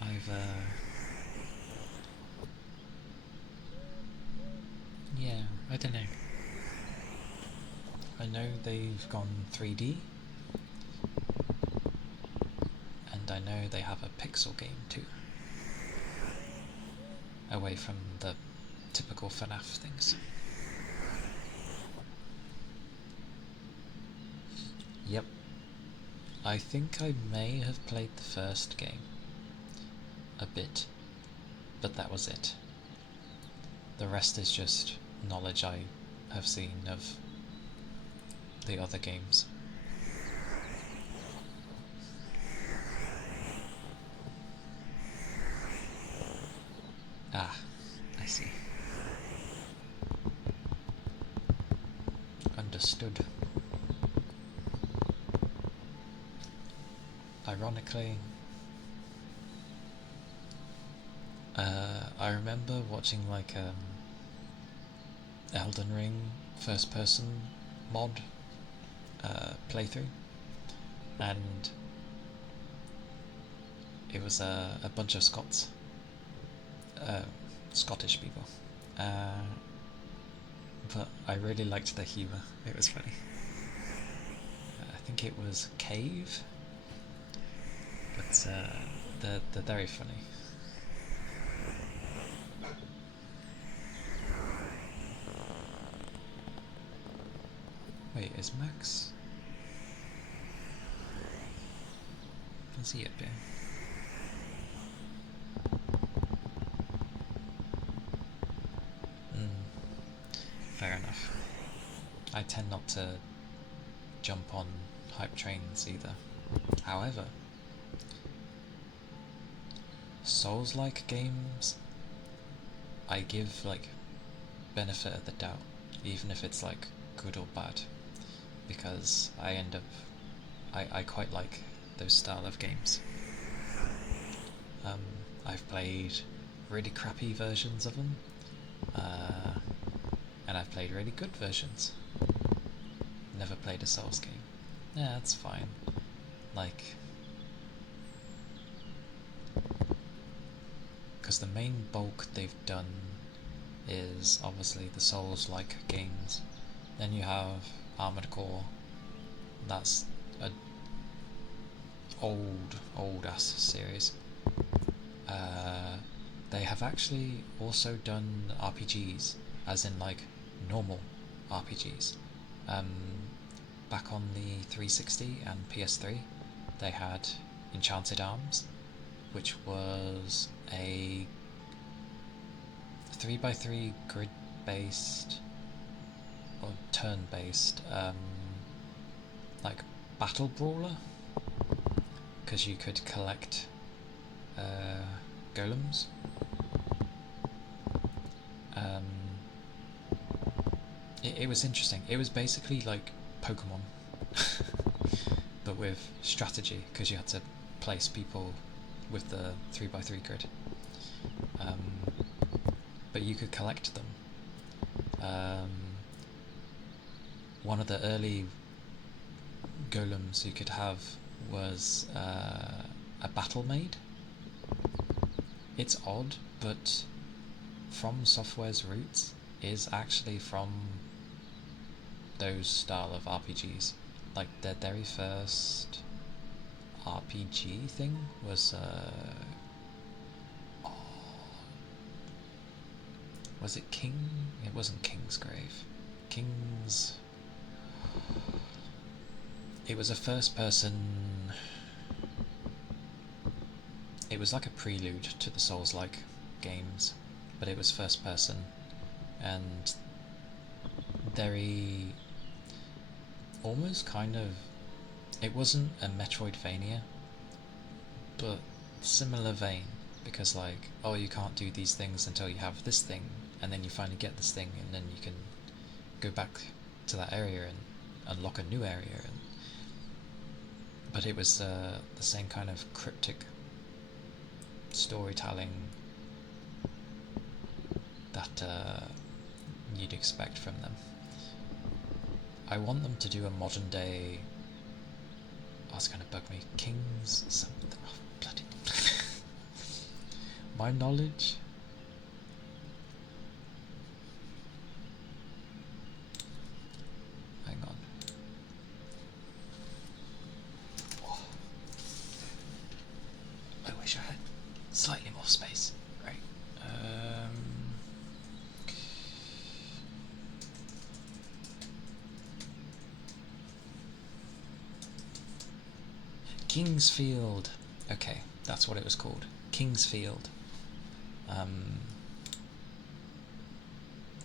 I've yeah, I don't know. I know they've gone 3D, and I know they have a pixel game too, away from the typical FNAF things. Yep. I think I may have played the first game a bit, but that was it. The rest is just knowledge I have seen of the other games. Ah, I see. Understood. Ironically, I remember watching like Elden Ring first person mod playthrough, and it was a bunch of uh, Scottish people, but I really liked the humour. It was funny. I think it was Cave, but they're very funny. Wait, is Max? Is he up here? Fair enough. I tend not to jump on hype trains either. However, Souls-like games, I give like benefit of the doubt, even if it's like good or bad, because I quite like those style of games. Um, I've played really crappy versions of them, uh, and I've played really good versions. Never played a Souls game. Yeah, that's fine. Like, because the main bulk they've done is obviously the Souls-like games. Then you have Armored Core. That's a old ass series. They have actually also done RPGs, as in like normal RPGs. Um, Back on the 360 and PS3, they had Enchanted Arms, which was a 3x3 grid based or turn based like battle brawler, because you could collect golems. Um, it was interesting. It was basically like Pokemon, but with strategy, because you had to place people with the 3x3 grid. But you could collect them. One of the early golems you could have was a battle maid. It's odd, but From Software's roots is actually from those style of RPGs. Like their very first RPG thing was was it King? It wasn't Kingsgrave. King's. It was a first person. It was like a prelude to the Souls-like games, but it was first person and very almost kind of. It wasn't a Metroidvania, but similar vein, because like, oh, you can't do these things until you have this thing, and then you finally get this thing, and then you can go back to that area and unlock a new area, but it was the same kind of cryptic storytelling that you'd expect from them. I want them to do a modern day. Oh, it's gonna bug me. Kings something. Oh, bloody. My knowledge. Hang on. Oh. I wish I had slightly more space. Right. Kingsfield. Okay, that's what it was called. Kingsfield.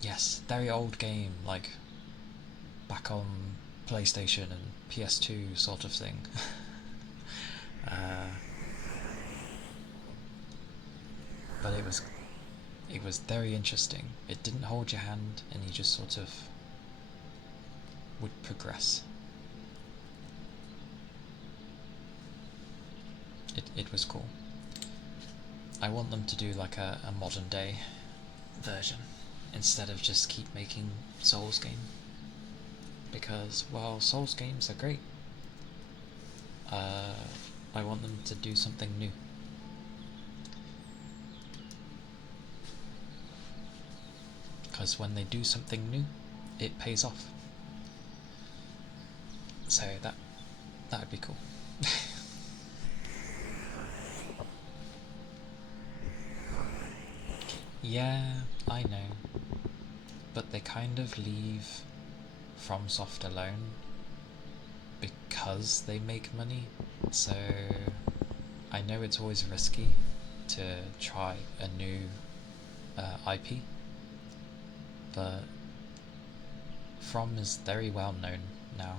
Yes, very old game, like back on PlayStation and PS2 sort of thing. But it was very interesting. It didn't hold your hand, and you just sort of would progress. It was cool. I want them to do like a modern day version instead of just keep making Souls game, because while Souls games are great, I want them to do something new. Because when they do something new, it pays off. So that would be cool. Yeah, I know, but they kind of leave FromSoft alone because they make money. So I know it's always risky to try a new IP, but From is very well known now,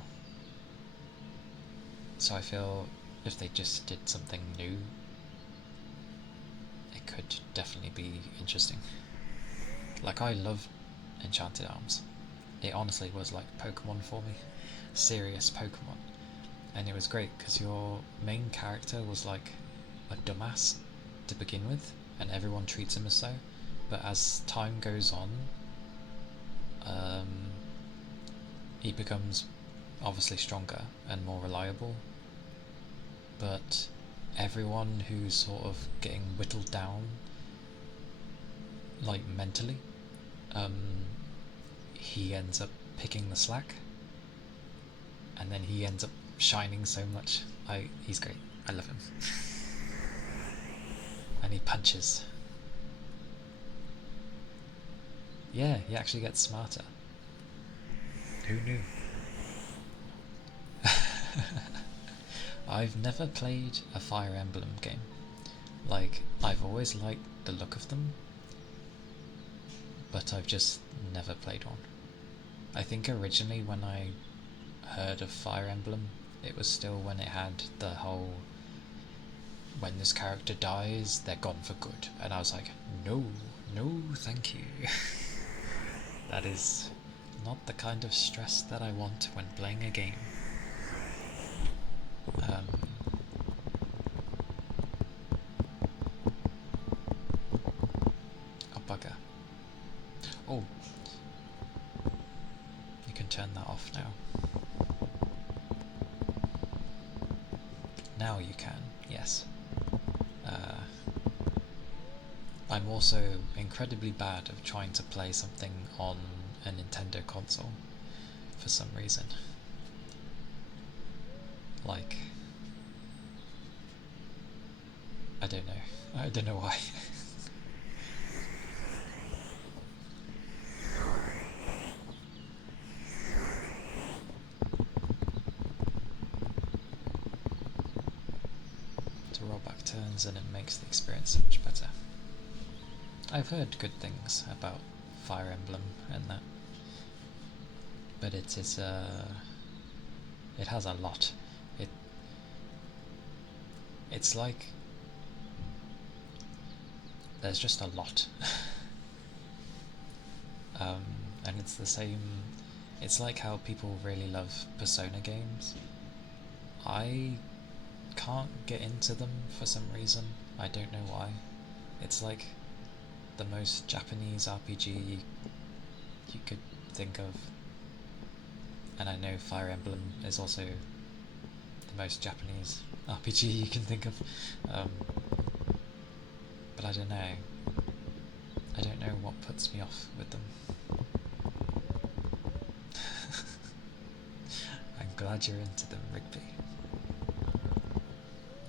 so I feel if they just did something new, it could definitely be interesting. Like, I love Enchanted Arms. It honestly was like Pokemon for me, serious Pokemon, and it was great because your main character was like a dumbass to begin with, and everyone treats him as so. But as time goes on, he becomes obviously stronger and more reliable. But everyone who's sort of getting whittled down, like mentally, he ends up picking the slack, and then he ends up shining so much. He's great. I love him. And he punches. Yeah, he actually gets smarter. Who knew? I've never played a Fire Emblem game. Like, I've always liked the look of them, but I've just never played one. I think originally when I heard of Fire Emblem, it was still when it had the whole, when this character dies, they're gone for good. And I was like, no, no, thank you. That is not the kind of stress that I want when playing a game. Oh, bugger. Oh, you can turn that off now. Now you can, yes. I'm also incredibly bad at trying to play something on a Nintendo console for some reason. Like, I don't know. I don't know why. To roll back turns and it makes the experience so much better. I've heard good things about Fire Emblem and that, but it has a lot. It's like there's just a lot. And it's the same It's like how people really love Persona games. I can't get into them for some reason. I don't know why. It's like the most Japanese RPG you could think of. And I know Fire Emblem is also the most Japanese RPG you can think of. But I don't know. I don't know what puts me off with them. I'm glad you're into them, Rigby.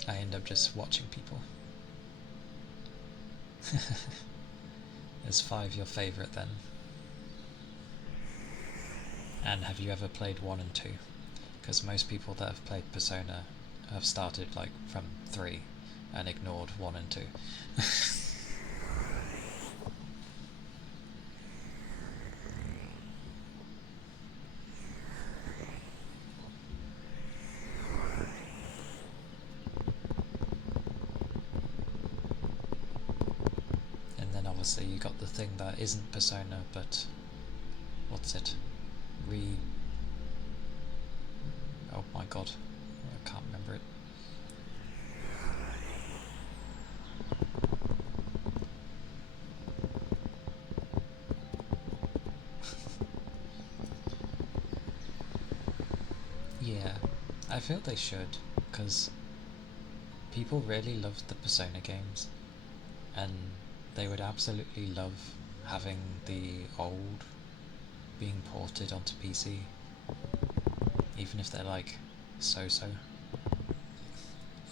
I end up just watching people. Is 5 your favourite then? And have you ever played 1 and 2? Because most people that have played Persona have started like from 3 and ignored 1 and 2. And then obviously you got the thing that isn't Persona, but what's it? Oh my god, I can't remember it. Yeah, I feel they should, because people really loved the Persona games, and they would absolutely love having the old being ported onto PC, even if they're like so-so.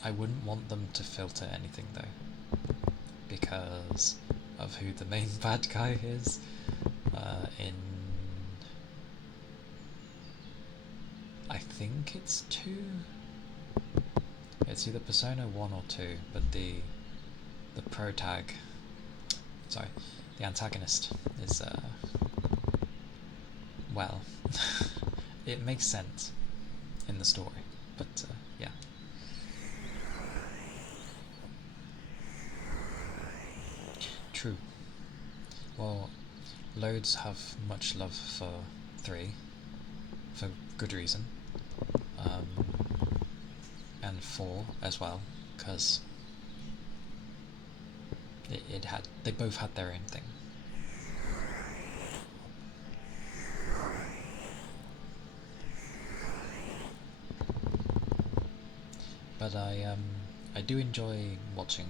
I wouldn't want them to filter anything though, because of who the main bad guy is. In I think it's 2. It's either Persona 1 or 2, but the antagonist is well, it makes sense in the story, but yeah. True. Well, loads have much love for 3, for good reason, and 4 as well, because they both had their own thing. But I do enjoy watching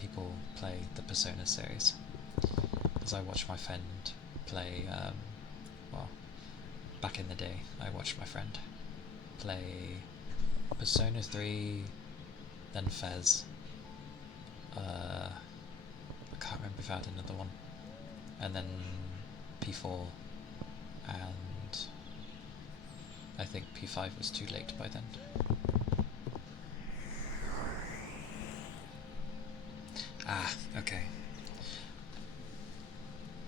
people play the Persona series, because I watched my friend play, well, back in the day, I watched my friend play Persona 3, then Fez, I can't remember if I had another one, and then P4, and I think P5 was too late by then. Ah, okay.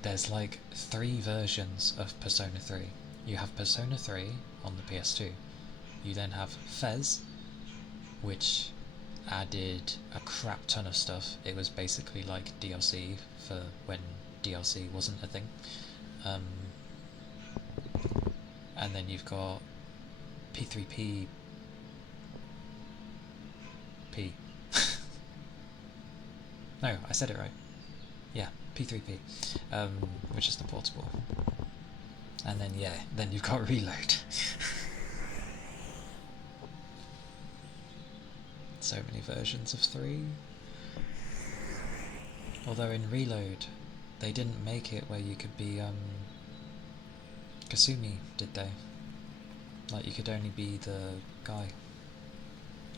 There's like 3 versions of Persona 3. You have Persona 3 on the PS2. You then have Fez, which added a crap ton of stuff. It was basically like DLC for when DLC wasn't a thing. And then you've got P3P P. No, I said it right. Yeah, P3P, which is the portable. And then then you've got Reload. So many versions of 3. Although in Reload, they didn't make it where you could be Kasumi, did they? Like you could only be the guy.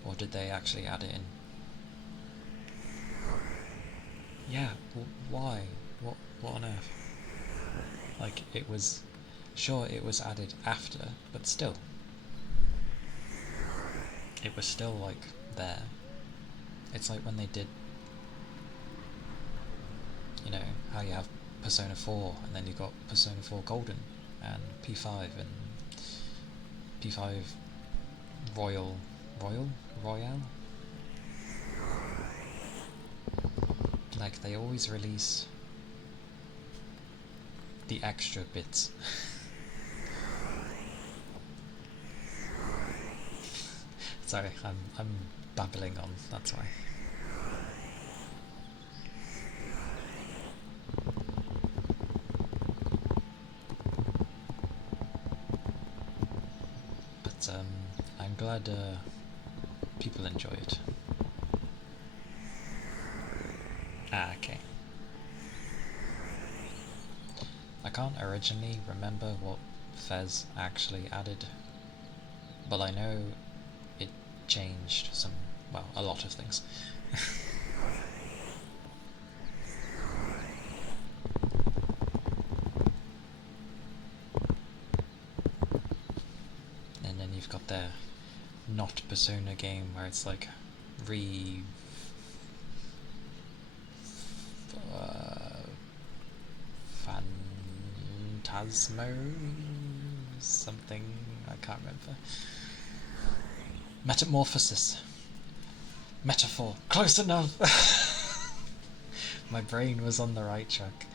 Or did they actually add it in? Yeah, why? What on earth? Like, it was... Sure, it was added after, but still. It was still, like, there. It's like when they did... You know, how you have Persona 4, and then you got Persona 4 Golden, and P5, and P5 Royale? Like, they always release the extra bits. Sorry, I'm babbling on, that's why. But I'm glad people enjoy it. Ah, okay. I can't originally remember what Fez actually added, but I know it changed some, well, a lot of things. And then you've got the not Persona game where it's like re Phantasmo something, I can't remember. Metamorphosis. Metaphor. Close enough! My brain was on the right track.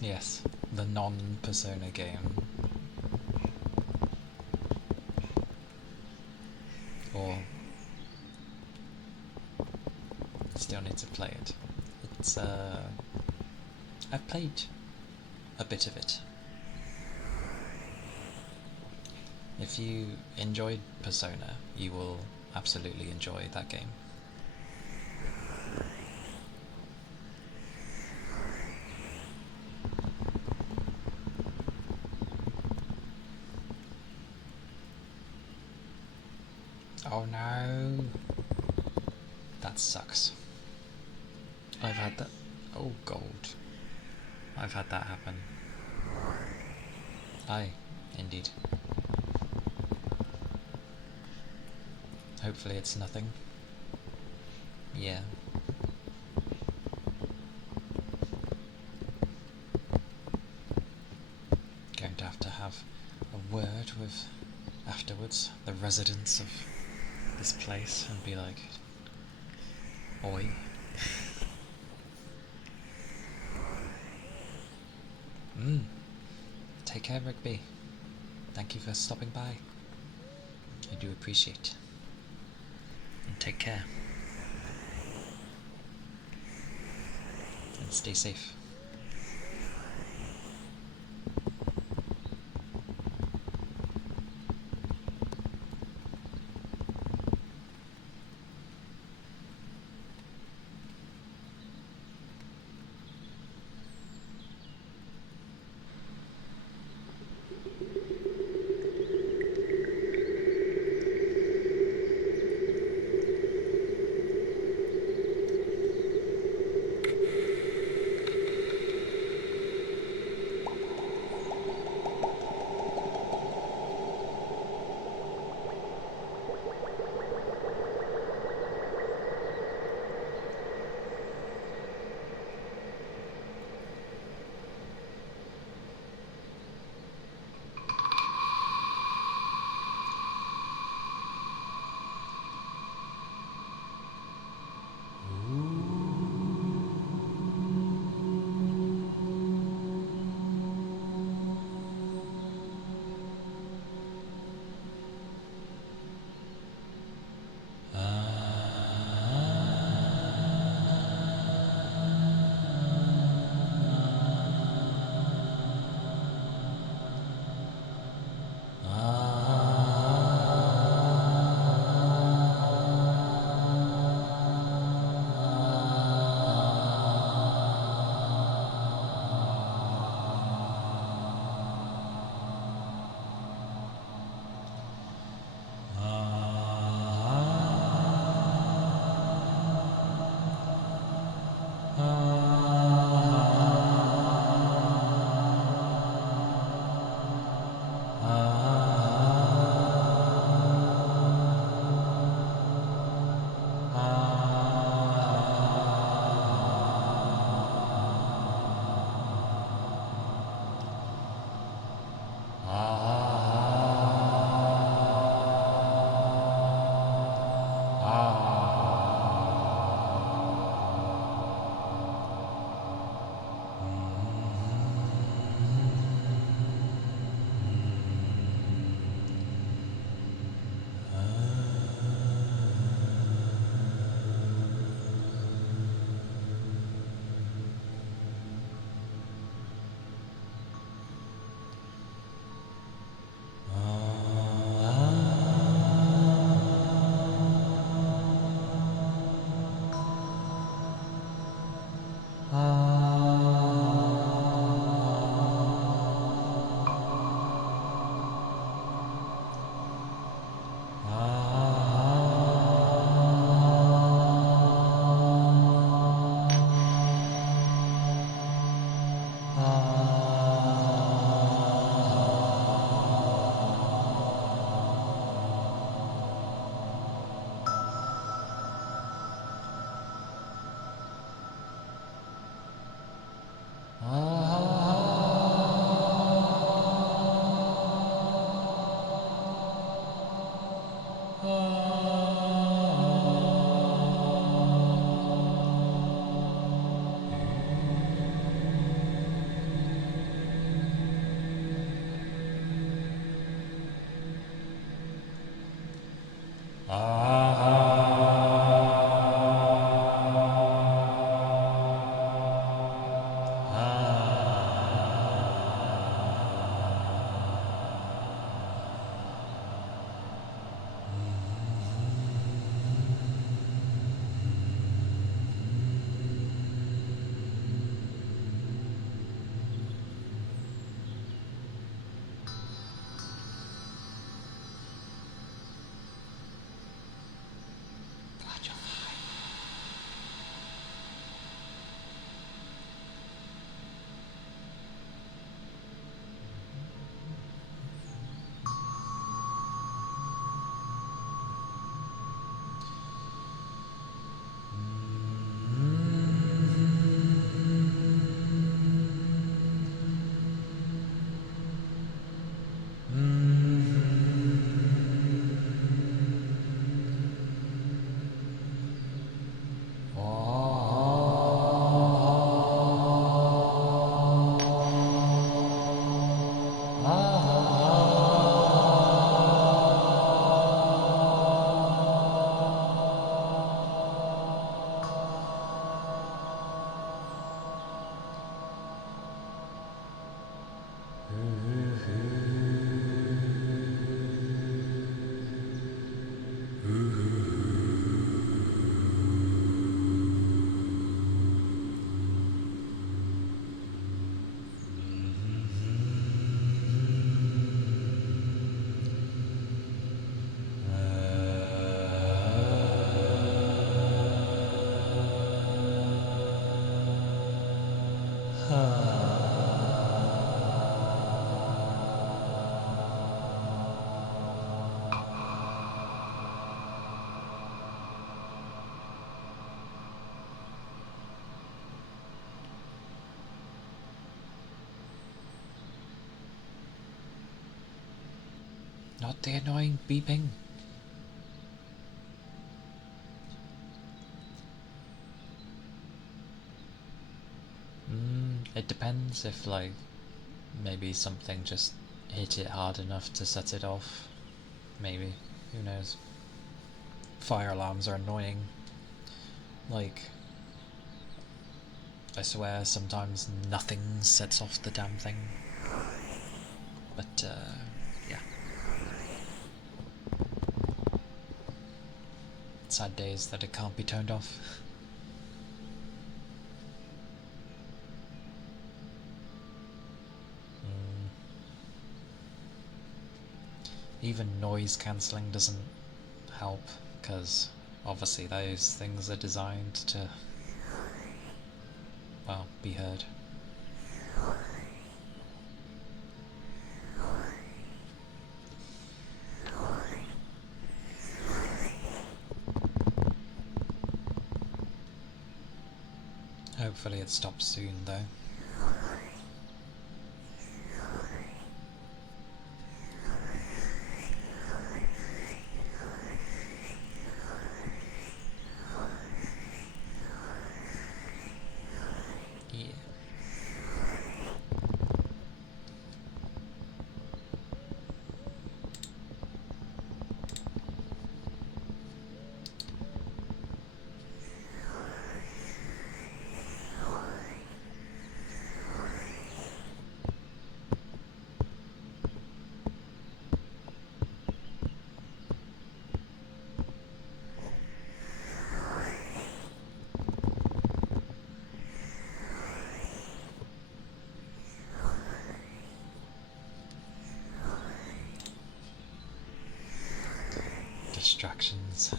Yes, the non-Persona game. Or still need to play it. It's I've played a bit of it. If you enjoyed Persona, you will absolutely enjoy that game. Oh no! That sucks. I've had that. Oh, gold. I've had that happen. Aye, indeed. Hopefully it's nothing. Yeah. Going to have a word with, afterwards, the residents of this place and be like, oi. Take care, Rigby. Thank you for stopping by. I do appreciate. And take care. And stay safe. Not the annoying beeping. It depends if, like, maybe something just hit it hard enough to set it off. Maybe. Who knows? Fire alarms are annoying. Like, I swear sometimes nothing sets off the damn thing. But, yeah. Sad days that it can't be turned off. Even noise cancelling doesn't help, because obviously those things are designed to, well, be heard. Hopefully it stops soon, though. Distractions.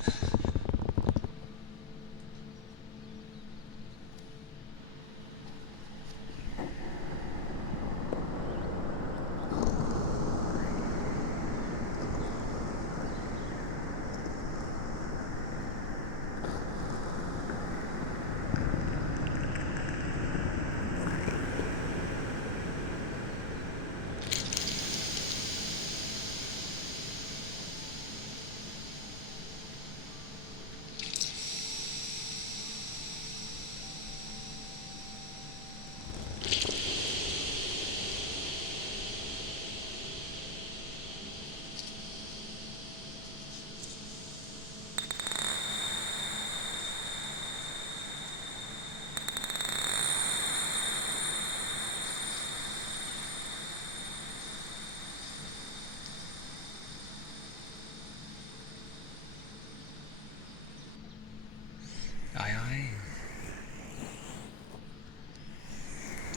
Aye aye.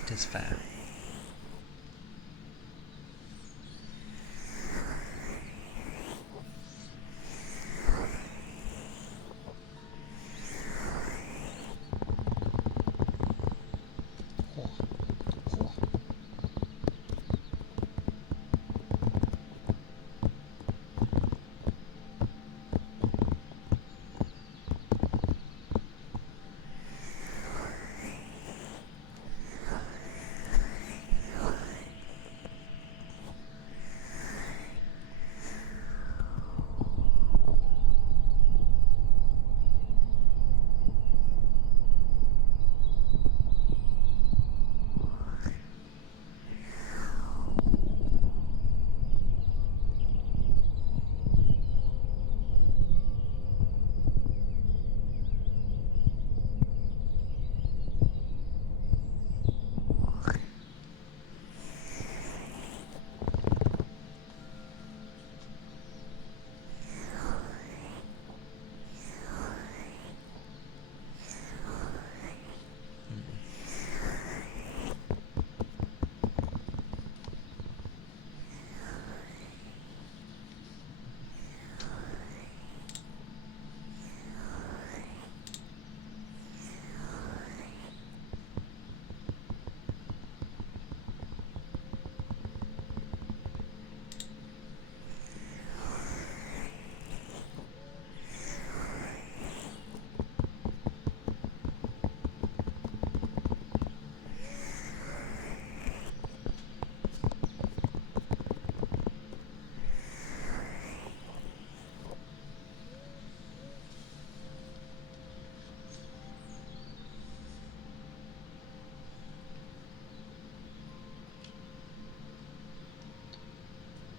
It is fair.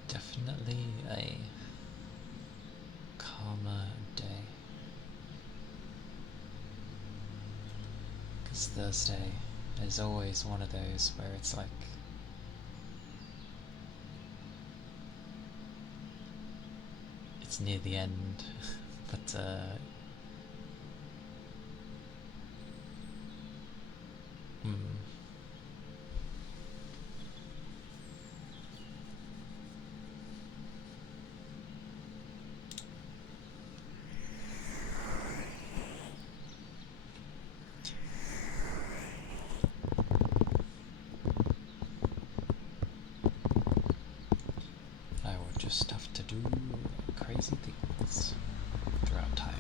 Definitely a calmer day. Because Thursday is always one of those where it's like it's near the end, but I will just have to do crazy things throughout time.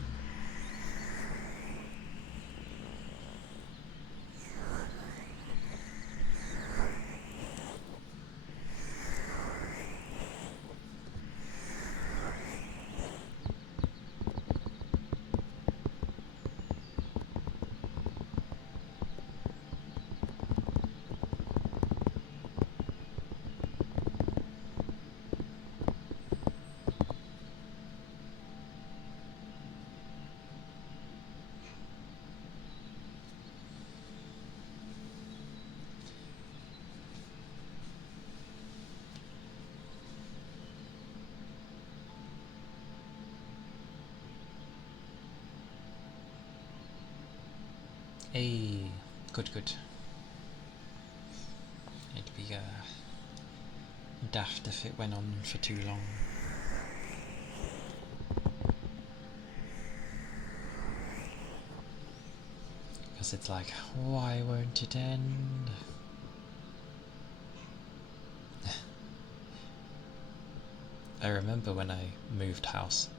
Hey, good. It'd be daft if it went on for too long. Because it's like, why won't it end? I remember when I moved house,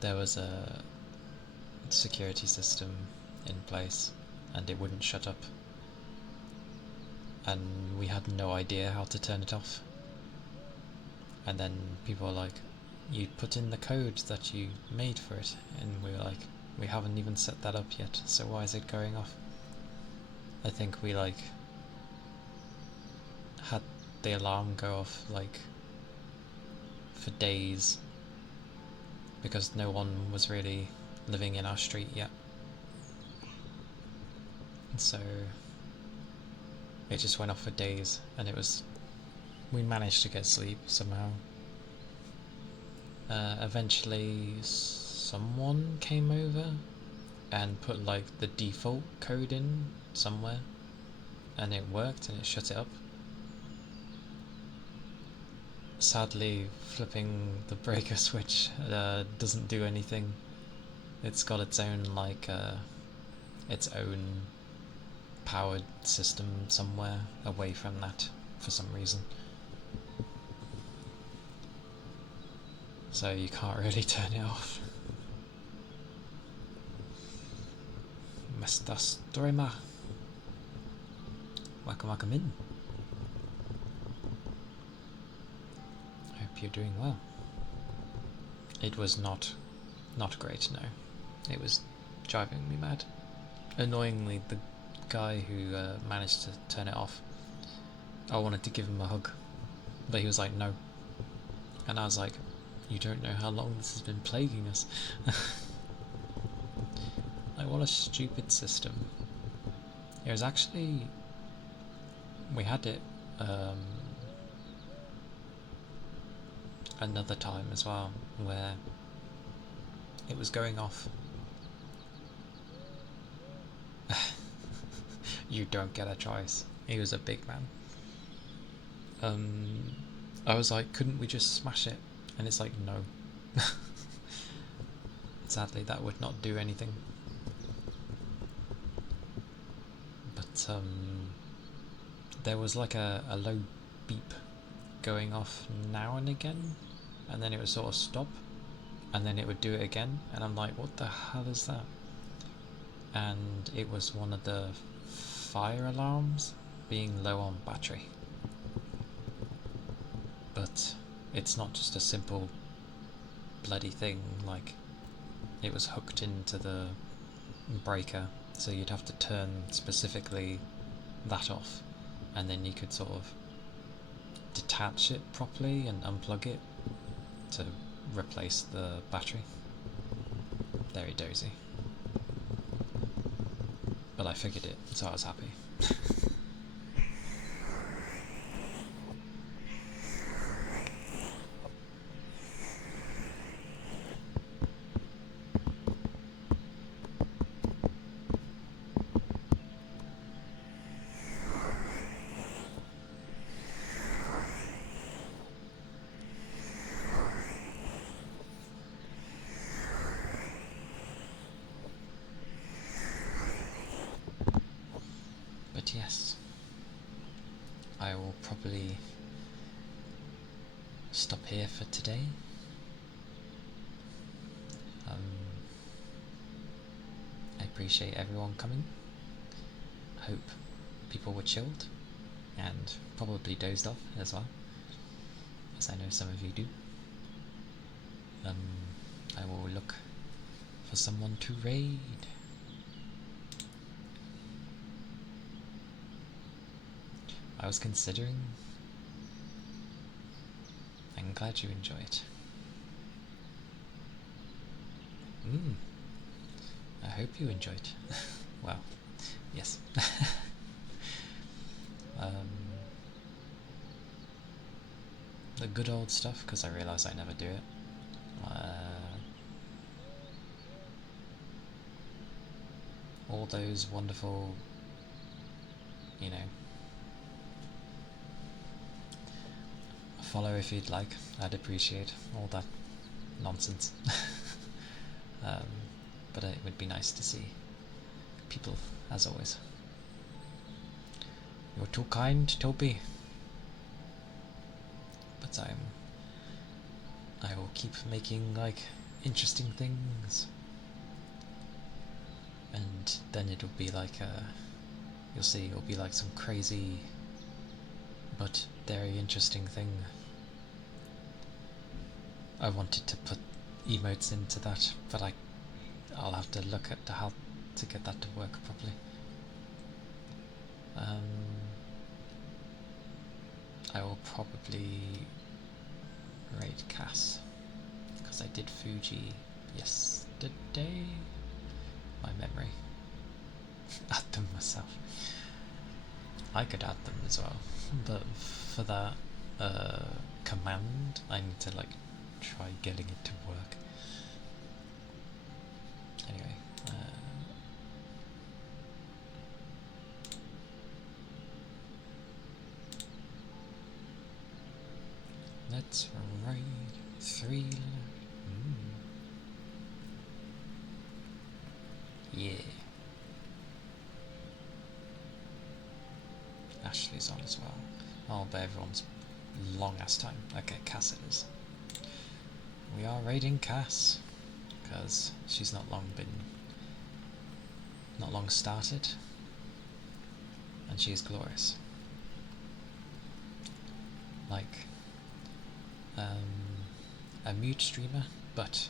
there was a security system in place and it wouldn't shut up, and we had no idea how to turn it off. And then people were like, you put in the code that you made for it, and we were like, we haven't even set that up yet, so why is it going off? I think we like had the alarm go off like for days because no one was really living in our street yet. And so it just went off for days, and we managed to get sleep somehow. Eventually someone came over and put like the default code in somewhere, and it worked and it shut it up. Sadly, flipping the breaker switch doesn't do anything. It's got its own its own powered system somewhere away from that for some reason. So you can't really turn it off. Mr. Streamer, welcome in. Hope you're doing well. It was not great, no. It was driving me mad. Annoyingly, the guy who managed to turn it off, I wanted to give him a hug, but he was like, no. And I was like, you don't know how long this has been plaguing us. Like, what a stupid system. It was actually, we had it another time as well, where it was going off. You don't get a choice. He was a big man. I was like, couldn't we just smash it? And it's like, no. Sadly, that would not do anything. But there was like a low beep going off now and again, and then it would sort of stop, and then it would do it again, and I'm like, what the hell is that? And it was one of the fire alarms being low on battery. But it's not just a simple bloody thing, like it was hooked into the breaker, so you'd have to turn specifically that off, and then you could sort of detach it properly and unplug it to replace the battery. Very dozy. But I figured it, so I was happy. But yes, I will probably stop here for today. I appreciate everyone coming. I hope people were chilled and probably dozed off as well, as I know some of you do. I will look for someone to raid. I was considering. I'm glad you enjoy it. I hope you enjoyed. Well, yes. The good old stuff, because I realise I never do it. All those wonderful, you know, follow if you'd like. I'd appreciate all that nonsense. But it would be nice to see people, as always. You're too kind, Toby. But I will keep making like interesting things, and then it'll be like you'll see, it'll be like some crazy but very interesting thing. I wanted to put emotes into that, but I'll have to look at how to get that to work properly. I will probably raid Cass, because I did Fuji yesterday. My memory. Add them myself. I could add them as well, but for that command I need to like try getting it to work. 3. Yeah. Ashley's on as well. Oh, but everyone's long ass time. Okay, Cass it is. We are raiding Cass because she's not long started, and she is glorious. Like a mute streamer, but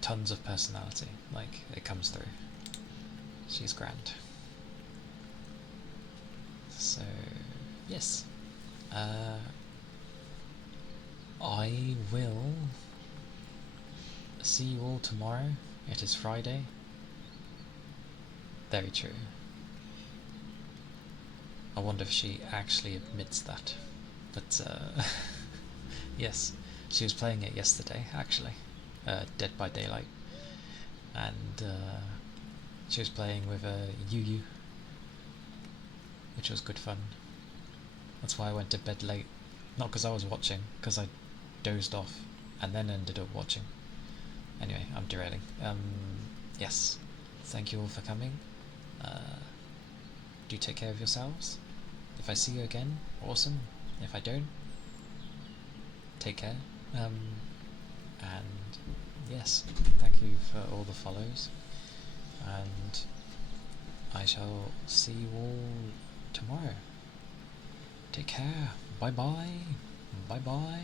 tons of personality. Like, it comes through. She's grand. So yes, I will see you all tomorrow. It is Friday. Very true. I wonder if she actually admits that. But yes, she was playing it yesterday, actually. Dead by Daylight. And she was playing with a Yu, which was good fun. That's why I went to bed late. Not because I was watching, because I dozed off and then ended up watching. Anyway, I'm derailing. Yes, thank you all for coming. Do take care of yourselves. If I see you again, awesome. If I don't, take care. And yes, thank you for all the follows. And I shall see you all tomorrow. Take care. Bye bye. Bye bye.